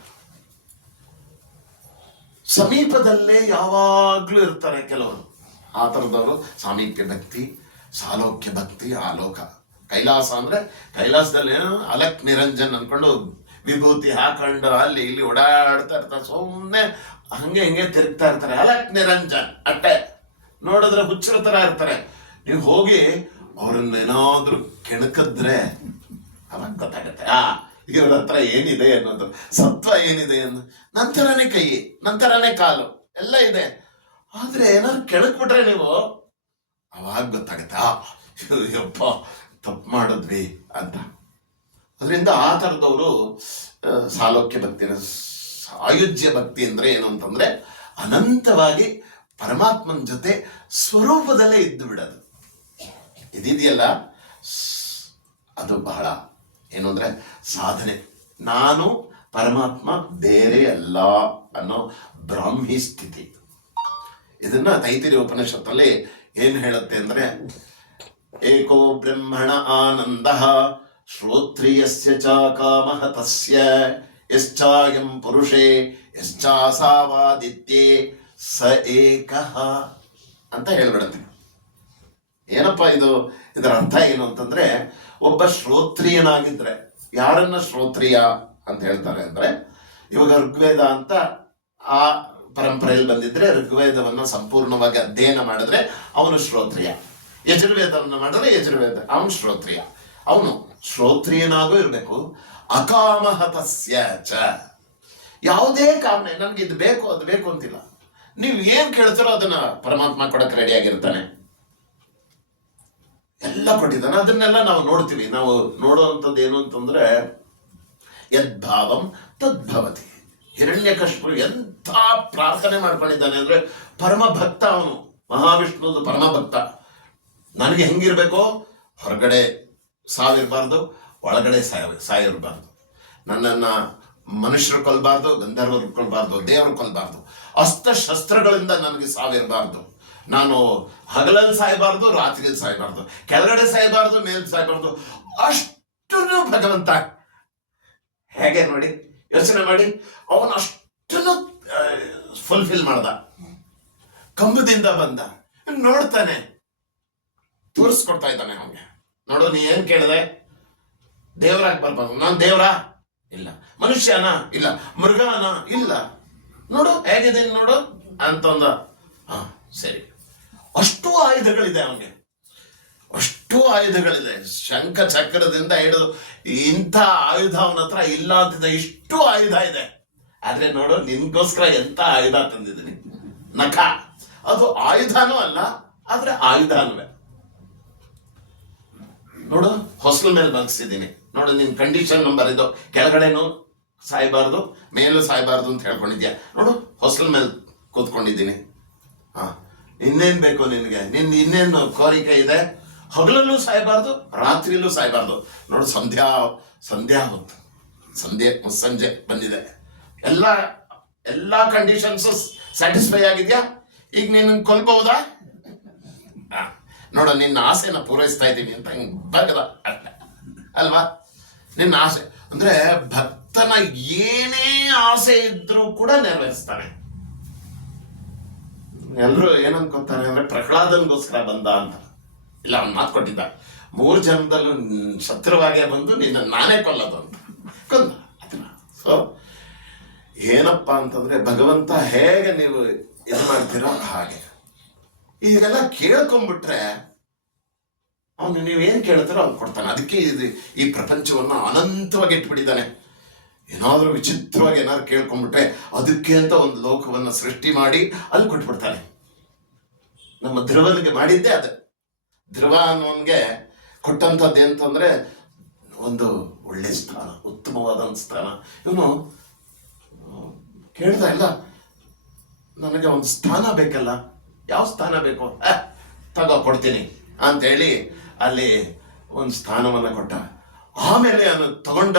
ಸಮೀಪದಲ್ಲೇ ಯಾವಾಗ್ಲೂ ಇರ್ತಾರೆ ಕೆಲವರು. ಆ ಥರದವರು ಸಾಮೀಪ್ಯ ಭಕ್ತಿ, ಸಾಲೋಕ್ಯ ಭಕ್ತಿ. ಆ ಲೋಕ ಕೈಲಾಸ ಅಂದ್ರೆ, ಕೈಲಾಸದಲ್ಲಿ ಏನು ಅಲಕ್ ನಿರಂಜನ್ ಅನ್ಕೊಂಡು ವಿಭೂತಿ ಹಾಕೊಂಡು ಅಲ್ಲಿ ಇಲ್ಲಿ ಓಡಾಡ್ತಾ ಇರ್ತಾರೆ. ಸುಮ್ಮನೆ ಹಂಗೆ ಹಿಂಗೆ ತಿರುಗ್ತಾ ಇರ್ತಾರೆ. ಅಲಕ್ ನಿರಂಜನ್ ಅಟ್ಟೆ. ನೋಡಿದ್ರೆ ಹುಚ್ಚರ ತರ ಇರ್ತಾರೆ. ನೀವು ಹೋಗಿ ಅವ್ರನ್ನೇನಾದ್ರೂ ಕೆಣಕಿದ್ರೆ ಅವಾಗ ಗೊತ್ತಾಗತ್ತೆ ಇವ್ರ ಹತ್ರ ಏನಿದೆ ಅನ್ನೋದು, ಸತ್ವ ಏನಿದೆ ಅನ್ನೋದು. ನಂತರನೇ ಕೈ, ನಂತರನೇ ಕಾಲು ಎಲ್ಲ ಇದೆ. ಆದ್ರೆ ಏನಾದ್ರು ಕೆಳಕ್ಬಿಟ್ರೆ ನೀವು, ಅವಾಗ ಗೊತ್ತಾಗತ್ತೆ ಯಪ್ಪ ತಪ್ಪು ಮಾಡಿದ್ವಿ ಅಂತ. ಅದರಿಂದ ಆ ಥರದವರು ಸಾಲೋಕ್ಯ ಭಕ್ತಿನ. ಸಾಯುಜ್ಯ ಭಕ್ತಿ ಅಂದ್ರೆ ಏನು ಅಂತಂದ್ರೆ, ಅನಂತವಾಗಿ ಪರಮಾತ್ಮನ ಜೊತೆ ಸ್ವರೂಪದಲ್ಲೇ ಇದ್ದು ಬಿಡೋದು. ಇದಿದೆಯಲ್ಲ, ಅದು ಬಹಳ ಏನು ಅಂದ್ರೆ ಸಾಧನೆ. ನಾನು ಪರಮಾತ್ಮ ಬೇರೆ ಅಲ್ಲ ಅನ್ನೋ ಬ್ರಾಹ್ಮಿ ಸ್ಥಿತಿ. ಇದನ್ನ ತೈತಿರಿಯ ಉಪನಿಷತ್ತಲ್ಲಿ ಏನ್ ಹೇಳುತ್ತೆ ಅಂದ್ರೆ, ಏಕೋ ಬ್ರಹ್ಮಣ ಆನಂದ ಶ್ರೋತ್ರಿಯಸ್ಯ ಚ ಕಾಮಃ ತಸ್ಯ ಯಶ್ಚಾಯಂ ಪುರುಷೇ ಯಶ್ಚಾಸಾವಾದಿತ್ಯೇ ಸ ಏಕಃ ಅಂತ ಹೇಳ್ಬಿಡತ್ತೆ. ಏನಪ್ಪಾ ಇದು? ಇದರ ಅರ್ಥ ಏನು ಅಂತಂದ್ರೆ, ಒಬ್ಬ ಶ್ರೋತ್ರಿಯನಾಗಿದ್ರೆ, ಯಾರನ್ನ ಶ್ರೋತ್ರಿಯ ಅಂತ ಹೇಳ್ತಾರೆ ಅಂದ್ರೆ, ಇವಾಗ ಋಗ್ವೇದ ಅಂತ ಆ ಪರಂಪರೆಯಲ್ಲಿ ಬಂದಿದ್ರೆ, ಋಗ್ವೇದವನ್ನ ಸಂಪೂರ್ಣವಾಗಿ ಅಧ್ಯಯನ ಮಾಡಿದ್ರೆ ಅವನು ಶ್ರೋತ್ರಿಯ. ಯಜುರ್ವೇದವನ್ನ ಮಾಡಿದ್ರೆ ಯಜುರ್ವೇದ, ಅವನು ಶ್ರೋತ್ರಿಯ. ಅವನು ಶ್ರೋತ್ರಿಯನಾಗೂ ಇರಬೇಕು. ಅಕಾಮಹತಸ್ಯ ಚ, ಯಾವುದೇ ಕಾಮನೆ, ನನ್ಗೆ ಇದು ಬೇಕು ಅದು ಬೇಕು ಅಂತಿಲ್ಲ. ನೀವು ಏನ್ ಕೇಳ್ತಾರೋ ಅದನ್ನ ಪರಮಾತ್ಮ ಕೊಡಕ್ಕೆ ರೆಡಿ ಆಗಿರ್ತಾನೆ. ಎಲ್ಲ ಕೊಟ್ಟಿದ್ದಾನೆ. ಅದನ್ನೆಲ್ಲ ನಾವು ನೋಡ್ತೀವಿ. ನಾವು ನೋಡುವಂಥದ್ದು ಏನು ಅಂತಂದ್ರೆ, ಯದ್ಭಾವಂ ತದ್ಭವತಿ. ಹಿರಣ್ಯಕಶ್ಯಪು ಎಂಥ ಪ್ರಾರ್ಥನೆ ಮಾಡ್ಕೊಂಡಿದ್ದಾನೆ ಅಂದ್ರೆ, ಪರಮ ಭಕ್ತ ಅವನು, ಮಹಾವಿಷ್ಣುದು ಪರಮ ಭಕ್ತ. ನನಗೆ ಹೆಂಗಿರ್ಬೇಕು? ಹೊರಗಡೆ ಸಾವಿರಬಾರ್ದು, ಒಳಗಡೆ ಸಾಯಿರಬಾರ್ದು. ನನ್ನನ್ನ ಮನುಷ್ಯರು ಕೊಲ್ಬಾರ್ದು, ಗಂಧರ್ವರು ಕೊಲ್ಬಾರ್ದು, ದೇವರು ಕೊಲ್ಬಾರ್ದು. ಅಸ್ತ್ರಶಸ್ತ್ರಗಳಿಂದ ನನಗೆ ಸಾವಿರಬಾರ್ದು. ನಾನು ಹಗಲಲ್ಲಿ ಸಾಯಬಾರ್ದು, ರಾತ್ರಿಯಲ್ಲಿ ಸಾಯಬಾರ್ದು, ಕೆಳಗಡೆ ಸಾಯಬಾರ್ದು, ಮೇಲೆ ಸಾಯಬಾರ್ದು. ಅಷ್ಟನ್ನು ಭಗವಂತ ಹೇಗೆ ನೋಡಿ, ಯೋಚನೆ ಮಾಡಿ. ಅವನು ಅಷ್ಟನ್ನು ಫುಲ್ಫಿಲ್ ಮಾಡ್ದ. ಕಂಬದಿಂದ ಬಂದ, ನೋಡ್ತಾನೆ, ತೋರಿಸ್ಕೊಡ್ತಾ ಇದ್ದಾನೆ ಅವನಿಗೆ. ನೋಡು, ನೀ ಏನ್ ಕೇಳಿದೆ? ದೇವರಾಗಿ ಬರ್ಬಾರ್ದು. ನಾನು ದೇವರ? ಇಲ್ಲ. ಮನುಷ್ಯನ? ಇಲ್ಲ. ಮೃಗನ? ಇಲ್ಲ. ನೋಡು ಹೇಗಿದೆ ನೋಡು ಅಂತಂದ. ಸರಿ. ಅಷ್ಟು ಆಯುಧಗಳಿದೆ ಅವನಿಗೆ, ಅಷ್ಟು ಆಯುಧಗಳಿದೆ. ಶಂಖ ಚಕ್ರದಿಂದ ಹಿಡಿದು ಇಂಥ ಆಯುಧ ಅವನ ಹತ್ರ ಇಲ್ಲ ಅಂತಿದ್ದ. ಇಷ್ಟು ಆಯುಧ ಇದೆ. ಆದ್ರೆ ನೋಡು, ನಿನ್ಗೋಸ್ಕರ ಎಂತ ಆಯುಧ ತಂದಿದ್ದೀನಿ. ನಖ ಅದು ಆಯುಧನೂ ಅಲ್ಲ, ಆದ್ರೆ ಆಯುಧನೂ. ನೋಡು, ಹೊಸಲ ಮೇಲೆ ಮಲಗಿಸಿದ್ದೀನಿ. ನೋಡು ನಿನ್ ಕಂಡೀಷನ್ ನಂಬರ್ ಇದು, ಕೆಳಗಡೆನು ಸಾಯ್ಬಾರ್ದು ಮೇಲೂ ಸಾಯ್ಬಾರ್ದು ಅಂತ ಹೇಳ್ಕೊಂಡಿದ್ಯಾ. ನೋಡು ಹೊಸಲ ಮೇಲೆ ಕೂತ್ಕೊಂಡಿದ್ದೀನಿ. ಹಾ, ಇನ್ನೇನ್ ಬೇಕು ನಿನ್ಗೆ? ಇನ್ನೇನು ಕೋರಿಕೆ ಇದೆ? ಹಗಲಲ್ಲೂ ಸಾಯ್ಬಾರ್ದು, ರಾತ್ರಿಯಲ್ಲೂ ಸಾಯ್ಬಾರ್ದು. ನೋಡು ಸಂಧ್ಯಾ ಹೊತ್ತು, ಮುಸ್ಸಂಜೆ ಬಂದಿದೆ. ಎಲ್ಲ ಕಂಡೀಷನ್ಸ್ ಸ್ಯಾಟಿಸ್ಫೈ ಆಗಿದ್ಯಾ? ಈಗ ನೀನು ಕೊಲ್ಬಹುದಾ? ನೋಡು ನಿನ್ನ ಆಸೆನ ಪೂರೈಸ್ತಾ ಇದ್ದೀನಿ ಅಂತ ಹಿಂಗ್ ಬಗದ ಅಲ್ವಾ? ನಿನ್ನ ಆಸೆ ಅಂದ್ರೆ ಭಕ್ತನ ಏನೇ ಆಸೆ ಇದ್ರೂ ಕೂಡ ನೆರವೇರಿಸ್ತಾನೆ. ಎಲ್ರು ಏನನ್ಕೊಂತಾರೆ ಅಂದ್ರೆ ಪ್ರಹ್ಲಾದನ್ಗೋಸ್ಕರ ಬಂದ ಅಂತ. ಇಲ್ಲ, ಅವ್ನು ಮಾತು ಕೊಟ್ಟಿದ್ದ, 3 ಜನ್ಮದಲ್ಲೂ ಶತ್ರುವಾಗೇ ಬಂದು ನಿನ್ನ ನಾನೇ ಕೊಲ್ಲೋದು ಅಂತ ಕೊಂದ. ಸೊ ಏನಪ್ಪ ಅಂತಂದ್ರೆ ಭಗವಂತ ಹೇಗೆ ನೀವು ಇದು ಮಾಡ್ತೀರೋ ಹಾಗೆ ಇದೆಲ್ಲ ಕೇಳ್ಕೊಂಡ್ಬಿಟ್ರೆ ಅವನು ನೀವೇನ್ ಕೇಳ್ತಾರೋ ಅವ್ನು ಕೊಡ್ತಾನೆ. ಅದಕ್ಕೆ ಈ ಪ್ರಪಂಚವನ್ನ ಅನಂತವಾಗಿ ಇಟ್ಬಿಟ್ಟಿದ್ದಾನೆ. ಏನಾದ್ರೂ ವಿಚಿತ್ರವಾಗಿ ಏನಾದ್ರು ಕೇಳ್ಕೊಂಡ್ಬಿಟ್ರೆ ಅದಕ್ಕೆ ಅಂತ ಒಂದು ಲೋಕವನ್ನ ಸೃಷ್ಟಿ ಮಾಡಿ ಅಲ್ಲಿ ಕೊಟ್ಬಿಡ್ತಾನೆ. ನಮ್ಮ ಧ್ರುವನಿಗೆ ಮಾಡಿದ್ದೆ ಅದು. ಧ್ರುವ ಅನ್ನೋನ್ಗೆ ಕೊಟ್ಟಂಥದ್ದು ಅಂತಂದ್ರೆ ಒಂದು ಒಳ್ಳೆ ಸ್ಥಾನ, ಉತ್ತಮವಾದ ಸ್ಥಾನ. ಇವನು ಕೇಳ್ದ, ಇಲ್ಲ ನನಗೆ ಒಂದು ಸ್ಥಾನ ಬೇಕಲ್ಲ, ಯಾವ ಸ್ಥಾನ ಬೇಕು, ತಗೋ ಕೊಡ್ತೀನಿ ಅಂತೇಳಿ ಅಲ್ಲಿ ಒಂದು ಸ್ಥಾನವನ್ನ ಕೊಟ್ಟ. ಆಮೇಲೆ ಅವನು ತಗೊಂಡ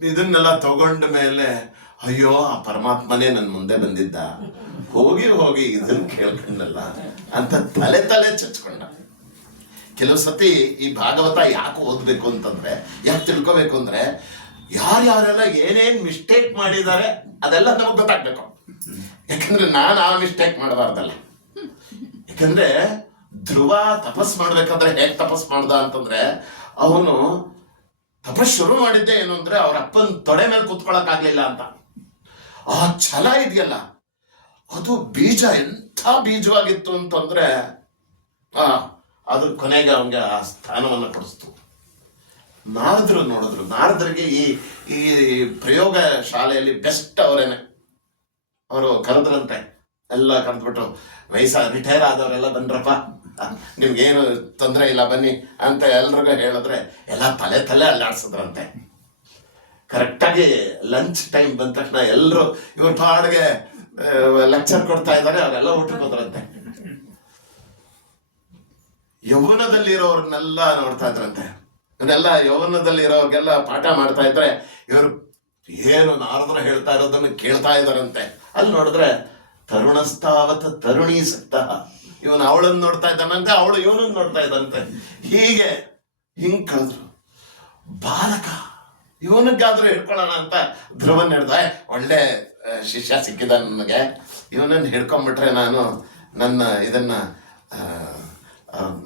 ಇದನ್ನೆಲ್ಲ ತಗೊಂಡ ಮೇಲೆ ಅಯ್ಯೋ ಆ ಪರಮಾತ್ಮನೇ ನನ್ನ ಮುಂದೆ ಬಂದಿದ್ದ, ಹೋಗಿ ಇದನ್ನ ಕೇಳ್ಕೊಂಡಲ್ಲ ಅಂತ ತಲೆ ಚಚ್ಕೊಂಡ. ಕೆಲವು ಸತಿ ಈ ಭಾಗವತ ಯಾಕೆ ಓದ್ಬೇಕು ಅಂತಂದ್ರೆ, ಯಾಕೆ ತಿಳ್ಕೊಬೇಕು ಅಂದ್ರೆ, ಯಾರ್ಯಾರೆಲ್ಲ ಏನೇನ್ ಮಿಸ್ಟೇಕ್ ಮಾಡಿದ್ದಾರೆ ಅದೆಲ್ಲ ನಮಗೆ ಗೊತ್ತಾಗ್ಬೇಕು. ಯಾಕಂದ್ರೆ ನಾನು ಆ ಮಿಸ್ಟೇಕ್ ಮಾಡಬಾರ್ದಲ್ಲ. ಯಾಕಂದ್ರೆ ಧ್ರುವ ತಪಸ್ ಮಾಡ್ಬೇಕಾದ್ರೆ ಹೇಗ್ ತಪಸ್ ಮಾಡ್ದ ಅಂತಂದ್ರೆ, ಅವನು ತಪಸ್ ಶುರು ಮಾಡಿದ್ದೆ ಏನು ಅಂದ್ರೆ ಅವ್ರ ಅಪ್ಪನ ತೊಡೆ ಮೇಲೆ ಕೂತ್ಕೊಳಕ್ ಆಗ್ಲಿಲ್ಲ ಅಂತ. ಆ ಛಲ ಇದೆಯಲ್ಲ, ಅದು ಬೀಜ ಎಂಥ ಬೀಜವಾಗಿತ್ತು ಅಂತಂದ್ರೆ ಅದು ಕೊನೆಗೆ ಅವನಿಗೆ ಆ ಸ್ಥಾನವನ್ನು ಕೊಡಿಸ್ತು. ನಾರದ್ರು ನೋಡಿದ್ರು, ನಾರದರಿಗೆ ಈ ಪ್ರಯೋಗ ಶಾಲೆಯಲ್ಲಿ ಬೆಸ್ಟ್ ಅವರೇನೆ. ಅವರು ಕರೆದ್ರಂತೆ, ಎಲ್ಲ ಕರೆದ್ಬಿಟ್ಟು ರಿಟೈರ್ ಆದವರೆಲ್ಲ ಬನ್ರಪ್ಪ, ನಿಮ್ಗೇನು ತೊಂದರೆ ಇಲ್ಲ ಬನ್ನಿ ಅಂತ ಎಲ್ರಿಗೂ ಹೇಳಿದ್ರೆ ಎಲ್ಲ ತಲೆ ಅಲ್ಲಾಡ್ಸಿದ್ರಂತೆ. ಕರೆಕ್ಟಾಗಿ ಲಂಚ್ ಟೈಮ್ ಬಂದ ತಕ್ಷಣ ಎಲ್ಲರೂ ಇವ್ರ ಪಾಡ್ಗೆ ಲೆಕ್ಚರ್ ಕೊಡ್ತಾ ಇದ್ದಾರೆ, ಅವರೆಲ್ಲ ಊಟಕ್ಕೆ ಹೋದ್ರಂತೆ. ಯೌವನದಲ್ಲಿರೋರ್ನೆಲ್ಲ ನೋಡ್ತಾ ಇದ್ರಂತೆ. ಅದೆಲ್ಲ ಯೌವನದಲ್ಲಿರೋರ್ಗೆಲ್ಲ ಪಾಠ ಮಾಡ್ತಾ ಇದ್ರೆ ಇವರು ಏನು ನಾರದ್ರು ಹೇಳ್ತಾ ಇರೋದನ್ನು ಕೇಳ್ತಾ ಇದಾರಂತೆ. ಅಲ್ಲಿ ನೋಡಿದ್ರೆ ತರುಣಸ್ತಾವತ ತರುಣೀ ಸಕ್ತ, ಇವನು ಅವಳನ್ನು ನೋಡ್ತಾ ಇದ್ದಾನಂತೆ, ಅವಳು ಇವನನ್ನು ನೋಡ್ತಾ ಇದ್ದಂತೆ. ಹಿಂಗ್ ಕಳೆದ್ರು. ಬಾಲಕ ಇವನಿಗಾದ್ರೂ ಹಿಡ್ಕೊಳ್ಳೋಣ ಅಂತ ಧ್ರುವನ್ ಹಿಡ್ದ. ಒಳ್ಳೆ ಶಿಷ್ಯ ಸಿಕ್ಕಿದ ನನಗೆ, ಇವನನ್ನು ಹಿಡ್ಕೊಂಡ್ಬಿಟ್ರೆ ನಾನು ನನ್ನ ಇದನ್ನ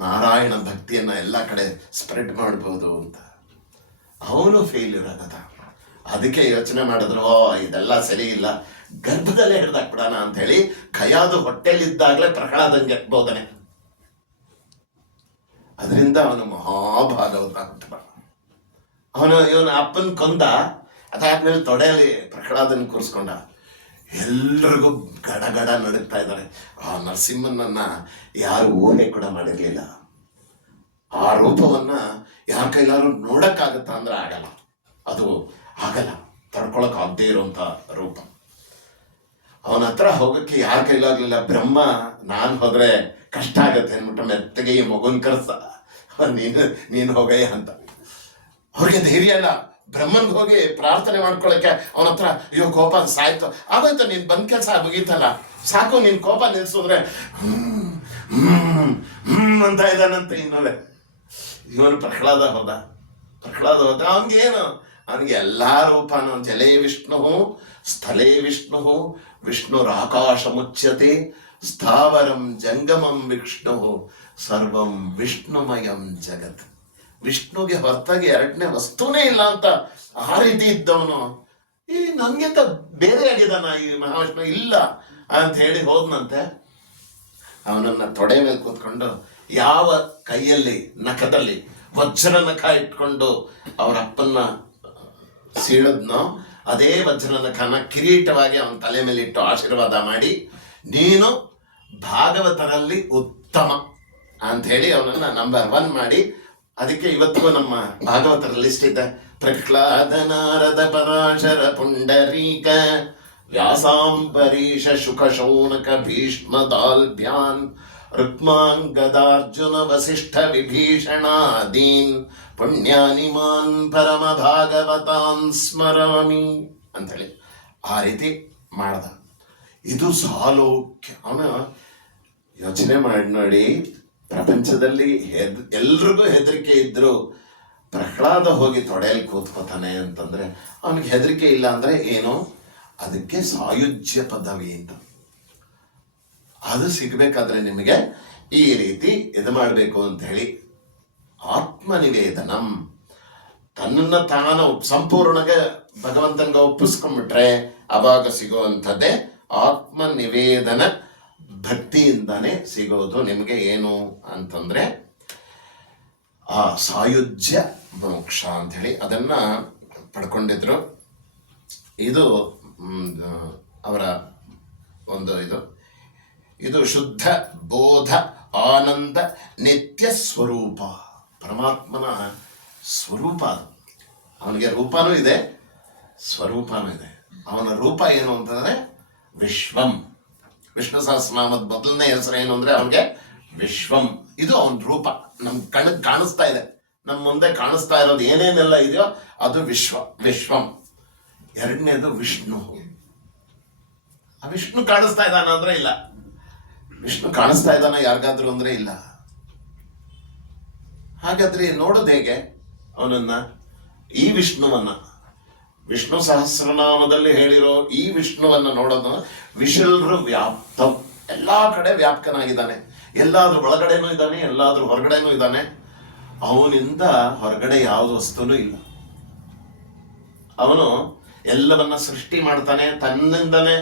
ನಾರಾಯಣ ಭಕ್ತಿಯನ್ನ ಎಲ್ಲ ಕಡೆ ಸ್ಪ್ರೆಡ್ ಮಾಡ್ಬೋದು ಅಂತ. ಅವನು ಫೇಲ್ಯೂರ್ ಆಗದ. ಅದಕ್ಕೆ ಯೋಚನೆ ಮಾಡಿದ್ರು, ಇದೆಲ್ಲ ಸರಿ ಇಲ್ಲ, ಗರ್ಭದಲ್ಲೇ ಹಿಡ್ದಾಕ್ಬಿಡೋಣ ಅಂತ ಹೇಳಿ ಕೈಯಾದು ಹೊಟ್ಟೆಲಿದ್ದಾಗಲೇ ಪ್ರಹ್ಲಾದಂಗೆ ಬೋಧನೆ. ಅದರಿಂದ ಅವನು ಮಹಾಭಾಗವತ ಅಂತ. ಇವನ ಅಪ್ಪನ್ ಕೊಂದ, ಅದಾದ್ಮೇಲೆ ತೊಡೆಯಲ್ಲಿ ಪ್ರಹ್ಲಾದನ್ ಕೂರಿಸ್ಕೊಂಡ. ಎಲ್ರಿಗೂ ಗಡ ನಡುಗ್ತಾ ಇದ್ದಾರೆ. ಆ ನರಸಿಂಹನನ್ನ ಯಾರು ಊಹೆ ಕೂಡ ಮಾಡಿರ್ಲಿಲ್ಲ. ಆ ರೂಪವನ್ನ ಯಾರ ಕೈಲಾರು ನೋಡಕ್ಕಾಗತ್ತಾ ಅಂದ್ರೆ ಆಗಲ್ಲ, ಅದು ಆಗಲ್ಲ, ತಡ್ಕೊಳಕ್ ಆಗದೆ ಇರುವಂತ ರೂಪ. ಅವನ ಹತ್ರ ಹೋಗಕ್ಕೆ ಯಾರ ಕೈಲಾಗ್ಲಿಲ್ಲ. ಬ್ರಹ್ಮ ನಾನು ಹೋದ್ರೆ ಕಷ್ಟ ಆಗತ್ತೆ ಅಂದ್ಬಿಟ್ಟು ಮೆತ್ತಗೆ ಈ ಮಗುನ್ ಕರ್ಸ, ನೀನು ಹೋಗಯ್ಯ ಅಂತ. ಅವ್ರಿಗೆ ಧೈರ್ಯ ಇಲ್ಲ. ಬ್ರಹ್ಮನ್ಗೆ ಹೋಗಿ ಪ್ರಾರ್ಥನೆ ಮಾಡ್ಕೊಳಕ್ಕೆ ಅವನ ಹತ್ರ ಅಯ್ಯೋ ಕೋಪ ಸಾಯ್ತು, ಆಗೋಯ್ತು, ನೀನ್ ಬಂದ್ ಕೆಲಸ ಮುಗೀತಲ್ಲ, ಸಾಕು, ನಿನ್ ಕೋಪ ನಿಲ್ಸಿದ್ರೆ ಅಂತ ಇದ್ದಾನಂತೆ. ಇನ್ನೊಂದೇ ಇವನು ಪ್ರಹ್ಲಾದ ಹೋದ. ಅವನಿಗೆ ಎಲ್ಲಾ ರೂಪನು. ಜಲೇ ವಿಷ್ಣು, ಸ್ಥಳೇ ವಿಷ್ಣು, ವಿಷ್ಣುರಾಕಾಶ ಮುಚ್ಯತೆ, ಸ್ಥಾವರಂ ಜಂಗಮಂ ವಿಷ್ಣು, ಸರ್ವಂ ವಿಷ್ಣುಮಯಂ ಜಗತ್. ವಿಷ್ಣುಗೆ ಹೊರತಾಗಿ ಎರಡನೇ ವಸ್ತುನೇ ಇಲ್ಲ ಅಂತ ಆ ರೀತಿ ಇದ್ದವನು ಈ ನನ್ಗಿಂತ ಬೇರೆ ಆಗಿದಾನ ಈ ಮಹಾವಿಷ್ಣು ಇಲ್ಲ ಅಂತ ಹೇಳಿ ಹೋದ್ನಂತೆ. ಅವನನ್ನ ತೊಡೆ ಮೇಲೆ ಕೂತ್ಕೊಂಡು ಯಾವ ಕೈಯಲ್ಲಿ ನಖದಲ್ಲಿ ವಜ್ರ ನಖ ಇಟ್ಕೊಂಡು ಅವ್ರ ಅಪ್ಪನ್ನ ಸೀಳದ್ನೋ ಅದೇ ವಜ್ರ ನಖನ ಕಿರೀಟವಾಗಿ ಅವನ ತಲೆ ಮೇಲೆ ಇಟ್ಟು ಆಶೀರ್ವಾದ ಮಾಡಿ, ನೀನು ಭಾಗವತರಲ್ಲಿ ಉತ್ತಮ ಅಂತ ಹೇಳಿ ಅವನನ್ನ ನಂಬರ್ 1 ಮಾಡಿ ಅದಕ್ಕೆ ಇವತ್ತಿಗೂ ನಮ್ಮ ಭಾಗವತರ ಲಿಸ್ಟ್ ಇದೆ. ಪ್ರಹ್ಲಾದ ನಾರದ ಪರಾಶರ ಪುಂಡರೀಕ ವ್ಯಾಸಾಂಬರೀಷ ಶುಕ ಶೌನಕ ಭೀಷ್ಮ ದಾಲ್ಭ್ಯಾನ್ ರುಕ್ಮಾಂಗದಾರ್ಜುನ ವಸಿಷ್ಠ ವಿಭೀಷಣಾದೀನ್ ಪುಣ್ಯಾನಿಮಾನ್ ಪರಮ ಭಾಗವತಾನ್ ಸ್ಮರಾಮಿ ಅಂಥೇಳಿ ಆ ರೀತಿ ಮಾಡ್ದ. ಇದು ಸಾಲೋಕ್ಯ. ಅವನ ಯೋಚನೆ ಮಾಡಿ ನೋಡಿ, ಪ್ರಪಂಚದಲ್ಲಿ ಎಲ್ರಿಗೂ ಹೆದರಿಕೆ ಇದ್ರು ಪ್ರಹ್ಲಾದ ಹೋಗಿ ತೊಡೆಯಲ್ಲಿ ಕೂತ್ಕೋತಾನೆ ಅಂತಂದ್ರೆ ಅವನಿಗೆ ಹೆದರಿಕೆ ಇಲ್ಲ ಅಂದ್ರೆ ಏನು? ಅದಕ್ಕೆ ಸಾಯುಜ್ಯ ಪದವಿ ಅಂತ. ಅದು ಸಿಗ್ಬೇಕಾದ್ರೆ ನಿಮಗೆ ಈ ರೀತಿ ಇದು ಮಾಡಬೇಕು ಅಂತ ಹೇಳಿ ಆತ್ಮನಿವೇದನಂ, ತನ್ನನ್ನ ತಾನು ಸಂಪೂರ್ಣಗೆ ಭಗವಂತನಿಗೆ ಒಪ್ಪಿಸ್ಕೊಂಡ್ಬಿಟ್ರೆ ಅವಾಗ ಸಿಗುವಂಥದ್ದೇ ಆತ್ಮನಿವೇದನ. ಭಕ್ತಿಯಿಂದಾನೇ ಸಿಗೋದು ನಿಮಗೆ ಏನು ಅಂತಂದ್ರೆ ಆ ಸಾಯುಜ್ಯ ಮೋಕ್ಷ ಅಂಥೇಳಿ ಅದನ್ನ ಪಡ್ಕೊಂಡಿದ್ರು. ಇದು ಅವರ ಒಂದು ಇದು ಶುದ್ಧ ಬೋಧ ಆನಂದ ನಿತ್ಯ ಸ್ವರೂಪ, ಪರಮಾತ್ಮನ ಸ್ವರೂಪ. ಅದು ಅವನಿಗೆ ರೂಪನೂ ಇದೆ, ಸ್ವರೂಪನೂ ಇದೆ. ಅವನ ರೂಪ ಏನು ಅಂತಂದ್ರೆ ವಿಶ್ವಂ. ವಿಷ್ಣು ಸಹಸ್ರನಾಮದ ಮೊದಲನೇ ಹೆಸರು ಏನು ಅಂದ್ರೆ ಅವನಿಗೆ ವಿಶ್ವಂ. ಇದು ಅವನ ರೂಪ. ನಮ್ ಕಣ್ಣಿಗೆ ಕಾಣಿಸ್ತಾ ಇದೆ, ನಮ್ಮ ಮುಂದೆ ಕಾಣಿಸ್ತಾ ಇರೋದು ಏನೇನೆಲ್ಲ ಇದೆಯೋ ಅದು ವಿಶ್ವಂ. ಎರಡನೇದು ವಿಷ್ಣು. ಆ ವಿಷ್ಣು ಕಾಣಿಸ್ತಾ ಇದ್ದಾನ ಅಂದ್ರೆ ಇಲ್ಲ. ವಿಷ್ಣು ಕಾಣಿಸ್ತಾ ಇದ್ದಾನ ಯಾರಿಗಾದ್ರೂ ಅಂದ್ರೆ ಇಲ್ಲ. ಹಾಗಾದ್ರೆ ನೋಡೋದು ಹೇಗೆ ಅವನನ್ನ? ಈ ವಿಷ್ಣುವನ್ನ, ವಿಷ್ಣು ಸಹಸ್ರನಾಮದಲ್ಲಿ ಹೇಳಿರೋ ಈ ವಿಷ್ಣುವನ್ನ ನೋಡೋದು. ವಿಶಲ್ರು ವ್ಯಾಪ್ತ, ಎಲ್ಲಾ ಕಡೆ ವ್ಯಾಪಕನಾಗಿದ್ದಾನೆ. ಎಲ್ಲಾದ್ರೂ ಒಳಗಡೆನೂ ಇದ್ದಾನೆ, ಎಲ್ಲಾದ್ರೂ ಹೊರಗಡೆನೂ ಇದ್ದಾನೆ. ಅವನಿಂದ ಹೊರಗಡೆ ಯಾವ್ದು ವಸ್ತುನೂ ಇಲ್ಲ. ಅವನು ಎಲ್ಲವನ್ನ ಸೃಷ್ಟಿ ಮಾಡ್ತಾನೆ, ತನ್ನಿಂದನೇ,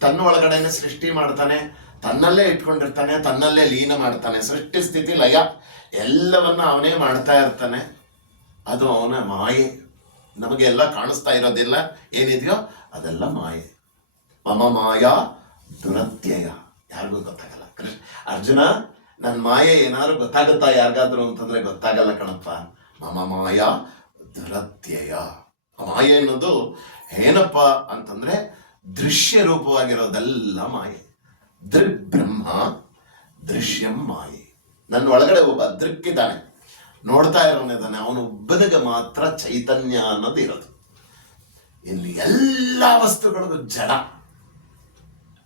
ತನ್ನ ಒಳಗಡೆನೆ ಸೃಷ್ಟಿ ಮಾಡ್ತಾನೆ, ತನ್ನಲ್ಲೇ ಇಟ್ಕೊಂಡಿರ್ತಾನೆ, ತನ್ನಲ್ಲೇ ಲೀನ ಮಾಡ್ತಾನೆ. ಸೃಷ್ಟಿ ಸ್ಥಿತಿ ಲಯ ಎಲ್ಲವನ್ನ ಅವನೇ ಮಾಡ್ತಾ ಇರ್ತಾನೆ. ಅದು ಅವನ ಮಾಯೆ. ನಮಗೆ ಎಲ್ಲ ಕಾಣಿಸ್ತಾ ಇರೋದಿಲ್ಲ ಏನಿದೆಯೋ ಅದೆಲ್ಲ ಮಾಯೆ. ಮಮ ಮಾಯಾ ದುರತ್ಯಯ. ಯಾರಿಗೂ ಗೊತ್ತಾಗಲ್ಲ. ಅರ್ಜುನ, ನನ್ನ ಮಾಯೆ ಏನಾದ್ರು ಗೊತ್ತಾಗುತ್ತಾ ಯಾರಿಗಾದ್ರು ಅಂತಂದ್ರೆ ಗೊತ್ತಾಗಲ್ಲ ಕಣಪ್ಪ. ಮಮ ಮಾಯಾ ದುರತ್ಯಯ. ಮಾಯೆ ಅನ್ನೋದು ಏನಪ್ಪ ಅಂತಂದ್ರೆ ದೃಶ್ಯ ರೂಪವಾಗಿರೋದೆಲ್ಲ ಮಾಯೆ. ದೃಗ್ ಬ್ರಹ್ಮ ದೃಶ್ಯಂ ಮಾಯೆ. ನನ್ನ ಒಳಗಡೆ ಒಬ್ಬ ದೃಕ್ಕಿದ್ದಾನೆ, ನೋಡ್ತಾ ಇರೋನಿದ್ದಾನೆ. ಅವನೊಬ್ಬನಿಗೆ ಮಾತ್ರ ಚೈತನ್ಯ ಅನ್ನೋದು ಇರೋದು. ಇಲ್ಲಿ ಎಲ್ಲ ವಸ್ತುಗಳಿಗೂ ಜಡ.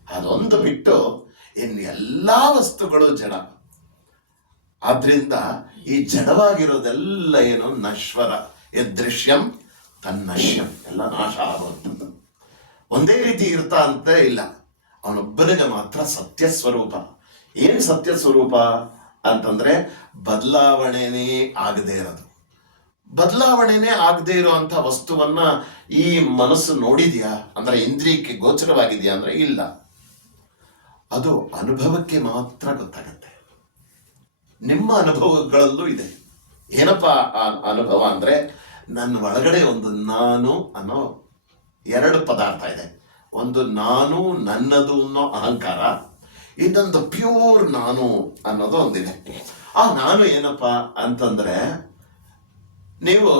ಅದೊಂದು ಬಿಟ್ಟು ಇನ್ನು ಎಲ್ಲ ವಸ್ತುಗಳು ಜಡ. ಆದ್ರಿಂದ ಈ ಜಡವಾಗಿರೋದೆಲ್ಲ ಏನು? ನಶ್ವರ. ಯದೃಶ್ಯಂ ತನ್ನಶ್ಯಂ. ಎಲ್ಲ ನಾಶ ಆಗುವಂಥದ್ದು. ಒಂದೇ ರೀತಿ ಇರ್ತಾ ಅಂತ ಇಲ್ಲ. ಅವನೊಬ್ಬನಿಗೆ ಮಾತ್ರ ಸತ್ಯ ಸ್ವರೂಪ. ಏನ್ ಸತ್ಯ ಸ್ವರೂಪ ಅಂತಂದ್ರೆ ಬದಲಾವಣೆನೇ ಆಗದೆ ಇರೋದು. ಬದಲಾವಣೆನೇ ಆಗದೆ ಇರುವಂತ ವಸ್ತುವನ್ನ ಈ ಮನಸ್ಸು ನೋಡಿದ್ಯಾ ಅಂದ್ರೆ, ಇಂದ್ರಿಯಕ್ಕೆ ಗೋಚರವಾಗಿದೆಯಾ ಅಂದ್ರೆ ಇಲ್ಲ. ಅದು ಅನುಭವಕ್ಕೆ ಮಾತ್ರ ಗೊತ್ತಾಗತ್ತೆ. ನಿಮ್ಮ ಅನುಭವಗಳಲ್ಲೂ ಇದೆ. ಏನಪ್ಪ ಆ ಅನುಭವ ಅಂದ್ರೆ, ನನ್ನ ಒಳಗಡೆ ಒಂದು ನಾನು ಅನ್ನೋ ಎರಡು ಪದಾರ್ಥ ಇದೆ. ಒಂದು ನಾನು, ನನ್ನದು ಅನ್ನೋ ಅಹಂಕಾರ. ಇನ್ನೊಂದು ಪ್ಯೂರ್ ನಾನು ಅನ್ನೋದು ಒಂದಿದೆ. ಆ ನಾನು ಏನಪ್ಪ ಅಂತಂದ್ರೆ, ನೀವು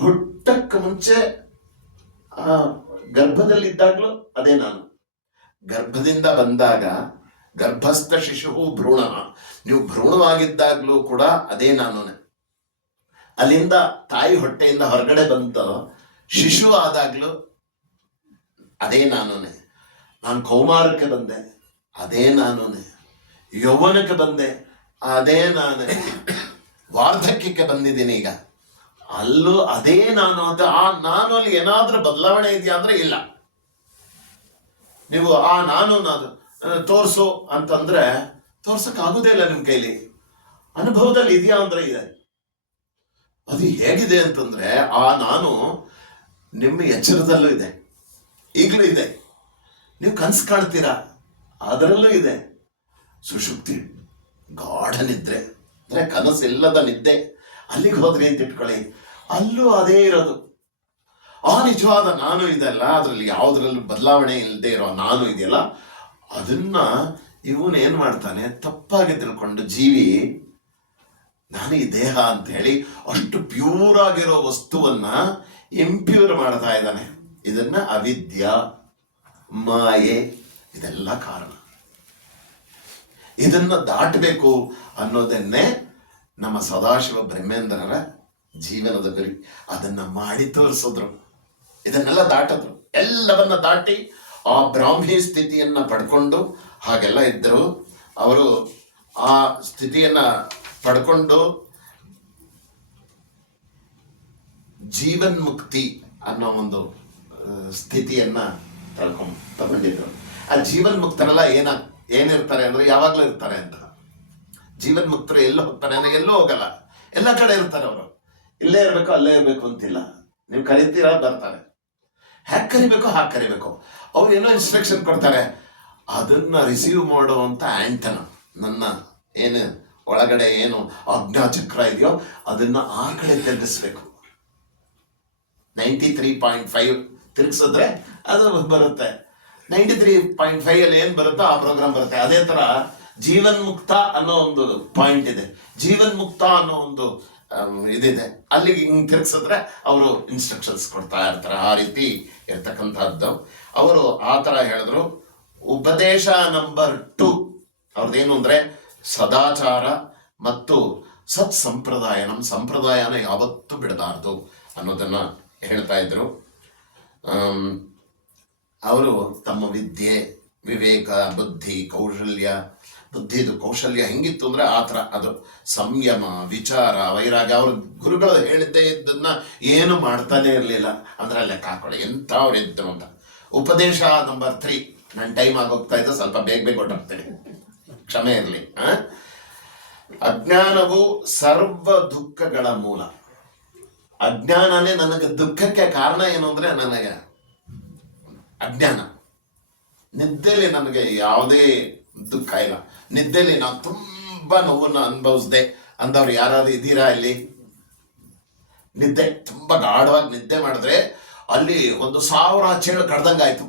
ಹುಟ್ಟಕ್ಕೆ ಮುಂಚೆ ಗರ್ಭದಲ್ಲಿದ್ದಾಗ್ಲೂ ಅದೇ ನಾನು. ಗರ್ಭದಿಂದ ಬಂದಾಗ ಗರ್ಭಸ್ಥ ಶಿಶು ಭ್ರೂಣ, ನೀವು ಭ್ರೂಣವಾಗಿದ್ದಾಗ್ಲೂ ಕೂಡ ಅದೇ ನಾನು. ಅಲ್ಲಿಂದ ತಾಯಿ ಹೊಟ್ಟೆಯಿಂದ ಹೊರಗಡೆ ಬಂದು ಶಿಶು ಆದಾಗ್ಲೂ ಅದೇ ನಾನುನೇ. ನಾನು ಕೌಮಾರಕ್ಕೆ ಬಂದೆ, ಅದೇ ನಾನುನೇ. ಯೌವನಕ್ಕೆ ಬಂದೆ, ಅದೇ ನಾನೇ. ವಾರ್ಧಕ್ಯಕ್ಕೆ ಬಂದಿದ್ದೀನಿ ಈಗ, ಅಲ್ಲೂ ಅದೇ ನಾನು. ಅದು ಆ ನಾನು ಅಲ್ಲಿ ಏನಾದ್ರೂ ಬದಲಾವಣೆ ಇದೆಯಾ ಅಂದ್ರೆ ಇಲ್ಲ. ನೀವು ಆ ನಾನು ತೋರ್ಸು ಅಂತಂದ್ರೆ ತೋರ್ಸಕ್ ಆಗುದೇ ಇಲ್ಲ ನಿಮ್ ಕೈಲಿ. ಅನುಭವದಲ್ಲಿ ಇದೆಯಾ ಅಂದ್ರೆ ಇದೆ. ಅದು ಹೇಗಿದೆ ಅಂತಂದ್ರೆ, ಆ ನಾನು ನಿಮ್ಮ ಎಚ್ಚರದಲ್ಲೂ ಇದೆ, ಈಗಲೂ ಇದೆ. ನೀವು ಕನ್ಸು ಕಾಣ್ತೀರಾ, ಅದರಲ್ಲೂ ಇದೆ. ಸುಷುಪ್ತಿ, ಗಾಢ ನಿದ್ರೆ ಅಂದ್ರೆ ಕನಸಿಲ್ಲದ ನಿದ್ದೆ, ಅಲ್ಲಿಗೆ ಹೋದ್ರಿ ಅಂತ ಇಟ್ಕೊಳ್ಳಿ, ಅಲ್ಲೂ ಅದೇ ಇರೋದು. ಆ ನಿಜವಾದ ನಾನು ಇದೆಲ್ಲ, ಅದ್ರಲ್ಲಿ ಯಾವುದ್ರಲ್ಲೂ ಬದಲಾವಣೆ ಇಲ್ಲದೆ ಇರೋ ನಾನು ಇದೆಯಲ್ಲ, ಅದನ್ನ ಇವನ್ ಏನ್ ಮಾಡ್ತಾನೆ, ತಪ್ಪಾಗಿ ತಿಳ್ಕೊಂಡು ಜೀವಿ ನಾನು ಈ ದೇಹ ಅಂತ ಹೇಳಿ ಅಷ್ಟು ಪ್ಯೂರ್ ಆಗಿರೋ ವಸ್ತುವನ್ನ ಇಂಪ್ಯೂರ್ ಮಾಡ್ತಾ ಇದ್ದಾನೆ. ಇದನ್ನ ಅವಿದ್ಯ, ಮಾಯೆ ಇದೆಲ್ಲ ಕಾರಣ. ಇದನ್ನ ದಾಟಬೇಕು ಅನ್ನೋದನ್ನೇ ನಮ್ಮ ಸದಾಶಿವ ಬ್ರಹ್ಮೇಂದ್ರರ ಜೀವನದ ಗುರಿ. ಅದನ್ನ ಮಾಡಿ ತೋರಿಸಿದ್ರು, ಇದನ್ನೆಲ್ಲ ದಾಟಿದ್ರು. ಎಲ್ಲವನ್ನ ದಾಟಿ ಆ ಬ್ರಾಹ್ಮಿ ಸ್ಥಿತಿಯನ್ನ ಪಡ್ಕೊಂಡು ಹಾಗೆಲ್ಲ ಇದ್ರು. ಅವರು ಆ ಸ್ಥಿತಿಯನ್ನ ಪಡ್ಕೊಂಡು ಜೀವನ್ಮುಕ್ತಿ ಅನ್ನೋ ಒಂದು ಸ್ಥಿತಿಯನ್ನ ತಗೊಂಡಿದ್ರು. ಆ ಜೀವನ್ಮುಕ್ತರೆಲ್ಲ ಏನಿರ್ತಾರೆ ಅಂದ್ರೆ ಯಾವಾಗ್ಲೂ ಇರ್ತಾರೆ ಅಂತ. ಜೀವನ್ಮುಕ್ತರು ಎಲ್ಲೋ ಹೋಗ್ತಾರೆ ಅಂದ್ರೆ ಎಲ್ಲೂ ಹೋಗಲ್ಲ, ಎಲ್ಲ ಕಡೆ ಇರ್ತಾರೆ. ಅವರು ಇಲ್ಲೇ ಇರ್ಬೇಕು ಅಲ್ಲೇ ಇರ್ಬೇಕು ಅಂತಿಲ್ಲ. ನೀವು ಕರಿತೀರಾ ಬರ್ತಾರೆ, ಹ್ಯಾಕ್ ಕರಿಬೇಕು ಹಾಗೆ ಕರಿಬೇಕು. ಅವ್ರು ಏನೋ ಇನ್ಸ್ಟ್ರಕ್ಷನ್ ಕೊಡ್ತಾರೆ, ಅದನ್ನ ರಿಸೀವ್ ಮಾಡುವಂತ ಆಂಟನ, ನನ್ನ ಏನು ಒಳಗಡೆ ಏನು ಆಜ್ಞಾಚಕ್ರ ಇದೆಯೋ ಅದನ್ನ ಆ ಕಡೆ ತಿರುಗಿಸ್ಬೇಕು. 93.5 ತಿರುಗಿಸಿದ್ರೆ ಅದು ಬರುತ್ತೆ. 93.5 ಅಲ್ಲಿ ಏನ್ ಬರುತ್ತೋ ಆ ಪ್ರೋಗ್ರಾಮ್ ಬರುತ್ತೆ. ಅದೇ ತರ ಜೀವನ್ ಮುಕ್ತ ಅನ್ನೋ ಒಂದು ಪಾಯಿಂಟ್ ಇದೆ, ಜೀವನ್ ಮುಕ್ತ ಅನ್ನೋ ಒಂದು ಇದಿದೆ. ಅಲ್ಲಿಗೆ ಹಿಂಗ್ ತಿರ್ಗಿಸಿದ್ರೆ ಅವರು ಇನ್ಸ್ಟ್ರಕ್ಷನ್ಸ್ ಕೊಡ್ತಾ ಇರ್ತಾರೆ. ಆ ರೀತಿ ಇರ್ತಕ್ಕಂಥದ್ದು. ಅವರು ಆ ತರ ಹೇಳಿದ್ರು. ಉಪದೇಶ ನಂಬರ್ 2 ಅವ್ರದ್ದೇನು ಅಂದ್ರೆ ಸದಾಚಾರ ಮತ್ತು ಸತ್ ಸಂಪ್ರದಾಯ. ನಮ್ಮ ಸಂಪ್ರದಾಯನ ಯಾವತ್ತೂ ಬಿಡಬಾರ್ದು ಅನ್ನೋದನ್ನ ಹೇಳ್ತಾ ಇದ್ರು. ಅವರು ತಮ್ಮ ವಿದ್ಯೆ, ವಿವೇಕ, ಬುದ್ಧಿ, ಕೌಶಲ್ಯ, ಬುದ್ಧಿದು ಕೌಶಲ್ಯ ಹೆಂಗಿತ್ತು ಅಂದ್ರೆ ಆ ಥರ ಅದು ಸಂಯಮ, ವಿಚಾರ, ವೈರಾಗ್ಯ. ಅವ್ರ ಗುರುಗಳು ಹೇಳಿದ್ದೇ ಇದ್ದನ್ನ ಏನು ಮಾಡ್ತಾನೆ ಇರಲಿಲ್ಲ ಅಂದ್ರೆ ಲೆಕ್ಕ ಹಾಕೊಳ್ಳಿ ಎಂಥವ್ರು ಇದ್ರು ಅಂತ. ಉಪದೇಶ ನಂಬರ್ 3. ನನ್ನ ಟೈಮ್ ಆಗೋಗ್ತಾ ಇದ್ದ, ಸ್ವಲ್ಪ ಬೇಗ ಹೊರಟೋಗ್ತೇನೆ, ಕ್ಷಮೆ ಇರಲಿ. ಅಜ್ಞಾನವು ಸರ್ವ ದುಃಖಗಳ ಮೂಲ. ಅಜ್ಞಾನನೇ ನನಗೆ ದುಃಖಕ್ಕೆ ಕಾರಣ ಏನು ಅಂದ್ರೆ ನನಗೆ ಅಜ್ಞಾನ. ನಿದ್ದೆಲಿ ನನಗೆ ಯಾವುದೇ ದುಃಖ ಇಲ್ಲ. ನಿದ್ದೆಲಿ ನಾನು ತುಂಬಾ ನೋವನ್ನ ಅನುಭವಿಸ್ದೆ ಅಂದವ್ರು ಯಾರಾದ್ರು ಇದ್ದೀರಾ ಇಲ್ಲಿ? ನಿದ್ದೆ ತುಂಬಾ ಗಾಢವಾಗಿ ನಿದ್ದೆ ಮಾಡಿದ್ರೆ ಅಲ್ಲಿ 1,000 ಚೇಳು ಕಡ್ದಂಗಾಯ್ತು.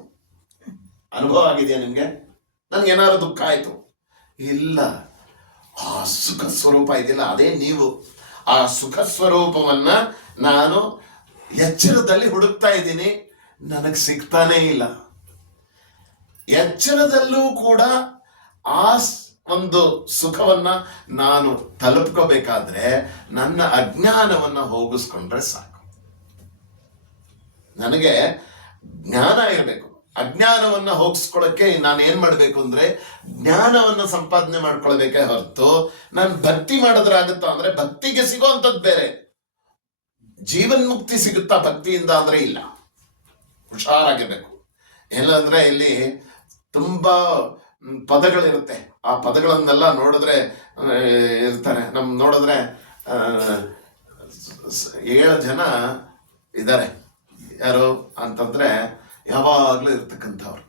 ಅನುಭವ ಆಗಿದೆಯಾ ನಿಮ್ಗೆ? ನನ್ಗೆ ಏನಾದ್ರು ದುಃಖ ಆಯ್ತು? ಇಲ್ಲ. ಆ ಸುಖ ಸ್ವರೂಪ ಇದೆಯಲ್ಲ, ಅದೇ ನೀವು. ಆ ಸುಖ ಸ್ವರೂಪವನ್ನ ನಾನು ಎಚ್ಚರದಲ್ಲಿ ಹುಡುಕ್ತಾ ಇದ್ದೀನಿ, ನನಗೆ ಸಿಗ್ತಾನೇ ಇಲ್ಲ. ಎಚ್ಚರದಲ್ಲೂ ಕೂಡ ಆ ಒಂದು ಸುಖವನ್ನ ನಾನು ತಲುಪ್ಕೋಬೇಕಾದ್ರೆ ನನ್ನ ಅಜ್ಞಾನವನ್ನ ಹೋಗಿಸ್ಕೊಂಡ್ರೆ ಸಾಕು. ನನಗೆ ಜ್ಞಾನ ಇರಬೇಕು. ಅಜ್ಞಾನವನ್ನ ಹೋಗಿಸ್ಕೊಳಕ್ಕೆ ನಾನು ಏನ್ ಮಾಡ್ಬೇಕು ಅಂದ್ರೆ ಜ್ಞಾನವನ್ನ ಸಂಪಾದನೆ ಮಾಡ್ಕೊಳ್ಬೇಕೇ ಹೊರತು ನಾನು ಭಕ್ತಿ ಮಾಡಿದ್ರಾಗುತ್ತಾ ಅಂದ್ರೆ ಭಕ್ತಿಗೆ ಸಿಗೋಂಥದ್ದು ಬೇರೆ, ಜೀವನ್ಮುಕ್ತಿ ಸಿಗುತ್ತಾ ಭಕ್ತಿಯಿಂದ ಅಂದ್ರೆ ಇಲ್ಲ. ಹುಷಾರಾಗಿರ್ಬೇಕು. ಎಲ್ಲಂದ್ರೆ ಇಲ್ಲಿ ತುಂಬಾ ಪದಗಳಿರುತ್ತೆ. ಆ ಪದಗಳನ್ನೆಲ್ಲ ನೋಡಿದ್ರೆ ಇರ್ತಾರೆ. ನೋಡಿದ್ರೆ 7 ಜನ ಇದ್ದಾರೆ. ಯಾರು ಅಂತಂದ್ರೆ ಯಾವಾಗ್ಲೂ ಇರ್ತಕ್ಕಂಥವ್ರು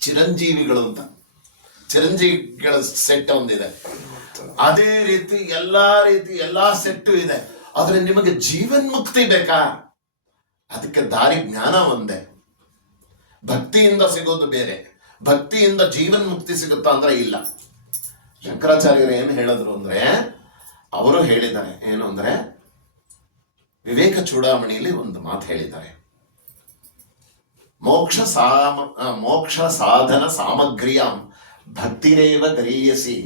ಚಿರಂಜೀವಿಗಳು ಅಂತ. ಚಿರಂಜೀವಿಗಳ ಸೆಟ್ ಒಂದಿದೆ. ಅದೇ ರೀತಿ ಎಲ್ಲಾ ಸೆಟ್ಟು ಇದೆ. ಆದ್ರೆ ನಿಮಗೆ ಜೀವನ್ಮುಕ್ತಿ ಬೇಕಾ? ಅದಕ್ಕೆ ದಾರಿ ಜ್ಞಾನ ಒಂದೇ. ಭಕ್ತಿಯಿಂದ ಸಿಗೋದು ಬೇರೆ, ಭಕ್ತಿಯಿಂದ ಜೀವನ್ಮುಕ್ತಿ ಸಿಗುತ್ತಾ ಅಂದ್ರೆ ಇಲ್ಲ. ಶಂಕರಾಚಾರ್ಯರು ಏನು ಹೇಳಿದ್ರು ಅಂದ್ರೆ, ಅವರು ಹೇಳಿದ್ದಾರೆ ಏನು ಅಂದ್ರೆ, ವಿವೇಕ ಚೂಡಾಮಣಿಯಲ್ಲಿ ಒಂದು ಮಾತು ಹೇಳಿದ್ದಾರೆ. ಮೋಕ್ಷ ಸಾಧನ ಸಾಮಗ್ರಿಯಾಂ ಭಕ್ತಿರೇವ ಗರೀಯಸಿ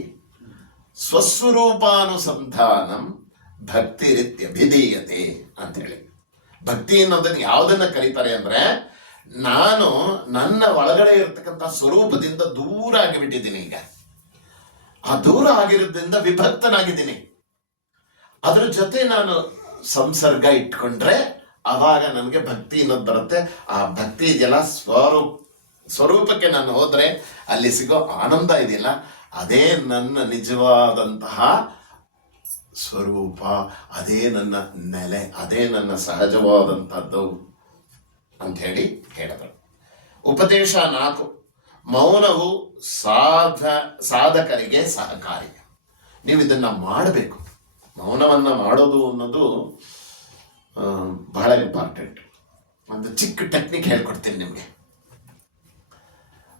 ಸ್ವಸ್ವರೂಪಾನುಸಂಧಾನಂ ಭಕ್ತಿರಿತ್ಯಭಿಧೀಯತೆ ಅಂತ ಹೇಳಿ. ಭಕ್ತಿ ಅನ್ನೋದನ್ನ ಯಾವುದನ್ನ ಕರೀತಾರೆ ಅಂದ್ರೆ, ನಾನು ನನ್ನ ಒಳಗಡೆ ಇರತಕ್ಕಂಥ ಸ್ವರೂಪದಿಂದ ದೂರ ಆಗಿಬಿಟ್ಟಿದ್ದೀನಿ. ಈಗ ಆ ದೂರ ಆಗಿರೋದ್ರಿಂದ ವಿಭಕ್ತನಾಗಿದ್ದೀನಿ. ಅದ್ರ ಜೊತೆ ನಾನು ಸಂಸರ್ಗ ಇಟ್ಕೊಂಡ್ರೆ ಆವಾಗ ನನಗೆ ಭಕ್ತಿ ಅನ್ನೋದು ಬರುತ್ತೆ. ಆ ಭಕ್ತಿ ಇದೆಯಲ್ಲ, ಸ್ವರೂಪಕ್ಕೆ ನಾನು ಹೋದ್ರೆ ಅಲ್ಲಿ ಸಿಗೋ ಆನಂದ ಇದೆಯಲ್ಲ, ಅದೇ ನನ್ನ ನಿಜವಾದಂತಹ ಸ್ವರೂಪ, ಅದೇ ನನ್ನ ನೆಲೆ, ಅದೇ ನನ್ನ ಸಹಜವಾದಂಥದ್ದು ಅಂತ ಹೇಳಿ ಹೇಳಿದರು. ಉಪದೇಶ 4. ಮೌನವು ಸಾಧಕರಿಗೆ ಸಹಕಾರಿ. ನೀವು ಇದನ್ನ ಮಾಡಬೇಕು. ಮೌನವನ್ನ ಮಾಡೋದು ಅನ್ನೋದು ಬಹಳ ಇಂಪಾರ್ಟೆಂಟ್. ಒಂದು ಚಿಕ್ಕ ಟೆಕ್ನಿಕ್ ಹೇಳ್ಕೊಡ್ತೀನಿ ನಿಮಗೆ.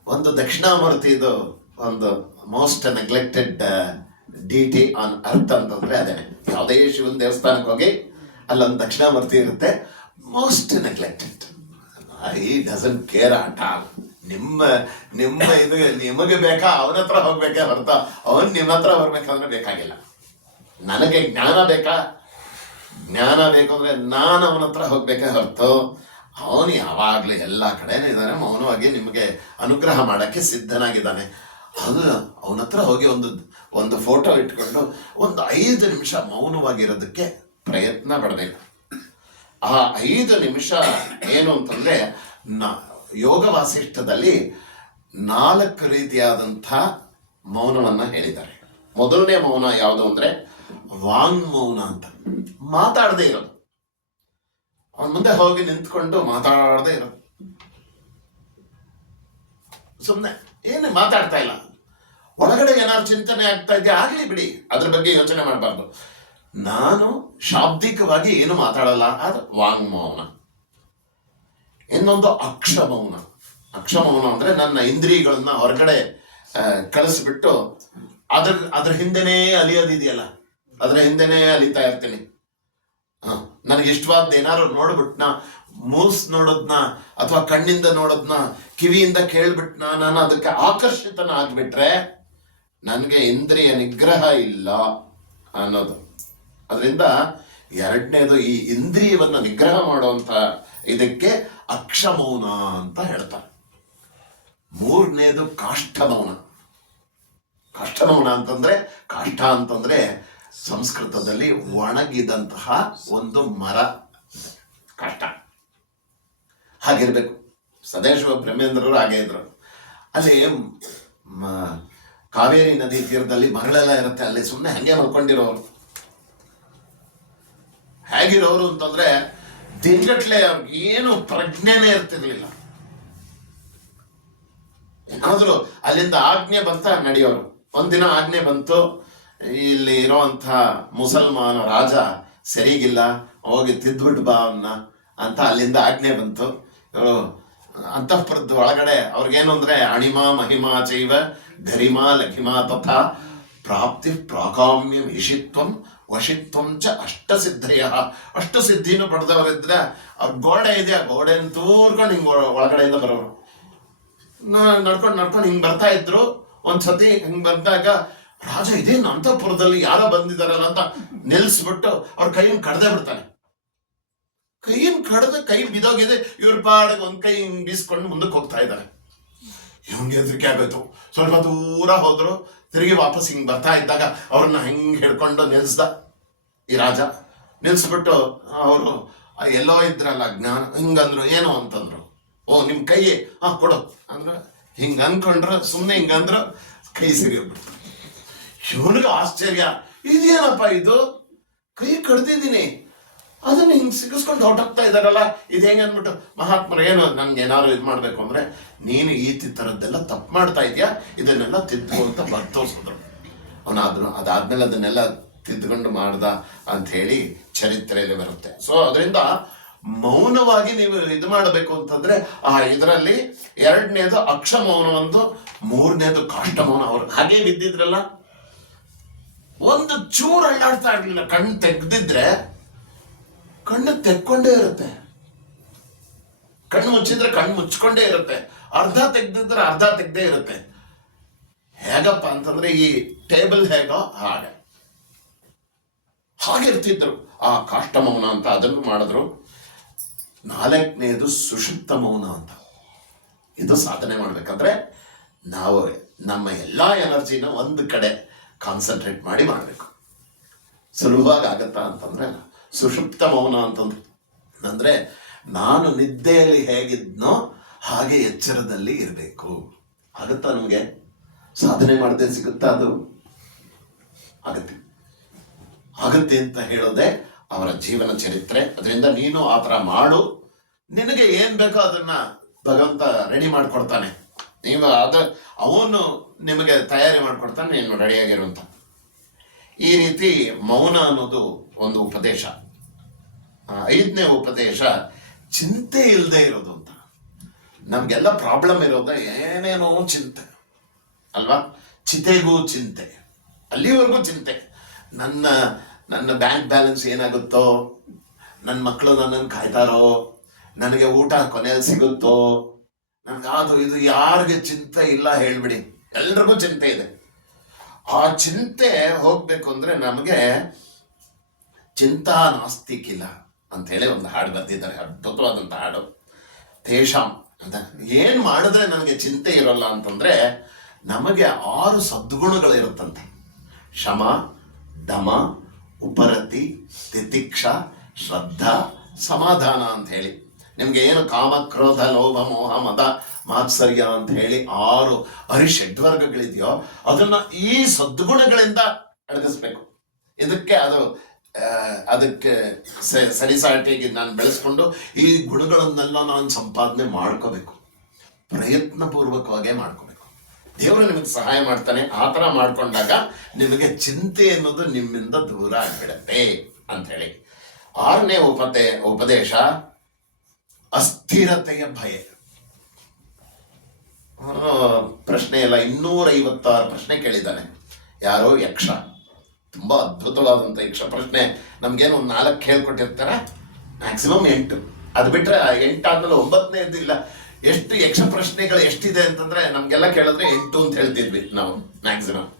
ಒಂದು ದಕ್ಷಿಣಾಮೂರ್ತಿದು ಒಂದು most neglected deity on earth ಅಂತಂದ್ರೆ ಅದೇನೆ. ಯಾವುದೇ ಶಿವನ ದೇವಸ್ಥಾನಕ್ಕೆ ಹೋಗಿ ಅಲ್ಲೊಂದು ದಕ್ಷಿಣಾಮೂರ್ತಿ ಇರುತ್ತೆ, most neglected. I doesn't care at all. ನಿಮ್ಮ ಇದು ನಿಮಗೆ ಬೇಕಾ ಅವನ ಹತ್ರ ಹೋಗ್ಬೇಕೇ ಹೊರತು ಅವನ್ ನಿಮ್ಮ ಹತ್ರ ಬರ್ಬೇಕಂದ್ರೆ ಬೇಕಾಗಿಲ್ಲ. ನನಗೆ ಜ್ಞಾನ ಬೇಕಾ, ಜ್ಞಾನ ಬೇಕು ಅಂದ್ರೆ ನಾನು ಅವನ ಹತ್ರ ಹೋಗ್ಬೇಕೇ ಹೊರತು ಅವನು ಯಾವಾಗಲೂ ಎಲ್ಲ ಕಡೆನೂ ಇದ್ದಾನೆ, ಮೌನವಾಗಿ ನಿಮಗೆ ಅನುಗ್ರಹ ಮಾಡೋಕ್ಕೆ ಸಿದ್ಧನಾಗಿದ್ದಾನೆ. ಅದು ಅವನ ಹತ್ರ ಹೋಗಿ ಒಂದು ಫೋಟೋ ಇಟ್ಕೊಂಡು ಒಂದು 5 ನಿಮಿಷ ಮೌನವಾಗಿರೋದಕ್ಕೆ ಪ್ರಯತ್ನ ಪಡಬೇಕು. ಆ 5 ನಿಮಿಷ ಏನು ಅಂತಂದ್ರೆ ಯೋಗ ವಾಸಿಷ್ಠದಲ್ಲಿ 4 ರೀತಿಯಾದಂಥ ಮೌನವನ್ನ ಹೇಳಿದ್ದಾರೆ. ಮೊದಲನೇ ಮೌನ ಯಾವುದು ಅಂದ್ರೆ ವಾಂಗ್ ಮೌನ ಅಂತ, ಮಾತಾಡದೇ ಇರೋದು. ಅವನ ಮುಂದೆ ಹೋಗಿ ನಿಂತ್ಕೊಂಡು ಮಾತಾಡದೇ ಇರೋದು, ಸುಮ್ಮನೆ ಏನು ಮಾತಾಡ್ತಾ ಇಲ್ಲ. ಒಳಗಡೆ ಏನಾದ್ರು ಚಿಂತನೆ ಆಗ್ತಾ ಇದೆಯಾ, ಆಗ್ಲಿ ಬಿಡಿ, ಅದ್ರ ಬಗ್ಗೆ ಯೋಚನೆ ಮಾಡಬಾರ್ದು. ನಾನು ಶಾಬ್ದಿಕವಾಗಿ ಏನು ಮಾತಾಡಲ್ಲ, ಅದು ವಾಂಗ್ ಮೌನ. ಇನ್ನೊಂದು ಅಕ್ಷಮೌನ. ಅಕ್ಷಮೌನ ಅಂದ್ರೆ ನನ್ನ ಇಂದ್ರಿಯಗಳನ್ನ ಹೊರಗಡೆ ಕಳಿಸ್ಬಿಟ್ಟು ಅದ್ರ ಹಿಂದೆನೇ ಅಲಿಯೋದಿದೆಯಲ್ಲ, ಅದ್ರ ಹಿಂದೆನೇ ಅಲಿತಾ ಇರ್ತೀನಿ. ನನಗೆ ಇಷ್ಟವಾದ ಏನಾದ್ರು ನೋಡ್ಬಿಟ್ನ, ಮೂಸ್ ನೋಡೋದ್ನ ಅಥವಾ ಕಣ್ಣಿಂದ ನೋಡೋದ್ನ, ಕಿವಿಯಿಂದ ಕೇಳ್ಬಿಟ್ನ, ನಾನು ಅದಕ್ಕೆ ಆಕರ್ಷಿತನ ಆಗ್ಬಿಟ್ರೆ ನನಗೆ ಇಂದ್ರಿಯ ನಿಗ್ರಹ ಇಲ್ಲ ಅನ್ನೋದು. ಅದರಿಂದ ಎರಡನೇದು ಈ ಇಂದ್ರಿಯವನ್ನ ನಿಗ್ರಹ ಮಾಡುವಂತ ಇದಕ್ಕೆ ಅಕ್ಷಮೌನ ಅಂತ ಹೇಳ್ತಾರೆ. ಮೂರನೇದು ಕಾಷ್ಠಮೌನ. ಕಾಷ್ಠಮೌನ ಅಂತಂದ್ರೆ, ಕಾಷ್ಠ ಅಂತಂದ್ರೆ ಸಂಸ್ಕೃತದಲ್ಲಿ ಒಣಗಿದಂತಹ ಒಂದು ಮರ, ಕಾಷ್ಠ. ಹಾಗಿರ್ಬೇಕು. ಸದಾಶಿವ ಬ್ರಹ್ಮೇಂದ್ರರು ಹಾಗೆ ಇದ್ರು. ಅಲ್ಲಿ ಕಾವೇರಿ ನದಿ ತೀರದಲ್ಲಿ ಮರಳೆಲ್ಲ ಇರುತ್ತೆ, ಅಲ್ಲಿ ಸುಮ್ಮನೆ ಹಂಗೆ ಮಲ್ಕೊಂಡಿರೋರು. ಹೇಗಿರೋರು ಅಂತಂದ್ರೆ ದಿನಗಟ್ಲೆ ಅವ್ರಿಗೆ ಏನು ಪ್ರಜ್ಞೆನೇ ಇರ್ತಿರ್ಲಿಲ್ಲ. ಏನಾದ್ರು ಅಲ್ಲಿಂದ ಆಜ್ಞೆ ಬಂತ ನಡೆಯೋರು. ಒಂದಿನ ಆಜ್ಞೆ ಬಂತು, ಇಲ್ಲಿ ಇರೋಂಥ ಮುಸಲ್ಮಾನ ರಾಜ ಸರಿಗಿಲ್ಲ, ಹೋಗಿ ತಿದ್ಬಿಟ್ಟು ಬಾ ಅವನ್ನ ಅಂತ ಅಲ್ಲಿಂದ ಆಜ್ಞೆ ಬಂತು. ಅಂತಃಪುರದ ಒಳಗಡೆ ಅವ್ರಿಗೇನು ಅಂದ್ರೆ ಅಣಿಮಾ ಮಹಿಮಾ ಚೈವ ಗರಿಮಾ ಲಘಿಮಾ ತಥಾ ಪ್ರಾಪ್ತಿ ಪ್ರಾಕಾಮ್ಯ ವಿಷಿತ್ವಂ ವಶಿತ್ವಂ ಚ ಅಷ್ಟಸಿದ್ಧಯ. ಅಷ್ಟು ಸಿದ್ಧಿನೂ ಪಡೆದವರಿದ್ರೆ ಅವ್ರ ಗೋಡೆ ಇದೆ, ಆ ಗೋಡೆನ ತೂರ್ಕೊಂಡು ಹಿಂಗ್ ಒಳಗಡೆಯಿಂದ ಬರೋರು. ನಡ್ಕೊಂಡು ಹಿಂಗ್ ಬರ್ತಾ ಇದ್ರು. ಒಂದ್ಸತಿ ಹಿಂಗ್ ಬಂದಾಗ ರಾಜ ಇದೇನು ಅಂತಃಪುರದಲ್ಲಿ ಯಾರೋ ಬಂದಿದಾರಲ್ಲ ಅಂತ ನಿಲ್ಸ್ಬಿಟ್ಟು ಅವ್ರ ಕೈಯನ್ನು ಕಡ್ದೇ ಬಿಡ್ತಾನೆ. ಕೈಯನ್ನು ಕಡ್ದು ಕೈ ಬಿದೋಗಿದೆ. ಇವ್ರ ಪಾಡಿಗೆ ಒಂದ್ ಕೈ ಹಿಂಗ್ ಬೀಸ್ಕೊಂಡು ಮುಂದಕ್ಕೆ ಹೋಗ್ತಾ ಇದ್ದಾರೆ. ಇವ್ನಿಗೆ ಹೆದರಿಕೆ ಆಗೋಯ್ತು. ಸ್ವಲ್ಪ ದೂರ ಹೋದ್ರು, ತಿರುಗಿ ವಾಪಸ್ ಹಿಂಗ್ ಬರ್ತಾ ಇದ್ದಾಗ ಅವ್ರನ್ನ ಹಿಂಗ್ ಹಿಡ್ಕೊಂಡು ನಿಲ್ಸ್ದ ಈ ರಾಜ. ನಿಲ್ಸ್ಬಿಟ್ಟು ಅವರು ಎಲ್ಲೋ ಇದ್ರಲ್ಲ ಜ್ಞಾನ, ಹಿಂಗಂದ್ರು. ಏನು ಅಂತಂದ್ರು, ಓ ನಿಮ್ ಕೈ ಕೊಡು ಅಂದ್ರ. ಹಿಂಗ ಅನ್ಕೊಂಡ್ರ ಸುಮ್ಮನೆ ಹಿಂಗಂದ್ರು, ಕೈ ಸಿಗೋಗ್ಬಿಡ್ತು. ಇವನಿಗೆ ಆಶ್ಚರ್ಯ, ಇದೇನಪ್ಪ ಇದು, ಕೈ ಕಡ್ದಿದ್ದೀನಿ, ಅದನ್ನ ಹಿಂಗ್ ಸಿಗಿಸ್ಕೊಂಡು ಹೊರಟೋಗ್ತಾ ಇದಾರಲ್ಲ, ಇದು ಹೆಂಗ ಅಂದ್ಬಿಟ್ಟು ಮಹಾತ್ಮರು ಏನು ನನ್ಗೆ ಏನಾದ್ರು ಇದು ಮಾಡ್ಬೇಕು ಅಂದ್ರೆ, ನೀನು ಈ ಥರದ್ದೆಲ್ಲ ತಪ್ಪು ಮಾಡ್ತಾ ಇದೆಯಾ, ಇದನ್ನೆಲ್ಲ ತಿದ್ದು ಅಂತ ಬರ್ತೋರ್ಸಿದ್ರು. ಅವನಾದ್ರು ಅದಾದ್ಮೇಲೆ ಅದನ್ನೆಲ್ಲ ತಿದ್ದುಕೊಂಡು ಮಾಡ್ದ ಅಂತ ಹೇಳಿ ಚರಿತ್ರೆಯಲ್ಲಿ ಬರುತ್ತೆ. ಸೊ ಅದರಿಂದ ಮೌನವಾಗಿ ನೀವು ಇದು ಮಾಡಬೇಕು ಅಂತಂದ್ರೆ ಇದರಲ್ಲಿ ಎರಡನೇದು ಅಕ್ಷಮೌನ, ಒಂದು ಮೂರನೇದು ಕಾಷ್ಠಮೌನ. ಅವ್ರು ಹಾಗೆ ಬಿದ್ದಿದ್ರಲ್ಲ, ಒಂದು ಚೂರು ಅಳ್ಳಾಡ್ತಾ ಇರ್ಲಿಲ್ಲ. ಕಣ್ಣು ತೆಗ್ದಿದ್ರೆ ಕಣ್ಣು ತೆಕ್ಕೊಂಡೇ ಇರುತ್ತೆ, ಕಣ್ಣು ಮುಚ್ಚಿದ್ರೆ ಕಣ್ಣು ಮುಚ್ಕೊಂಡೇ ಇರುತ್ತೆ, ಅರ್ಧ ತೆಗ್ದಿದ್ರೆ ಅರ್ಧ ತೆಗ್ದೇ ಇರುತ್ತೆ. ಹೇಗಪ್ಪ ಅಂತಂದ್ರೆ ಈ ಟೇಬಲ್ ಹೇಗೋ ಹಾಗಿರ್ತಿದ್ರು. ಆ ಕಾಷ್ಠಮೌನ ಅಂತ ಅದನ್ನು ಮಾಡಿದ್ರು. ನಾಲ್ಕನೇದು ಸುಷುಪ್ತ ಮೌನ ಅಂತ. ಇದು ಸಾಧನೆ ಮಾಡ್ಬೇಕಂದ್ರೆ ನಾವು ನಮ್ಮ ಎಲ್ಲಾ ಎನರ್ಜಿನ ಒಂದು ಕಡೆ ಕಾನ್ಸಂಟ್ರೇಟ್ ಮಾಡಿ ಮಾಡಬೇಕು. ಸುಲಭವಾಗಿ ಆಗತ್ತಾ ಅಂತಂದ್ರೆ ಸುಷುಪ್ತ ಮೌನ ಅಂತಂದ್ರೆ ಅಂದ್ರೆ ನಾನು ನಿದ್ದೆಯಲ್ಲಿ ಹೇಗಿದ್ನೋ ಹಾಗೆ ಎಚ್ಚರದಲ್ಲಿ ಇರಬೇಕು. ಆಗತ್ತಾ ನಮಗೆ? ಸಾಧನೆ ಮಾಡದೆ ಸಿಗುತ್ತಾ? ಅದು ಆಗತ್ತೆ ಅಂತ ಹೇಳೋದೆ ಅವರ ಜೀವನ ಚರಿತ್ರೆ. ಅದರಿಂದ ನೀನು ಆ ಥರ ಮಾಡು. ನಿನಗೆ ಏನ್ ಬೇಕೋ ಅದನ್ನ ಭಗವಂತ ರೆಡಿ ಮಾಡ್ಕೊಡ್ತಾನೆ. ನೀವು ಅವನು ನಿಮಗೆ ತಯಾರಿ ಮಾಡ್ಕೊಡ್ತಾನೆ, ನೀನು ರೆಡಿಯಾಗಿರುವಂತ. ಈ ರೀತಿ ಮೌನ ಅನ್ನೋದು ಒಂದು ಉಪದೇಶ. 5ನೇ ಉಪದೇಶ ಚಿಂತೆ ಇಲ್ಲದೆ ಇರೋದು ಅಂತ. ನಮ್ಗೆಲ್ಲ ಪ್ರಾಬ್ಲಮ್ ಇರೋದು ಏನೇನೋ ಚಿಂತೆ ಅಲ್ವಾ? ಚಿತೆಗೂ ಚಿಂತೆ, ಅಲ್ಲಿವರೆಗೂ ಚಿಂತೆ. ನನ್ನ ನನ್ನ ಬ್ಯಾಂಕ್ ಬ್ಯಾಲೆನ್ಸ್ ಏನಾಗುತ್ತೋ, ನನ್ನ ಮಕ್ಕಳು ನನ್ನನ್ನು ಕಾಯ್ತಾರೋ, ನನಗೆ ಊಟ ಕೊನೆಯಲ್ಲಿ ಸಿಗುತ್ತೋ, ನನಗೆ ಅದು ಇದು ಯಾರಿಗೆ ಚಿಂತೆ ಇಲ್ಲ ಹೇಳ್ಬಿಡಿ, ಎಲ್ರಿಗೂ ಚಿಂತೆ ಇದೆ. ಆ ಚಿಂತೆ ಹೋಗ್ಬೇಕು ಅಂದ್ರೆ ನಮಗೆ ಚಿಂತಾ ನಾಸ್ತಿಕಿಲ್ಲ ಅಂತ ಹೇಳಿ ಒಂದು ಹಾಡು ಬರ್ತಿದ್ದಾರೆ, ಅದ್ಭುತವಾದಂಥ ಹಾಡು. ತೇಷಾಂ ಅಂತ ಏನ್ ಮಾಡಿದ್ರೆ ನನಗೆ ಚಿಂತೆ ಇರೋಲ್ಲ ಅಂತಂದ್ರೆ, ನಮಗೆ 6 ಸದ್ಗುಣಗಳು ಇರುತ್ತಂತೆ. ಶಮ, ದಮ, ಉಪರತಿ, ತಿತಿಕ್ಷ, ಶ್ರದ್ಧಾ, ಸಮಾಧಾನ ಅಂತ ಹೇಳಿ. ನಿಮ್ಗೆ ಏನು ಕಾಮ, ಕ್ರೋಧ, ಲೋಭ, ಮೋಹ, ಮದ, ಮಾತ್ಸರ್ಯ ಅಂತ ಹೇಳಿ 6 ಅರಿಷಡ್ವರ್ಗಗಳಿದೆಯೋ ಅದನ್ನ ಈ ಸದ್ಗುಣಗಳಿಂದ ಅಡಗಿಸ್ಬೇಕು. ಇದಕ್ಕೆ ಅದಕ್ಕೆ ಸರಿಸಾಟಿಗೆ ನಾನು ಬೆಳೆಸ್ಕೊಂಡು ಈ ಗುಣಗಳನ್ನೆಲ್ಲ ನಾನು ಸಂಪಾದನೆ ಮಾಡ್ಕೋಬೇಕು, ಪ್ರಯತ್ನ ಪೂರ್ವಕವಾಗೇ ಮಾಡ್ಕೋಬೇಕು. ದೇವರು ನಿಮಗೆ ಸಹಾಯ ಮಾಡ್ತಾನೆ. ಆ ಥರ ಮಾಡ್ಕೊಂಡಾಗ ನಿಮಗೆ ಚಿಂತೆ ಅನ್ನೋದು ನಿಮ್ಮಿಂದ ದೂರ ಆಗ್ಬಿಡತ್ತೆ ಅಂತ ಹೇಳಿ. 6ನೇ ಉಪದೇಶ ಅಸ್ಥಿರತೆಯ ಭಯ. ಪ್ರಶ್ನೆ ಎಲ್ಲ 256 ಪ್ರಶ್ನೆ ಕೇಳಿದ್ದಾನೆ. ಯಾರೋ ಯಕ್ಷ, ತುಂಬಾ ಅದ್ಭುತವಾದಂಥ ಯಕ್ಷ ಪ್ರಶ್ನೆ. ನಮ್ಗೇನು ಒಂದು 4 ಹೇಳ್ಕೊಟ್ಟಿರ್ತಾರೆ, ಮ್ಯಾಕ್ಸಿಮಮ್ 8. ಅದು ಬಿಟ್ರೆ 8 ಆದ್ಮೇಲೆ 9ನೇ ಇಲ್ಲ. ಎಷ್ಟು ಯಕ್ಷ ಪ್ರಶ್ನೆಗಳು ಎಷ್ಟಿದೆ ಅಂತಂದ್ರೆ ನಮ್ಗೆಲ್ಲ ಕೇಳಿದ್ರೆ 8 ಅಂತ ಹೇಳ್ತಿದ್ವಿ ನಾವು ಮ್ಯಾಕ್ಸಿಮಮ್.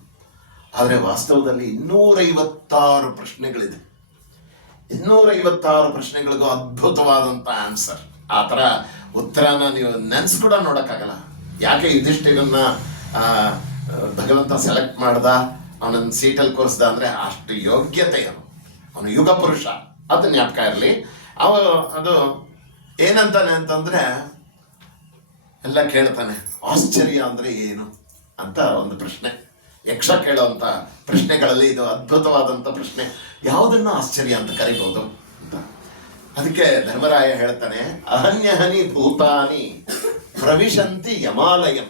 ಆದ್ರೆ ವಾಸ್ತವದಲ್ಲಿ 256 ಪ್ರಶ್ನೆಗಳಿದೆ. 256 ಪ್ರಶ್ನೆಗಳಿಗೂ ಅದ್ಭುತವಾದಂಥ ಆನ್ಸರ್. ಆ ಥರ ಉತ್ತರನ ನೀವು ನೆನ್ಸ್ ಕೂಡ ನೋಡಕ್ಕಾಗಲ್ಲ. ಯಾಕೆ ಯುಧಿಷ್ಠಿರನ್ನ ಭಗವಂತ ಸೆಲೆಕ್ಟ್ ಮಾಡ್ದ, ಅವನನ್ನ ಸೀಟಲ್ಲಿ ಕೂರಿಸ್ದ ಅಂದ್ರೆ ಅಷ್ಟು ಯೋಗ್ಯತೆ ಅವನು ಯುಗ ಪುರುಷ. ಅದು ಜ್ಞಾಪಕ ಇರಲಿ. ಅದು ಏನಂತಾನೆ ಅಂತಂದ್ರೆ ಎಲ್ಲ ಕೇಳ್ತಾನೆ, ಆಶ್ಚರ್ಯ ಅಂದ್ರೆ ಏನು ಅಂತ ಒಂದು ಪ್ರಶ್ನೆ. ಯಕ್ಷ ಕೇಳುವಂತ ಪ್ರಶ್ನೆಗಳಲ್ಲಿ ಇದು ಅದ್ಭುತವಾದಂಥ ಪ್ರಶ್ನೆ. ಯಾವುದನ್ನ ಆಶ್ಚರ್ಯ ಅಂತ ಕರಿಬಹುದು ಅಂತ. ಅದಕ್ಕೆ ಧರ್ಮರಾಯ ಹೇಳ್ತಾನೆ, ಅಹನ್ಯಹನಿ ಭೂತಾನಿ ಪ್ರವಿಶಂತಿ ಯಮಾಲಯಂ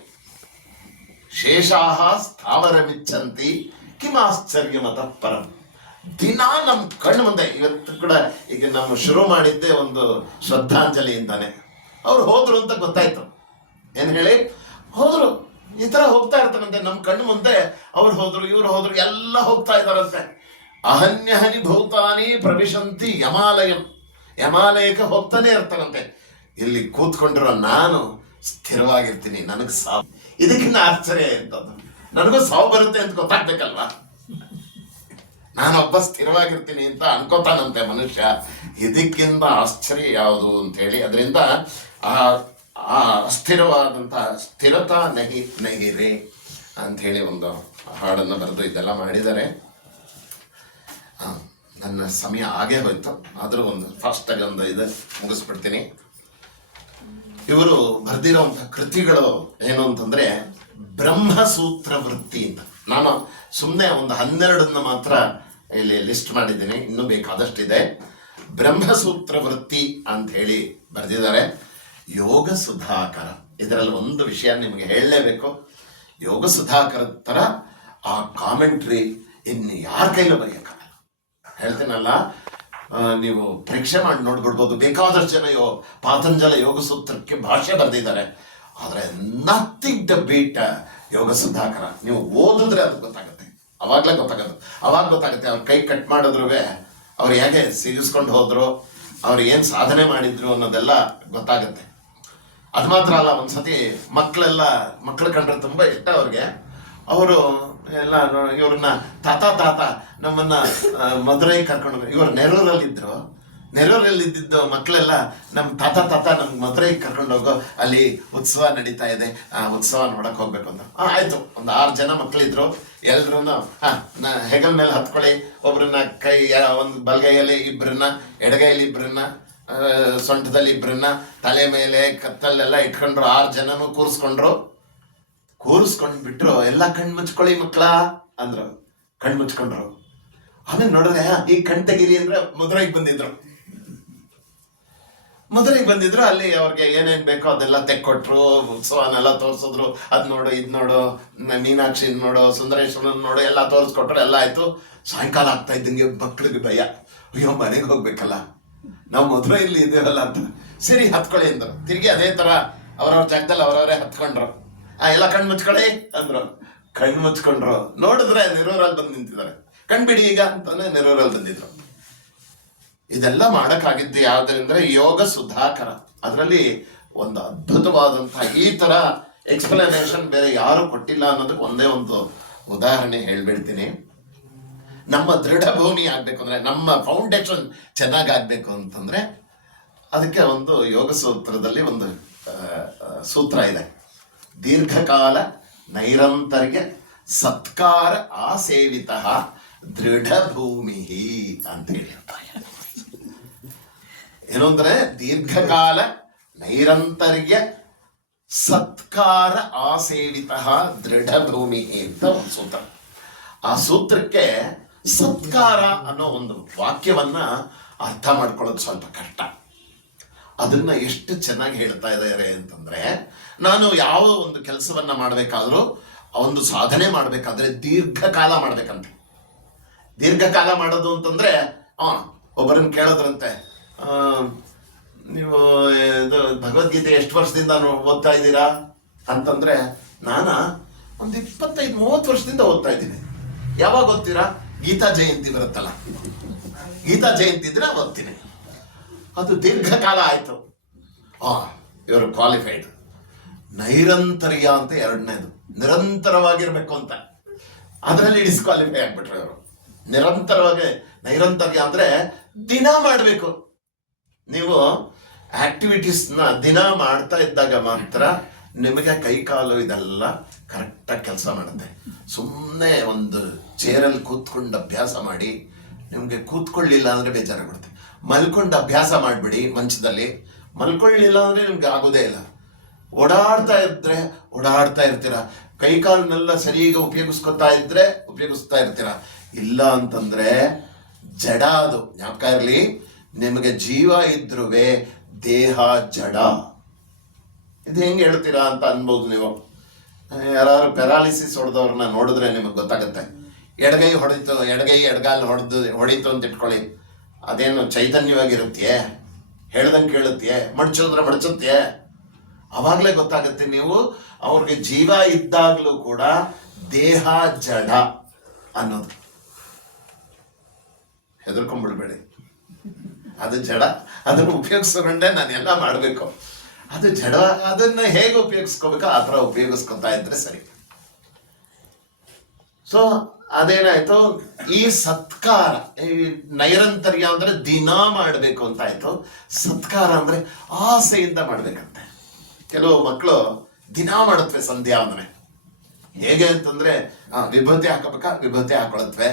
ಶೇಷಾಹ ಸ್ಥಾವರಮಿಚ್ಚಂತಿ ಕಿಮಾಶ್ಚರ್ಯಮತಃ ಪರಂ. ದಿನ ನಮ್ಮ ಕಣ್ಣು ಮುಂದೆ, ಇವತ್ತು ಕೂಡ ಈಗ ನಾವು ಶುರು ಮಾಡಿದ್ದೆ ಒಂದು ಶ್ರದ್ಧಾಂಜಲಿಯಿಂದಾನೆ. ಅವ್ರು ಹೋದ್ರು ಅಂತ ಗೊತ್ತಾಯ್ತು. ಏನ್ ಹೇಳಿ ಹೋದ್ರು, ಈ ತರ ಹೋಗ್ತಾ ಇರ್ತಾರಂತೆ ನಮ್ಮ ಕಣ್ಣು ಮುಂದೆ. ಅವ್ರು ಹೋದ್ರು, ಇವ್ರು ಹೋದ್ರು, ಎಲ್ಲ ಹೋಗ್ತಾ ಇದಾರಂತೆ. ಅಹನ್ಯಹನಿ ಭೂತಾನಿ ಪ್ರವಿಶಂತಿ ಯಮಾಲಯಂ, ಯಮಾಲಯಕ್ಕೆ ಹೋಗ್ತಾನೆ ಇರ್ತಾರಂತೆ. ಇಲ್ಲಿ ಕೂತ್ಕೊಂಡಿರೋ ನಾನು ಸ್ಥಿರವಾಗಿರ್ತೀನಿ, ನನಗೆ ಸಾವು. ಇದಕ್ಕಿಂತ ಆಶ್ಚರ್ಯ ಎಂತದ್ದು? ನನಗೂ ಸಾವು ಬರುತ್ತೆ ಅಂತ ಗೊತ್ತಾಗ್ಬೇಕಲ್ವಾ? ನಾನೊಬ್ಬ ಸ್ಥಿರವಾಗಿರ್ತೀನಿ ಅಂತ ಅನ್ಕೋತಾನಂತೆ ಮನುಷ್ಯ. ಇದಕ್ಕಿಂತ ಆಶ್ಚರ್ಯ ಯಾವುದು ಅಂತ ಹೇಳಿ, ಅದರಿಂದ ಆ ಅಸ್ಥಿರವಾದಂತಹ ಸ್ಥಿರತಾ ನಹಿರೇ ಅಂತ ಹೇಳಿ ಒಂದು ಹಾಡನ್ನು ಬರೆದು ಇದೆಲ್ಲ ಮಾಡಿದ್ದಾರೆ. ನನ್ನ ಸಮಯ ಆಗೇ ಹೋಯ್ತು, ಆದರೂ ಒಂದು ಫಾಸ್ಟಾಗಿ ಒಂದು ಇದು ಮುಗಿಸ್ಬಿಡ್ತೀನಿ. ಇವರು ಬರೆದಿರೋಂಥ ಕೃತಿಗಳು ಏನು ಅಂತಂದ್ರೆ ಬ್ರಹ್ಮಸೂತ್ರ ವೃತ್ತಿ ಅಂತ. ನಾನು ಸುಮ್ಮನೆ ಒಂದು 12 ಮಾತ್ರ ಇಲ್ಲಿ ಲಿಸ್ಟ್ ಮಾಡಿದ್ದೀನಿ, ಇನ್ನೂ ಬೇಕಾದಷ್ಟಿದೆ. ಬ್ರಹ್ಮಸೂತ್ರ ವೃತ್ತಿ ಅಂತ ಹೇಳಿ ಬರೆದಿದ್ದಾರೆ. ಯೋಗ ಸುಧಾಕರ, ಇದರಲ್ಲಿ ಒಂದು ವಿಷಯ ನಿಮಗೆ ಹೇಳಲೇಬೇಕು. ಯೋಗ ಸುಧಾಕರ ಥರ ಆ ಕಾಮೆಂಟ್ರಿ ಇನ್ನು ಯಾರ ಕೈಲೂ ಬರೆಯೋಕ್ಕಾಗಲ್ಲ. ಹೇಳ್ತೀನಲ್ಲ, ನೀವು ಪರೀಕ್ಷೆ ಮಾಡಿ ನೋಡ್ಬಿಡ್ಬೋದು. ಬೇಕಾದಷ್ಟು ಜನ ಪಾತಂಜಲ ಯೋಗ ಸೂತ್ರಕ್ಕೆ ಭಾಷೆ ಬರೆದಿದ್ದಾರೆ. ಆದರೆ ನಥಿಂಗ್ ದ ಬೀಟ್ ಯೋಗ ಸುಧಾಕರ. ನೀವು ಓದಿದ್ರೆ ಅದು ಗೊತ್ತಾಗುತ್ತೆ, ಅವಾಗಲೇ ಗೊತ್ತಾಗುತ್ತೆ. ಅವಾಗ ಗೊತ್ತಾಗುತ್ತೆ ಅವ್ರ ಕೈ ಕಟ್ ಮಾಡಿದ್ರು ಅವ್ರು ಹೇಗೆ ಸಿಗಿಸ್ಕೊಂಡು ಹೋದ್ರು, ಅವ್ರು ಏನು ಸಾಧನೆ ಮಾಡಿದ್ರು ಅನ್ನೋದೆಲ್ಲ ಗೊತ್ತಾಗುತ್ತೆ. ಅದು ಮಾತ್ರ ಅಲ್ಲ, ಒಂದ್ಸತಿ ಮಕ್ಕಳು ಕಂಡ್ರೆ ತುಂಬ ಇಷ್ಟ ಅವ್ರಿಗೆ. ಅವರು ಎಲ್ಲ ಇವ್ರನ್ನ ತಾತ ನಮ್ಮನ್ನ ಮದುರೈ ಕರ್ಕೊಂಡು, ಇವರು ನೆರೂರಲ್ಲಿ ಇದ್ದಿದ್ದು ಮಕ್ಕಳೆಲ್ಲ ನಮ್ಮ ತಾತ ನಮ್ಗೆ ಮದುರೈಗೆ ಕರ್ಕೊಂಡು ಹೋಗೋ, ಅಲ್ಲಿ ಉತ್ಸವ ನಡೀತಾ ಇದೆ, ಆ ಉತ್ಸವ ನೋಡಕ್ ಹೋಗ್ಬೇಕು ಅಂತ. ಆಯ್ತು, ಒಂದು 6 ಜನ ಮಕ್ಕಳಿದ್ರು. ಎಲ್ರು ಹೆಗಲ ಮೇಲೆ ಹತ್ಕೊಳ್ಳಿ, ಒಬ್ರನ್ನ ಕೈ ಒಂದು ಬಲಗೈಯಲ್ಲಿ ಇಬ್ಬರನ್ನ, ಎಡಗೈಯಲ್ಲಿ ಇಬ್ಬರನ್ನ, ಸೊಂಟದಲ್ಲಿ ಇಬ್ಬರನ್ನ, ತಲೆ ಮೇಲೆ ಕತ್ತಲ್ಲೆಲ್ಲ ಇಟ್ಕೊಂಡ್ರು. 6 ಜನನು ಕೂರಿಸ್ಕೊಂಡ್ಬಿಟ್ರು. ಎಲ್ಲ ಕಣ್ ಮುಚ್ಕೊಳ್ಳಿ ಮಕ್ಕಳ ಅಂದ್ರು. ಕಣ್ ಮುಚ್ಕೊಂಡ್ರು. ಆಮೇಲೆ ನೋಡಿದ್ರೆ ಈ ಕಣ್ ತೆಗೀರಿ ಅಂದ್ರೆ ಮದುರೈಗೆ ಬಂದಿದ್ರು. ಅಲ್ಲಿ ಅವ್ರಿಗೆ ಏನೇನ್ ಬೇಕೋ ಅದೆಲ್ಲ ತೆಕ್ಕೊಟ್ರು, ಉತ್ಸವನೆಲ್ಲ ತೋರಿಸಿದ್ರು. ಅದ್ ನೋಡು, ಇದ್ ನೋಡು, ಮೀನಾಕ್ಷಿ ನೋಡು, ಸುಂದರೇಶ್ವರನ್ ನೋಡು, ಎಲ್ಲ ತೋರಿಸ್ಕೊಟ್ರು. ಎಲ್ಲ ಆಯ್ತು. ಸಾಯಂಕಾಲ ಆಗ್ತಾ ಇದ್ದಂಗೆ ಮಕ್ಳಿಗೆ ಭಯ, ಅಯ್ಯೋ ಮನೆಗೆ ಹೋಗ್ಬೇಕಲ್ಲ, ನಾವು ಮದುರೈಲಿ ಇದ್ದೇವಲ್ಲ ಅಂತ. ಸರಿ ಹತ್ಕೊಳ್ಳಿ ಅಂದ್ರು. ತಿರ್ಗಿ ಅದೇ ತರ ಅವ್ರವ್ರ ಜಾಗದಲ್ಲಿ ಅವರವರೇ ಹತ್ಕೊಂಡ್ರು. ಎಲ್ಲ ಕಣ್ ಮುಚ್ಕೊಳ್ಳಿ ಅಂದ್ರು. ಕಣ್ಣು ಮುಚ್ಕೊಂಡ್ರು, ನೋಡಿದ್ರೆ ನೆರೂರಲ್ಲಿ ಬಂದು ನಿಂತಿದ್ದಾರೆ. ಕಣ್ಬಿಡಿ ಈಗ ಅಂತಾನೆ ನೆರೂರಲ್ಲಿ ಬಂದಿದ್ರು. ಇದೆಲ್ಲ ಮಾಡಕ್ಕಾಗಿದ್ದು ಯಾವ್ದ್ರಿಂದ ಯೋಗ ಸುಧಾಕರ. ಅದರಲ್ಲಿ ಒಂದು ಅದ್ಭುತವಾದಂತಹ ಈ ತರ ಎಕ್ಸ್ಪ್ಲನೇಷನ್ ಬೇರೆ ಯಾರು ಕೊಟ್ಟಿಲ್ಲ ಅನ್ನೋದಕ್ಕೆ ಒಂದೇ ಒಂದು ಉದಾಹರಣೆ ಹೇಳ್ಬಿಡ್ತೀನಿ. ನಮ್ಮ ದೃಢ ಭೂಮಿ ಆಗ್ಬೇಕು ಅಂದ್ರೆ, ನಮ್ಮ ಫೌಂಡೇಶನ್ ಚೆನ್ನಾಗಾಗ್ಬೇಕು ಅಂತಂದ್ರೆ ಅದಕ್ಕೆ ಒಂದು ಯೋಗ ಸೂತ್ರದಲ್ಲಿ ಒಂದು ಸೂತ್ರ ಇದೆ. ದೀರ್ಘಕಾಲ ನೈರಂತರ್ಯ ಸತ್ಕಾರ ಆಸೇವಿತ ದೃಢ ಭೂಮಿ ಅಂತ ಹೇಳಿ. ಏನು ಅಂದ್ರೆ ದೀರ್ಘಕಾಲ ನೈರಂತರ್ಯ ಸತ್ಕಾರ ಆಸೇವಿತ ದೃಢ ಭೂಮಿ ಅಂತ ಒಂದು ಸೂತ್ರ. ಆ ಸೂತ್ರಕ್ಕೆ ಸತ್ಕಾರ ಅನ್ನೋ ಒಂದು ವಾಕ್ಯವನ್ನ ಅರ್ಥ ಮಾಡ್ಕೊಳ್ಳೋದು ಸ್ವಲ್ಪ ಕಷ್ಟ. ಅದನ್ನ ಎಷ್ಟು ಚೆನ್ನಾಗಿ ಹೇಳ್ತಾ ಇದ್ದಾರೆ ಅಂತಂದ್ರೆ, ನಾನು ಯಾವ ಒಂದು ಕೆಲಸವನ್ನ ಮಾಡ್ಬೇಕಾದ್ರೂ, ಒಂದು ಸಾಧನೆ ಮಾಡ್ಬೇಕಾದ್ರೆ ದೀರ್ಘಕಾಲ ಮಾಡ್ಬೇಕಂತೆ. ದೀರ್ಘಕಾಲ ಮಾಡೋದು ಅಂತಂದ್ರೆ ಒಬ್ಬರನ್ನ ಕೇಳೋದ್ರಂತೆ, ನೀವು ಇದು ಭಗವದ್ಗೀತೆ ಎಷ್ಟು ವರ್ಷದಿಂದ ಓದ್ತಾ ಇದ್ದೀರಾ ಅಂತಂದ್ರೆ, ಒಂದು 25-30 ವರ್ಷದಿಂದ ಓದ್ತಾ ಇದ್ದೀನಿ. ಯಾವಾಗ ಓದ್ತೀರಾ? ಗೀತಾ ಜಯಂತಿ ಬರುತ್ತಲ್ಲ, ಗೀತಾ ಜಯಂತಿ ಇದ್ರೆ ಓದ್ತೀನಿ. ಅದು ದೀರ್ಘಕಾಲ ಆಯ್ತು, ಇವರು ಕ್ವಾಲಿಫೈಡ್. ನೈರಂತರ್ಯ ಅಂತ ಎರಡನೇದು, ನಿರಂತರವಾಗಿರ್ಬೇಕು ಅಂತ. ಅದರಲ್ಲಿ ಡಿಸ್ಕ್ವಾಲಿಫೈ ಆಗ್ಬಿಟ್ರು ಇವರು. ನಿರಂತರವಾಗಿ, ನೈರಂತರ್ಯ ಅಂದ್ರೆ ದಿನ ಮಾಡಬೇಕು. ನೀವು ಆಕ್ಟಿವಿಟೀಸ್ನ ದಿನ ಮಾಡ್ತಾ ಇದ್ದಾಗ ಮಾತ್ರ ನಿಮಗೆ ಕೈ ಕಾಲು ಇದೆಲ್ಲ ಕರೆಕ್ಟಾಗಿ ಕೆಲಸ ಮಾಡುತ್ತೆ. ಸುಮ್ಮನೆ ಒಂದು ಚೇರಲ್ಲಿ ಕೂತ್ಕೊಂಡು ಅಭ್ಯಾಸ ಮಾಡಿ, ನಿಮಗೆ ಕೂತ್ಕೊಳ್ಳಿಲ್ಲ ಅಂದ್ರೆ ಬೇಜಾರಾಗ್ಬಿಡುತ್ತೆ. ಮಲ್ಕೊಂಡು ಅಭ್ಯಾಸ ಮಾಡಿಬಿಡಿ, ಮಂಚದಲ್ಲಿ ಮಲ್ಕೊಳ್ಳಿಲ್ಲ ಅಂದ್ರೆ ನಿಮ್ಗೆ ಆಗೋದೇ ಇಲ್ಲ. ಓಡಾಡ್ತಾ ಇರ್ತೀರ, ಕೈ ಕಾಲನ್ನೆಲ್ಲ ಸರಿಯಾಗಿ ಉಪಯೋಗಿಸ್ತಾ ಇರ್ತೀರ. ಇಲ್ಲ ಅಂತಂದ್ರೆ ಜಡ. ಅದು ಜ್ಞಾಪಕ ಇರಲಿ, ನಿಮಗೆ ಜೀವ ಇದ್ರುವೆ ದೇಹ ಜಡ. ಇದು ಹೆಂಗೆ ಹೇಳ್ತೀರಾ ಅಂತ ಅನ್ಬೋದು ನೀವು. ಯಾರು ಪ್ಯಾರಾಲಿಸಿಸ್ ಹೊಡೆದವ್ರನ್ನ ನೋಡಿದ್ರೆ ನಿಮಗೆ ಗೊತ್ತಾಗುತ್ತೆ. ಎಡಗೈ ಹೊಡಿತು, ಎಡಗಾಲು ಹೊಡಿತು ಅಂತ ಇಟ್ಕೊಳ್ಳಿ, ಅದೇನು ಚೈತನ್ಯವಾಗಿರುತ್ತೆ? ಹೇಳ್ದಂಗೆ ಕೇಳುತ್ತೆ? ಮಡ್ಚುತ್ತೆ? ಅವಾಗಲೇ ಗೊತ್ತಾಗುತ್ತೆ ನೀವು ಅವ್ರಿಗೆ ಜೀವ ಇದ್ದಾಗಲೂ ಕೂಡ ದೇಹ ಜಡ ಅನ್ನೋದು. ಹೆದರ್ಕೊಂಡ್ಬಿಡ್ಬೇಡಿ, ಅದು ಜಡ. ಅದನ್ನು ಉಪಯೋಗಿಸ್ಕೊಂಡೆ ನಾನೆಲ್ಲ ಮಾಡಬೇಕು. ಅದು ಜಡ. ಅದನ್ನ ಹೇಗೆ ಉಪಯೋಗಿಸ್ಕೋಬೇಕೋ ಆ ಥರ ಉಪಯೋಗಿಸ್ಕೊತಾ ಇದ್ರೆ ಸರಿ. ಸೊ ಅದೇನಾಯ್ತು, ಈ ಸತ್ಕಾರ, ಈ ನೈರಂತರ್ಯ ಅಂದ್ರೆ ದಿನ ಮಾಡಬೇಕು ಅಂತ ಆಯ್ತು. ಸತ್ಕಾರ ಅಂದ್ರೆ ಆಸೆಯಿಂದ ಮಾಡ್ಬೇಕಂತೆ. ಕೆಲವು ಮಕ್ಕಳು ದಿನ ಮಾಡುತ್ತವೆ ಸಂಧ್ಯಾ ಅಂದ್ರೆ. ಹೇಗೆ ಅಂತಂದ್ರೆ, ವಿಭೂತಿ ಹಾಕೋಬೇಕಾ, ವಿಭೂತಿ ಹಾಕೊಳತ್ವೆ.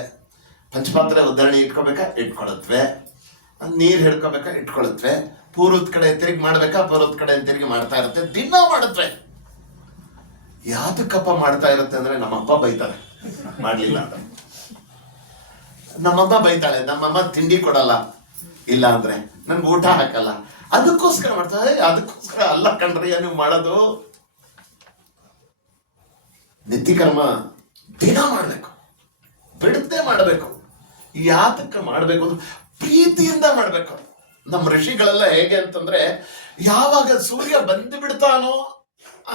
ಪಂಚಪಾತ್ರೆ ಉದ್ಧರಣೆ ಇಟ್ಕೊಳತ್ವೆ. ನೀರು ಹಿಡ್ಕೋಬೇಕಾ, ಇಟ್ಕೊಳತ್ವೆ. ಪೂರ್ವದ ಕಡೆ ತಿರುಗಿ ಮಾಡ್ಬೇಕಾ, ಪೂರ್ವದ ಕಡೆ ತಿರುಗಿ ಮಾಡ್ತಾ ಇರುತ್ತೆ. ದಿನ ಮಾಡುತ್ತವೆ. ಯಾತಕ್ಕಪ್ಪ ಮಾಡ್ತಾ ಇರುತ್ತೆ ಅಂದ್ರೆ, ನಮ್ಮಪ್ಪ ಬೈತಾರೆ ಮಾಡ್ಲಿಲ್ಲ ಅಂತ. ನಮ್ಮಮ್ಮ ಬೈತಾಳೆ, ನಮ್ಮಮ್ಮ ತಿಂಡಿ ಕೊಡಲ್ಲ ಇಲ್ಲ ಅಂದ್ರೆ, ನನ್ಗೆ ಊಟ ಹಾಕಲ್ಲ, ಅದಕ್ಕೋಸ್ಕರ ಮಾಡ್ತಾರೆ. ಅದಕ್ಕೋಸ್ಕರ ಅಲ್ಲ ಕಣ್ರಿ ನೀವು ಮಾಡೋದು. ನಿತ್ಯಕರ್ಮ ದಿನ ಮಾಡ್ಬೇಕು, ಬಿಡದೆ ಮಾಡಬೇಕು. ಯಾತಕ್ಕೆ ಮಾಡಬೇಕು ಅಂದ್ರೆ ಪ್ರೀತಿಯಿಂದ ಮಾಡಬೇಕು. ನಮ್ಮ ಋಷಿಗಳೆಲ್ಲ ಹೇಗೆ ಅಂತಂದ್ರೆ, ಯಾವಾಗ ಸೂರ್ಯ ಬಂದು ಬಿಡ್ತಾನೋ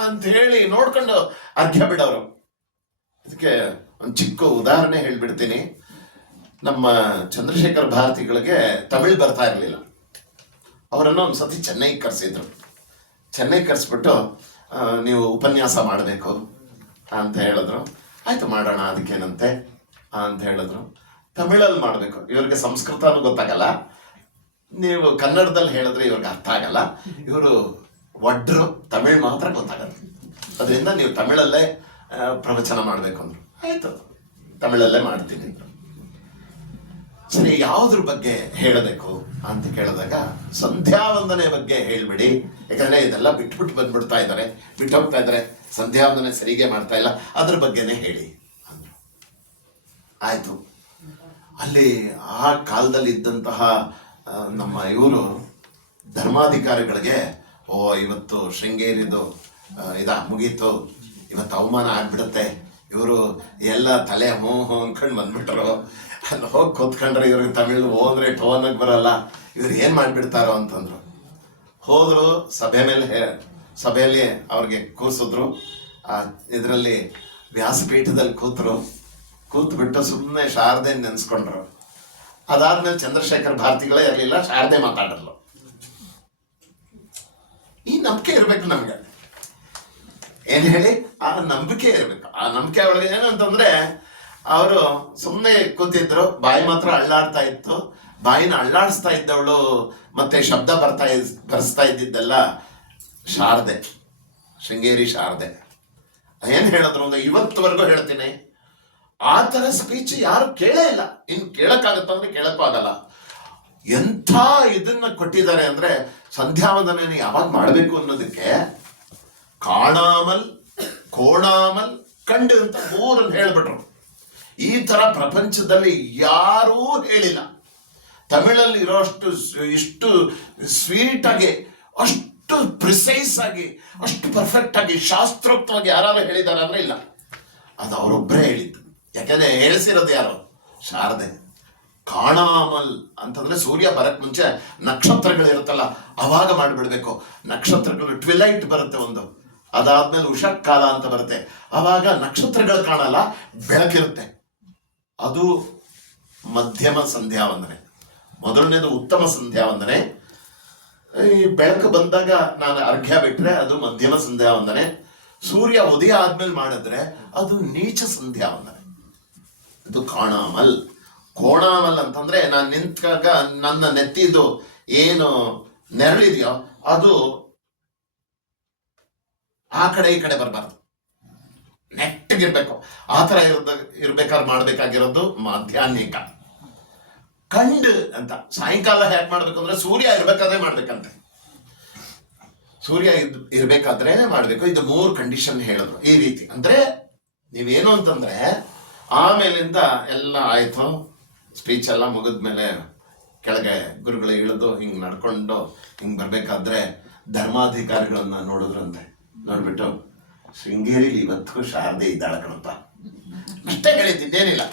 ಅಂತ ಹೇಳಿ ನೋಡ್ಕೊಂಡು ಅರ್ಘ್ಯ ಬಿಡೋರು. ಇದಕ್ಕೆ ಒಂದು ಚಿಕ್ಕ ಉದಾಹರಣೆ ಹೇಳ್ಬಿಡ್ತೀನಿ. ನಮ್ಮ ಚಂದ್ರಶೇಖರ್ ಭಾರತಿಗಳಿಗೆ ತಮಿಳ್ ಬರ್ತಾ ಇರಲಿಲ್ಲ. ಅವರನ್ನು ಒಂದು ಸತಿ ಚೆನ್ನೈಗೆ ಕರೆಸಿದ್ರು. ಚೆನ್ನೈಗೆ ಕರೆಸ್ಬಿಟ್ಟು ನೀವು ಉಪನ್ಯಾಸ ಮಾಡಬೇಕು ಅಂತ ಹೇಳಿದ್ರು. ಆಯ್ತು ಮಾಡೋಣ, ಅದಕ್ಕೇನಂತೆ ಅಂತ ಹೇಳಿದ್ರು. ತಮಿಳಲ್ಲಿ ಮಾಡಬೇಕು. ಇವ್ರಿಗೆ ಸಂಸ್ಕೃತನೂ ಗೊತ್ತಾಗಲ್ಲ, ನೀವು ಕನ್ನಡದಲ್ಲಿ ಹೇಳಿದ್ರೆ ಇವ್ರಿಗೆ ಅರ್ಥ ಆಗಲ್ಲ. ಇವರು ಒಡ್ರು, ತಮಿಳ್ ಮಾತ್ರ ಗೊತ್ತಾಗಲ್ಲ. ಅದರಿಂದ ನೀವು ತಮಿಳಲ್ಲೇ ಪ್ರವಚನ ಮಾಡಬೇಕು ಅಂದ್ರು. ಆಯ್ತು, ತಮಿಳಲ್ಲೇ ಮಾಡ್ತೀನಿ. ಸರಿ, ಯಾವುದ್ರ ಬಗ್ಗೆ ಹೇಳಬೇಕು ಅಂತ ಕೇಳಿದಾಗ, ಸಂಧ್ಯಾ ವಂದನೆ ಬಗ್ಗೆ ಹೇಳ್ಬಿಡಿ, ಯಾಕಂದ್ರೆ ಇದೆಲ್ಲ ಬಿಟ್ಟು ಬಂದ್ಬಿಡ್ತಾ ಇದ್ದಾರೆ, ಬಿಟ್ಟು ಹೋಗ್ತಾ ಇದ್ದಾರೆ, ಸಂಧ್ಯಾ ವಂದನೆ ಸರಿಗೆ ಮಾಡ್ತಾ ಇಲ್ಲ, ಅದ್ರ ಬಗ್ಗೆನೇ ಹೇಳಿ ಅಂದ್ರು. ಆಯ್ತು. ಅಲ್ಲಿ ಆ ಕಾಲದಲ್ಲಿ ಇದ್ದಂತಹ ನಮ್ಮ ಇವರು ಧರ್ಮಾಧಿಕಾರಿಗಳಿಗೆ, ಇವತ್ತು ಶೃಂಗೇರಿದು ಮುಗೀತು, ಇವತ್ತು ಅವಮಾನ ಆಗ್ಬಿಡುತ್ತೆ, ಇವರು ಎಲ್ಲ ತಲೆ ಹೂ ಅನ್ಕೊಂಡು ಬಂದ್ಬಿಟ್ರು. ಅಲ್ಲಿ ಹೋಗಿ ಕೂತ್ಕೊಂಡ್ರೆ ಇವ್ರಿಗೆ ತಮಿಳ್ ಹೋದ್ರೆ ಟೋನಾಗಿ ಬರಲ್ಲ, ಇವ್ರು ಏನು ಮಾಡಿಬಿಡ್ತಾರೋ ಅಂತಂದ್ರು. ಹೋದ್ರು, ಸಭೆಯಲ್ಲಿ ಅವ್ರಿಗೆ ಕೂರಿಸಿದ್ರು. ಇದರಲ್ಲಿ ವ್ಯಾಸಪೀಠದಲ್ಲಿ ಕೂತ್ಬಿಟ್ಟು ಸುಮ್ಮನೆ ಶಾರದೆ ನೆನೆಸ್ಕೊಂಡ್ರು. ಅದಾದ್ಮೇಲೆ ಚಂದ್ರಶೇಖರ್ ಭಾರತಿಗಳೇ ಇರಲಿಲ್ಲ, ಶಾರದೆ ಮಾತಾಡಲ್ಲ. ಈ ನಂಬಿಕೆ ಇರ್ಬೇಕು ನಮ್ಗೆ. ಏನ್ ಹೇಳಿ, ಆ ನಂಬಿಕೆ ಇರ್ಬೇಕು. ಆ ನಂಬಿಕೆ ಒಳಗೆ ಏನಂತಂದ್ರೆ, ಅವರು ಸುಮ್ಮನೆ ಕೂತಿದ್ರು, ಬಾಯಿ ಮಾತ್ರ ಅಳ್ಳಾಡ್ತಾ ಇತ್ತು. ಬಾಯಿನ ಅಳ್ಳಾಡಿಸ್ತಾ ಇದ್ದವಳು ಮತ್ತೆ ಶಬ್ದ ಬರ್ಸ್ತಾ ಇದ್ದಿದ್ದೆಲ್ಲ ಶಾರದೆ, ಶೃಂಗೇರಿ ಶಾರದೆ. ಏನ್ ಹೇಳಿದ್ರು ಅಂದ್ರೆ, ಇವತ್ತುವರೆಗೂ ಹೇಳ್ತೀನಿ, ಆ ಥರ ಸ್ಪೀಚ್ ಯಾರು ಕೇಳೇ ಇಲ್ಲ. ಇನ್ನು ಕೇಳಕ್ಕಾಗತ್ತಂದ್ರೆ ಕೇಳಕ್ಕೂ ಆಗಲ್ಲ. ಎಂಥ ಇದನ್ನ ಕೊಟ್ಟಿದ್ದಾರೆ ಅಂದ್ರೆ, ಸಂಧ್ಯಾವಂದನ ಯಾವಾಗ ಮಾಡಬೇಕು ಅನ್ನೋದಕ್ಕೆ ಕಾಣಾಮಲ್, ಕೋಣಾಮಲ್, ಕಂಡು ಅಂತ ಮೂರನ್ನು ಹೇಳ್ಬಿಟ್ರು. ಈ ತರ ಪ್ರಪಂಚದಲ್ಲಿ ಯಾರೂ ಹೇಳಿಲ್ಲ. ತಮಿಳಲ್ಲಿ ಇರೋಷ್ಟು ಇಷ್ಟು ಸ್ವೀಟ್ ಆಗಿ, ಅಷ್ಟು ಪ್ರಿಸೈಸ್ ಆಗಿ, ಅಷ್ಟು ಪರ್ಫೆಕ್ಟ್ ಆಗಿ, ಶಾಸ್ತ್ರೋಕ್ತವಾಗಿ ಯಾರು ಹೇಳಿದ್ದಾರೆ ಅಂದ್ರೆ ಇಲ್ಲ. ಅದು ಅವರೊಬ್ಬರೇ ಹೇಳಿದ್ದು. ಯಾಕಂದ್ರೆ ಹೇಳಿಸಿರೋದು ಯಾರು? ಶಾರದೆ. ಕಾಣಾಮಲ್ ಅಂತಂದ್ರೆ ಸೂರ್ಯ ಬರಕ್ ಮುಂಚೆ ನಕ್ಷತ್ರಗಳಿರುತ್ತಲ್ಲ, ಅವಾಗ ಮಾಡಿಬಿಡ್ಬೇಕು. ನಕ್ಷತ್ರಗಳು ಟ್ವಿಲೈಟ್ ಬರುತ್ತೆ ಒಂದು, ಅದಾದ್ಮೇಲೆ ಉಷಕ್ಕಾಲ ಅಂತ ಬರುತ್ತೆ. ಅವಾಗ ನಕ್ಷತ್ರಗಳು ಕಾಣಲ್ಲ, ಬೆಳಕಿರುತ್ತೆ. ಅದು ಮಧ್ಯಮ ಸಂಧ್ಯಾವಂದನೆ. ಮೊದಲನೇದು ಉತ್ತಮ ಸಂಧ್ಯಾವಂದನೆ. ಈ ಬೆಳಕು ಬಂದಾಗ ನಾನು ಅರ್ಘ್ಯ ಬಿಟ್ರೆ ಅದು ಮಧ್ಯಮ ಸಂಧ್ಯಾವಂದನೆ. ಸೂರ್ಯ ಉದಯ ಆದ್ಮೇಲೆ ಮಾಡಿದ್ರೆ ಅದು ನೀಚ ಸಂಧ್ಯಾವಂದನೆ. ಇದು ಕಾಣಾಮಲ್. ಕೋಣಾಮಲ್ ಅಂತಂದ್ರೆ, ನಾನು ನಿಂತಾಗ ನನ್ನ ನೆತ್ತಿದು ಏನು ನೆರಳಿದೆಯೋ ಅದು ಆ ಕಡೆ ಈ ಕಡೆ ಬರಬಾರ್ದು, ನೆಟ್ಟಗಿರ್ಬೇಕು. ಆ ಥರ ಇರ್ಬೇಕಾದ್ರೆ ಮಾಡ್ಬೇಕಾಗಿರೋದು ಮಾಧ್ಯಾಹ್ನಿಕ. ಕಂಡು ಅಂತ ಸಾಯಂಕಾಲ ಹೇಗೆ ಮಾಡ್ಬೇಕು ಅಂದ್ರೆ, ಸೂರ್ಯ ಇರ್ಬೇಕಾದ್ರೆ ಮಾಡ್ಬೇಕಂತೆ. ಸೂರ್ಯ ಇರ್ಬೇಕಾದ್ರೆ ಮಾಡ್ಬೇಕು. ಇದು 3 ಕಂಡೀಷನ್ ಹೇಳಿದ್ರು. ಈ ರೀತಿ ಅಂದ್ರೆ ನೀವೇನು ಅಂತಂದ್ರೆ, ಆಮೇಲಿಂದ ಎಲ್ಲ ಆಯ್ತು, ಸ್ಪೀಚ್ ಎಲ್ಲ ಮುಗಿದ್ಮೇಲೆ ಕೆಳಗೆ ಗುರುಗಳು ಇಳಿದು ಹಿಂಗ್ ನಡ್ಕೊಂಡು ಹಿಂಗ್ ಬರ್ಬೇಕಾದ್ರೆ ಧರ್ಮಾಧಿಕಾರಿಗಳನ್ನ ನೋಡಿದ್ರಂತೆ. ನೋಡ್ಬಿಟ್ಟು, ಶೃಂಗೇರಿಲಿ ಇವತ್ತು ಶಾರದೆ ಇದ್ದಾಳೆ ಕಣಪ್ಪ, ಅಷ್ಟೇ ಹೇಳಿದ್ದೇನಿಲ್ಲ.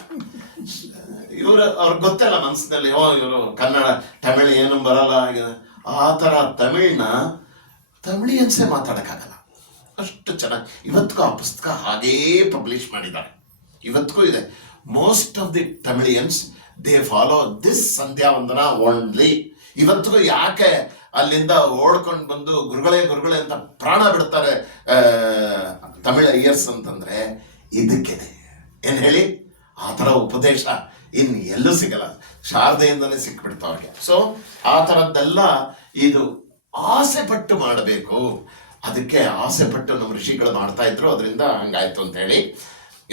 ಅವ್ರಿಗೆ ಗೊತ್ತಲ್ಲ ಮನಸ್ಸಿನಲ್ಲಿ, ಇವರು ಕನ್ನಡ ತಮಿಳು ಏನು ಬರಲ್ಲ. ಆ ಥರ ತಮಿಳಿಯನ್ಸೇ ಮಾತಾಡೋಕ್ಕಾಗಲ್ಲ, ಅಷ್ಟು ಚೆನ್ನಾಗಿ. ಇವತ್ತಿಗೂ ಆ ಪುಸ್ತಕ ಹಾಗೇ ಪಬ್ಲಿಷ್ ಮಾಡಿದ್ದಾರೆ, ಇವತ್ತಿಗೂ ಇದೆ. Most of the Tamilians they follow this Sandhyavandana only. ಇವತ್ತಿಗೂ ಯಾಕೆ ಅಲ್ಲಿಂದ ಓಡ್ಕೊಂಡು ಬಂದು ಗುರುಗಳೇ ಅಂತ ಪ್ರಾಣ ಬಿಡ್ತಾರೆ ತಮಿಳ್ ಅಯ್ಯರ್ಸ್ ಅಂತಂದ್ರೆ ಇದಕ್ಕಿದೆ. ಏನ್ ಹೇಳಿ, ಆ ಥರ ಉಪದೇಶ ಇನ್ನು ಎಲ್ಲೂ ಸಿಗಲ್ಲ, ಶಾರದೆಯಿಂದನೇ ಸಿಕ್ಬಿಡ್ತು ಅವ್ರಿಗೆ. ಸೊ ಆ ಥರದ್ದೆಲ್ಲ ಇದು ಆಸೆ ಪಟ್ಟು ಮಾಡಬೇಕು. ಅದಕ್ಕೆ ಆಸೆ ಪಟ್ಟು ನಮ್ಮ ಋಷಿಗಳು ಮಾಡ್ತಾ ಇದ್ರು, ಅದರಿಂದ ಹಂಗಾಯ್ತು ಅಂತ ಹೇಳಿ.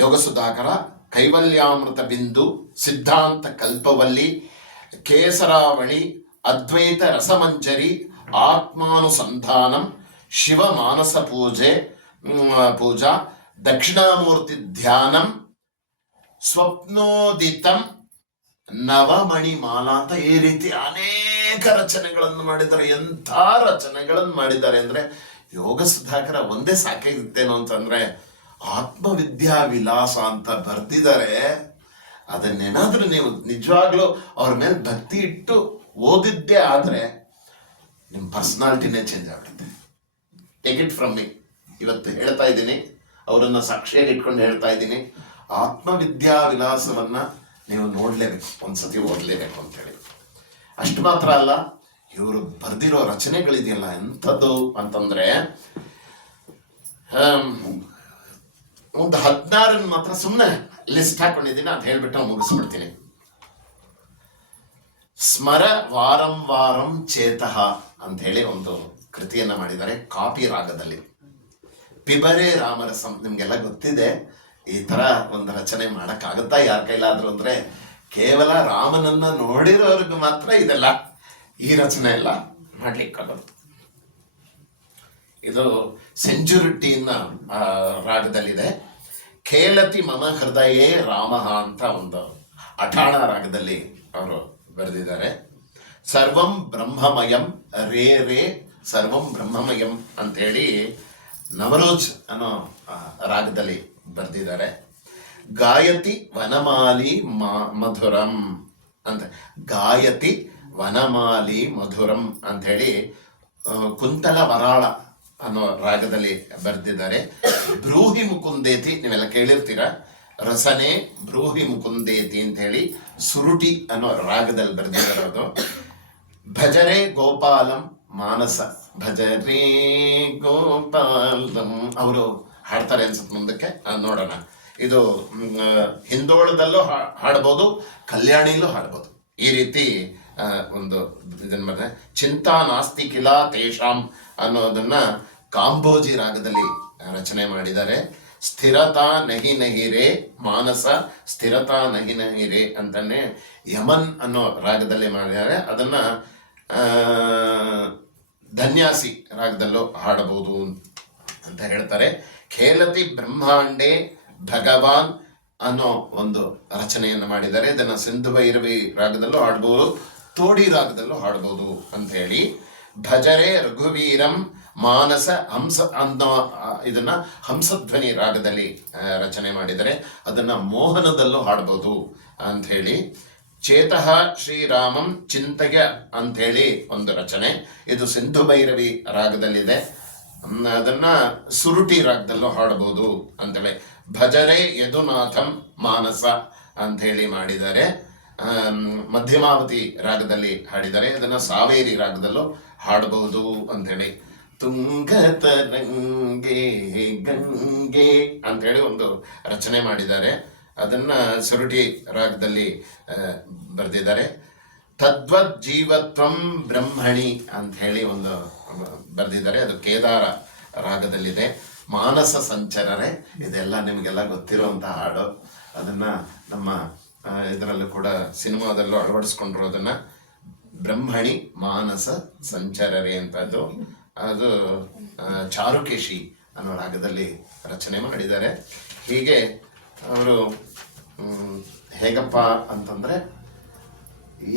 ಯೋಗ ಸುಧಾಕರ, ಕೈವಲ್ಯಾಮೃತ ಬಿಂದು, ಸಿದ್ಧಾಂತ ಕಲ್ಪವಲ್ಲಿ, ಕೇಸರಾವಳಿ, ಅದ್ವೈತ ರಸಮಂಜರಿ, ಆತ್ಮಾನುಸಂಧಾನಂ, ಶಿವ ಮಾನಸ ಪೂಜಾ, ದಕ್ಷಿಣಾಮೂರ್ತಿ ಧ್ಯಾನಂ, ಸ್ವಪ್ನೋದಿತಂ, ನವಮಣಿ ಮಾಲಾ ಅಂತ ಈ ರೀತಿ ಅನೇಕ ರಚನೆಗಳನ್ನು ಮಾಡಿದ್ದಾರೆ. ಎಂಥ ರಚನೆಗಳನ್ನು ಮಾಡಿದ್ದಾರೆ ಅಂದ್ರೆ, ಯೋಗ ಸುಧಾಕರ ಒಂದೇ ಸಾಕಾಗಿತ್ತೇನೋ ಅಂತಂದ್ರೆ, ಆತ್ಮವಿದ್ಯಾ ವಿಲಾಸ ಅಂತ ಬರ್ತಿದ್ದಾರೆ. ಅದನ್ನೇನಾದ್ರೂ ನೀವು ನಿಜವಾಗ್ಲೂ ಅವ್ರ ಮೇಲೆ ಭಕ್ತಿ ಇಟ್ಟು ಓದಿದ್ದೇ ಆದ್ರೆ ನಿಮ್ಮ ಪರ್ಸನಾಲಿಟಿನೇ ಚೇಂಜ್ ಆಗ್ಬಿಡುತ್ತೆ. Take it from me. ಇವತ್ತು ಹೇಳ್ತಾ ಇದ್ದೀನಿ, ಅವರನ್ನ ಸಾಕ್ಷಿಯಾಗಿ ಇಟ್ಕೊಂಡು ಹೇಳ್ತಾ ಇದ್ದೀನಿ, ಆತ್ಮವಿದ್ಯಾ ವಿಲಾಸವನ್ನ ನೀವು ನೋಡ್ಲೇಬೇಕು, ಒಂದ್ಸತಿ ಓದಲೇಬೇಕು ಅಂತ ಹೇಳಿ. ಅಷ್ಟು ಮಾತ್ರ ಅಲ್ಲ, ಇವರು ಬರ್ದಿರೋ ರಚನೆಗಳಿದೆಯಲ್ಲ ಎಂಥದ್ದು ಅಂತಂದ್ರೆ, ಒಂದು 16 ಮಾತ್ರ ಸುಮ್ಮನೆ ಲಿಸ್ಟ್ ಹಾಕೊಂಡಿದ್ದೀನಿ, ಅದು ಹೇಳ್ಬಿಟ್ಟು ಮುಗಿಸ್ಬಿಡ್ತೀನಿ. ಸ್ಮರ ವಾರಂ ವಾರಂ ಚೇತಃ ಅಂತ ಹೇಳಿ ಒಂದು ಕೃತಿಯನ್ನ ಮಾಡಿದ್ದಾರೆ ಕಾಪಿ ರಾಗದಲ್ಲಿ. ಪಿಬರೆ ರಾಮರಸಂ, ನಿಮ್ಗೆಲ್ಲ ಗೊತ್ತಿದೆ. ಈ ತರ ಒಂದು ರಚನೆ ಮಾಡಕ್ಕಾಗತ್ತಾ ಯಾರ ಕೈಲಾದ್ರು ಅಂದ್ರೆ, ಕೇವಲ ರಾಮನನ್ನ ನೋಡಿರೋರ್ಗು ಮಾತ್ರ ಇದೆಲ್ಲ, ಈ ರಚನೆ ಎಲ್ಲ ಮಾಡ್ಲಿಕ್ಕಾಗೋದು. ಇದು ಸೆಂಚುರಿಟಿನ ರಾಗದಲ್ಲಿದೆ. ಖೇಲತಿ ಮಮ ಹೃದಯೇ ರಾಮ ಅಂತ ಒಂದು ಅಠಾಣ ರಾಗದಲ್ಲಿ ಅವರು ಬರೆದಿದ್ದಾರೆ. ಸರ್ವಂ ಬ್ರಹ್ಮಮಯಂ ರೇ ರೇ ಸರ್ವಂ ಬ್ರಹ್ಮಮಯಂ ಅಂತೇಳಿ ನವರೋಜ್ ಅನ್ನೋ ರಾಗದಲ್ಲಿ ಬರೆದಿದ್ದಾರೆ. ಗಾಯತಿ ವನಮಾಲಿ ಮಧುರಂ ಅಂತ, ಗಾಯತಿ ವನಮಾಲಿ ಮಧುರಂ ಅಂತ ಹೇಳಿ ಕುಂತಲ ವರಾಳ ಅನ್ನೋ ರಾಗದಲ್ಲಿ ಬರೆದಿದ್ದಾರೆ. ಬ್ರೂಹಿ ಮುಕುಂದೇತಿ ನೀವೆಲ್ಲ ಕೇಳಿರ್ತೀರ. ರಸನೆ ಬ್ರೂಹಿ ಮುಕುಂದೇತಿ ಅಂತ ಹೇಳಿ ಸುರುಟಿ ಅನ್ನೋ ರಾಗದಲ್ಲಿ ಬರೆದಿರೋದು. ಭಜರೆ ಗೋಪಾಲಂ ಮಾನಸ ಭಜರೆ ಗೋಪಾಲಂ ಅವರು ಹಾಡ್ತಾರೆ ಅನ್ಸುತ್ತೆ. ಮುಂದಕ್ಕೆ ನೋಡೋಣ. ಇದು ಹಿಂದೋಳದಲ್ಲೂ ಹಾಡ್ಬೋದು, ಕಲ್ಯಾಣಿಲೂ ಹಾಡ್ಬೋದು. ಈ ರೀತಿ ಒಂದು ಇದನ್ನ ಮಾಡಿದ್ರೆ ಚಿಂತಾ ನಾಸ್ತಿ ಕಿಲಾ ತೇಷಾಂ ಅನ್ನೋದನ್ನ ಕಾಂಬೋಜಿ ರಾಗದಲ್ಲಿ ರಚನೆ ಮಾಡಿದ್ದಾರೆ. ಸ್ಥಿರತಾ ನಹಿ ನಹಿ ರೇ ಮಾನಸ ಸ್ಥಿರತಾ ನಹಿ ನಹಿ ರೇ ಅಂತಾನೆ ಯಮನ್ ಅನ್ನೋ ರಾಗದಲ್ಲಿ ಮಾಡಿದ್ದಾರೆ. ಅದನ್ನ ಧನ್ಯಾಸಿ ರಾಗದಲ್ಲೂ ಹಾಡಬಹುದು ಅಂತ ಹೇಳ್ತಾರೆ. ಖೇಲತಿ ಬ್ರಹ್ಮಾಂಡೇ ಭಗವಾನ್ ಅನ್ನೋ ಒಂದು ರಚನೆಯನ್ನು ಮಾಡಿದ್ದಾರೆ. ಇದನ್ನ ಸಿಂಧು ಭೈರವಿ ರಾಗದಲ್ಲೂ ಹಾಡ್ಬೋದು, ತೋಡಿ ರಾಗದಲ್ಲೂ ಹಾಡ್ಬೋದು ಅಂತ ಹೇಳಿ. ಭಜರೆ ರಘುವೀರಂ ಮಾನಸ ಹಂಸ ಅನ್ನೋ ಇದನ್ನ ಹಂಸಧ್ವನಿ ರಾಗದಲ್ಲಿ ರಚನೆ ಮಾಡಿದರೆ ಅದನ್ನ ಮೋಹನದಲ್ಲೂ ಹಾಡ್ಬೋದು ಅಂತ ಹೇಳಿ. ಚೇತಃ ಶ್ರೀರಾಮಂ ಚಿಂತೆಯ ಅಂಥೇಳಿ ಒಂದು ರಚನೆ, ಇದು ಸಿಂಧು ಭೈರವಿ ರಾಗದಲ್ಲಿದೆ. ಅದನ್ನ ಸುರುಟಿ ರಾಗದಲ್ಲೂ ಹಾಡಬಹುದು ಅಂತೇಳಿ. ಭಜರೆ ಯದುನಾಥಂ ಮಾನಸ ಅಂತ ಹೇಳಿ ಮಾಡಿದ್ದಾರೆ. ಮಧ್ಯಮಾವತಿ ರಾಗದಲ್ಲಿ ಹಾಡಿದ್ದಾರೆ. ಅದನ್ನ ಸಾವೇರಿ ರಾಗದಲ್ಲೂ ಹಾಡಬಹುದು ಅಂತೇಳಿ. ತುಂಗತರಂಗೆ ಗಂಗೆ ಅಂತೇಳಿ ಒಂದು ರಚನೆ ಮಾಡಿದ್ದಾರೆ. ಅದನ್ನ ಸುರುಟಿ ರಾಗದಲ್ಲಿ ಬರೆದಿದ್ದಾರೆ. ತದ್ವದ್ ಜೀವತ್ವಂ ಬ್ರಹ್ಮಣಿ ಅಂತ ಹೇಳಿ ಒಂದು ಬರೆದಿದ್ದಾರೆ. ಅದು ಕೇದಾರ ರಾಗದಲ್ಲಿದೆ. ಮಾನಸ ಸಂಚರರೆ ಇದೆಲ್ಲ ನಿಮಗೆಲ್ಲ ಗೊತ್ತಿರುವಂತಹ ಹಾಡು. ಅದನ್ನ ನಮ್ಮ ಇದರಲ್ಲೂ ಕೂಡ ಸಿನಿಮಾದಲ್ಲೂ ಅಳವಡಿಸ್ಕೊಂಡಿರೋದನ್ನ ಬ್ರಹ್ಮಣಿ ಮಾನಸ ಸಂಚರರೆ ಅಂತದ್ದು ಅದು ಚಾರುಕೇಶಿ ಅನ್ನೋ ರಾಗದಲ್ಲಿ ರಚನೆ ಮಾಡಿದ್ದಾರೆ. ಹೀಗೆ ಅವರು ಹೇಗಪ್ಪ ಅಂತಂದ್ರೆ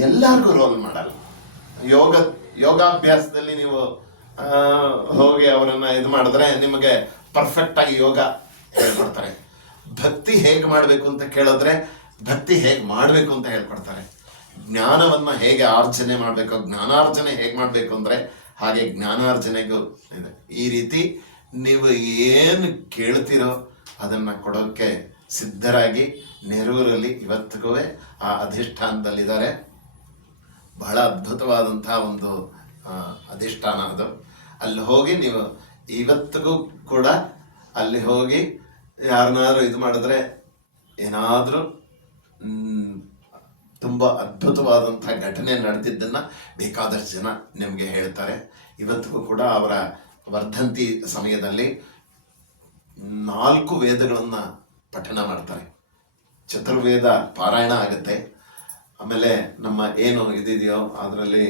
ಎಲ್ಲರಿಗೂ ರೋಲ್ ಮಾಡಲ್ಲ. ಯೋಗಾಭ್ಯಾಸದಲ್ಲಿ ನೀವು ಹೋಗಿ ಅವರನ್ನ ಇದು ಮಾಡಿದ್ರೆ ನಿಮಗೆ ಪರ್ಫೆಕ್ಟ್ ಆಗಿ ಯೋಗ ಹೇಳ್ಕೊಡ್ತಾರೆ. ಭಕ್ತಿ ಹೇಗೆ ಮಾಡಬೇಕು ಅಂತ ಕೇಳಿದ್ರೆ ಭಕ್ತಿ ಹೇಗೆ ಮಾಡಬೇಕು ಅಂತ ಹೇಳ್ಕೊಡ್ತಾರೆ. ಜ್ಞಾನವನ್ನ ಹೇಗೆ ಆರ್ಜನೆ ಮಾಡಬೇಕು, ಜ್ಞಾನಾರ್ಜನೆ ಹೇಗೆ ಮಾಡಬೇಕು ಅಂದ್ರೆ ಹಾಗೆ ಜ್ಞಾನಾರ್ಜನೆಗೂ ಇದೆ. ಈ ರೀತಿ ನೀವು ಏನು ಕೇಳ್ತಿರೋ ಅದನ್ನ ಕೊಡೋಕ್ಕೆ ಸಿದ್ಧರಾಗಿ ನೆರೂರಲ್ಲಿ ಇವತ್ತಿಗೂ ಆ ಅಧಿಷ್ಠಾನದಲ್ಲಿದ್ದಾರೆ. ಬಹಳ ಅದ್ಭುತವಾದಂತಹ ಒಂದು ಅಧಿಷ್ಠಾನ ಅದು. ಅಲ್ಲಿ ಹೋಗಿ ನೀವು ಇವತ್ತಿಗೂ ಕೂಡ ಅಲ್ಲಿ ಹೋಗಿ ಯಾರನ್ನಾದ್ರೂ ಇದು ಮಾಡಿದ್ರೆ ಏನಾದರೂ ತುಂಬ ಅದ್ಭುತವಾದಂತಹ ಘಟನೆ ನಡೆದಿದ್ದನ್ನು ಬೇಕಾದಷ್ಟು ಜನ ನಿಮಗೆ ಹೇಳ್ತಾರೆ. ಇವತ್ತಿಗೂ ಕೂಡ ಅವರ ವರ್ಧಂತಿ ಸಮಯದಲ್ಲಿ 4 ವೇದಗಳನ್ನು ಪಠಣ ಮಾಡ್ತಾರೆ. ಚತುರ್ವೇದ ಪಾರಾಯಣ ಆಗುತ್ತೆ. ಆಮೇಲೆ ನಮ್ಮ ಏನು ಇದಿದೆಯೋ ಅದರಲ್ಲಿ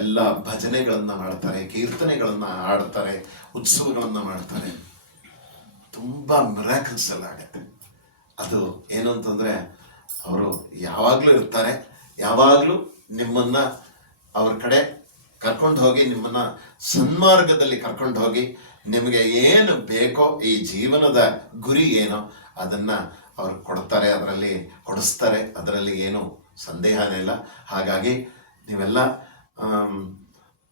ಎಲ್ಲ ಭಜನೆಗಳನ್ನ ಮಾಡ್ತಾರೆ, ಕೀರ್ತನೆಗಳನ್ನ ಹಾಡ್ತಾರೆ, ಉತ್ಸವಗಳನ್ನ ಮಾಡ್ತಾರೆ. ತುಂಬ ಮಿರಾಕಲ್ಸ್ ಎಲ್ಲ ಆಗುತ್ತೆ. ಅದು ಏನು ಅಂತಂದರೆ ಅವರು ಯಾವಾಗಲೂ ಇರ್ತಾರೆ. ಯಾವಾಗಲೂ ನಿಮ್ಮನ್ನ ಅವ್ರ ಕಡೆ ಕರ್ಕೊಂಡು ಹೋಗಿ ನಿಮ್ಮನ್ನ ಸನ್ಮಾರ್ಗದಲ್ಲಿ ಕರ್ಕೊಂಡು ಹೋಗಿ ನಿಮಗೆ ಏನು ಬೇಕೋ ಈ ಜೀವನದ ಗುರಿ ಏನೋ ಅದನ್ನ ಅವ್ರು ಕೊಡ್ತಾರೆ, ಅದರಲ್ಲಿ ಕೊಡಿಸ್ತಾರೆ. ಅದರಲ್ಲಿ ಏನು ಸಂದೇಹನೇ ಇಲ್ಲ. ಹಾಗಾಗಿ ನೀವೆಲ್ಲ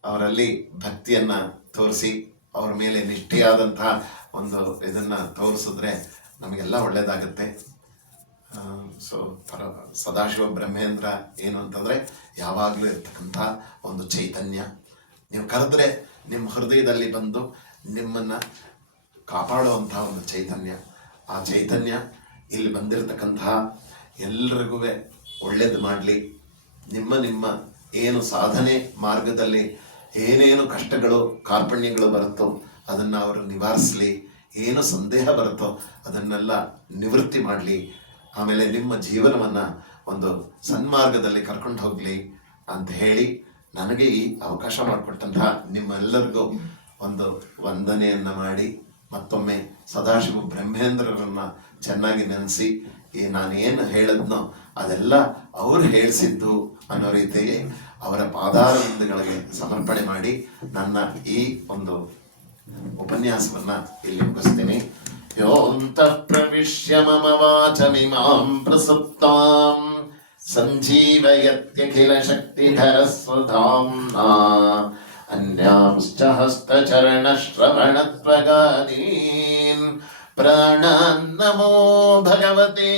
ಅವರಲ್ಲಿ ಭಕ್ತಿಯನ್ನ ತೋರಿಸಿ ಅವ್ರ ಮೇಲೆ ನಿಷ್ಠೆಯಾದಂತಹ ಒಂದು ಇದನ್ನ ತೋರಿಸಿದ್ರೆ ನಮಗೆಲ್ಲ ಒಳ್ಳೇದಾಗುತ್ತೆ. ಸೊ ಸದಾಶಿವ ಬ್ರಹ್ಮೇಂದ್ರ ಏನು ಅಂತಂದರೆ ಯಾವಾಗಲೂ ಇರ್ತಕ್ಕಂಥ ಒಂದು ಚೈತನ್ಯ. ನೀವು ಕರೆದ್ರೆ ನಿಮ್ಮ ಹೃದಯದಲ್ಲಿ ಬಂದು ನಿಮ್ಮನ್ನು ಕಾಪಾಡುವಂತಹ ಒಂದು ಚೈತನ್ಯ. ಆ ಚೈತನ್ಯ ಇಲ್ಲಿ ಬಂದಿರತಕ್ಕಂತಹ ಎಲ್ರಿಗೂ ಒಳ್ಳೇದು ಮಾಡಲಿ. ನಿಮ್ಮ ಏನು ಸಾಧನೆ ಮಾರ್ಗದಲ್ಲಿ ಏನೇನು ಕಷ್ಟಗಳು ಕಾರ್ಪಣ್ಯಗಳು ಬರುತ್ತೋ ಅದನ್ನು ಅವರು ನಿವಾರಿಸಲಿ. ಏನು ಸಂದೇಹ ಬರುತ್ತೋ ಅದನ್ನೆಲ್ಲ ನಿವೃತ್ತಿ ಮಾಡಲಿ. ಆಮೇಲೆ ನಿಮ್ಮ ಜೀವನವನ್ನು ಒಂದು ಸನ್ಮಾರ್ಗದಲ್ಲಿ ಕರ್ಕೊಂಡು ಹೋಗಲಿ ಅಂತ ಹೇಳಿ ನನಗೆ ಈ ಅವಕಾಶ ಮಾಡಿಕೊಟ್ಟಂತಹ ನಿಮ್ಮೆಲ್ಲರಿಗೂ ಒಂದು ವಂದನೆಯನ್ನು ಮಾಡಿ ಮತ್ತೊಮ್ಮೆ ಸದಾಶಿವ ಬ್ರಹ್ಮೇಂದ್ರರನ್ನು ಚೆನ್ನಾಗಿ ನೆನೆಸಿ ನಾನೇನು ಹೇಳಿದ್ನೋ ಅದೆಲ್ಲ ಅವರು ಹೇಳಿಸಿದ್ದು ಅನ್ನೋ ರೀತಿಯಲ್ಲಿ ಅವರ ಪಾದಾರವಿಂದಗಳಿಗೆ ಸಮರ್ಪಣೆ ಮಾಡಿ ನನ್ನ ಈ ಒಂದು ಉಪನ್ಯಾಸವನ್ನ ಇಲ್ಲಿ ಮುಗಿಸ್ತೀನಿ. ಯೋಂತಃ ಪ್ರವಿಶ್ಯ ಮಮ ವಾಚಮಿಮಾಂ ಪ್ರಸುಪ್ತಾಂ ಸಂಜೀವಯತ್ಯಖಿಲ ಶಕ್ತಿಧರ ಸ್ವಧಾಮ್ನಾ ಅನ್ಯಾಂಶ್ಚ ಹಸ್ತಚರಣಶ್ರವಣತ್ವಗಾದೀನ್ ಪ್ರಾಣಾನ್ ನಮೋ ಭಗವತೆ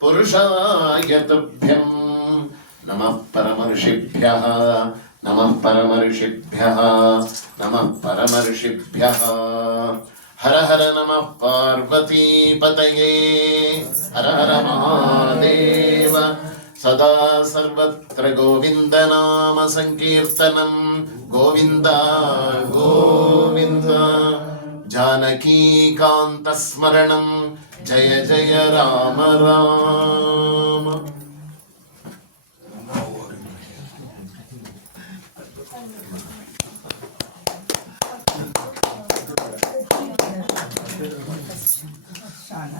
ಪುರುಷಾಯ ತುಭ್ಯಂ. ನಮಃ ಪರಮರ್ಷಿಭ್ಯಃ ನಮಃ ಪರಮರ್ಷಿಭ್ಯಃ ನಮಃ ಪರಮರ್ಷಿಭ್ಯಃ. ಹರ ಹರ ನಮಃ ಪಾರ್ವತೀಪತಯೇ ಹರ ಹರ ಮಹಾದೇವ. ಸದಾ ಸರ್ವತ್ರ ಗೋವಿಂದ ನಾಮ ಸಂಕೀರ್ತನಂ ಗೋವಿಂದ ಗೋವಿಂದ. ಜಾನಕೀಕಾಂತ ಸ್ಮರಣಂ ಜಯ ಜಯ ರಾಮ ರಾಮ. ಶಾನ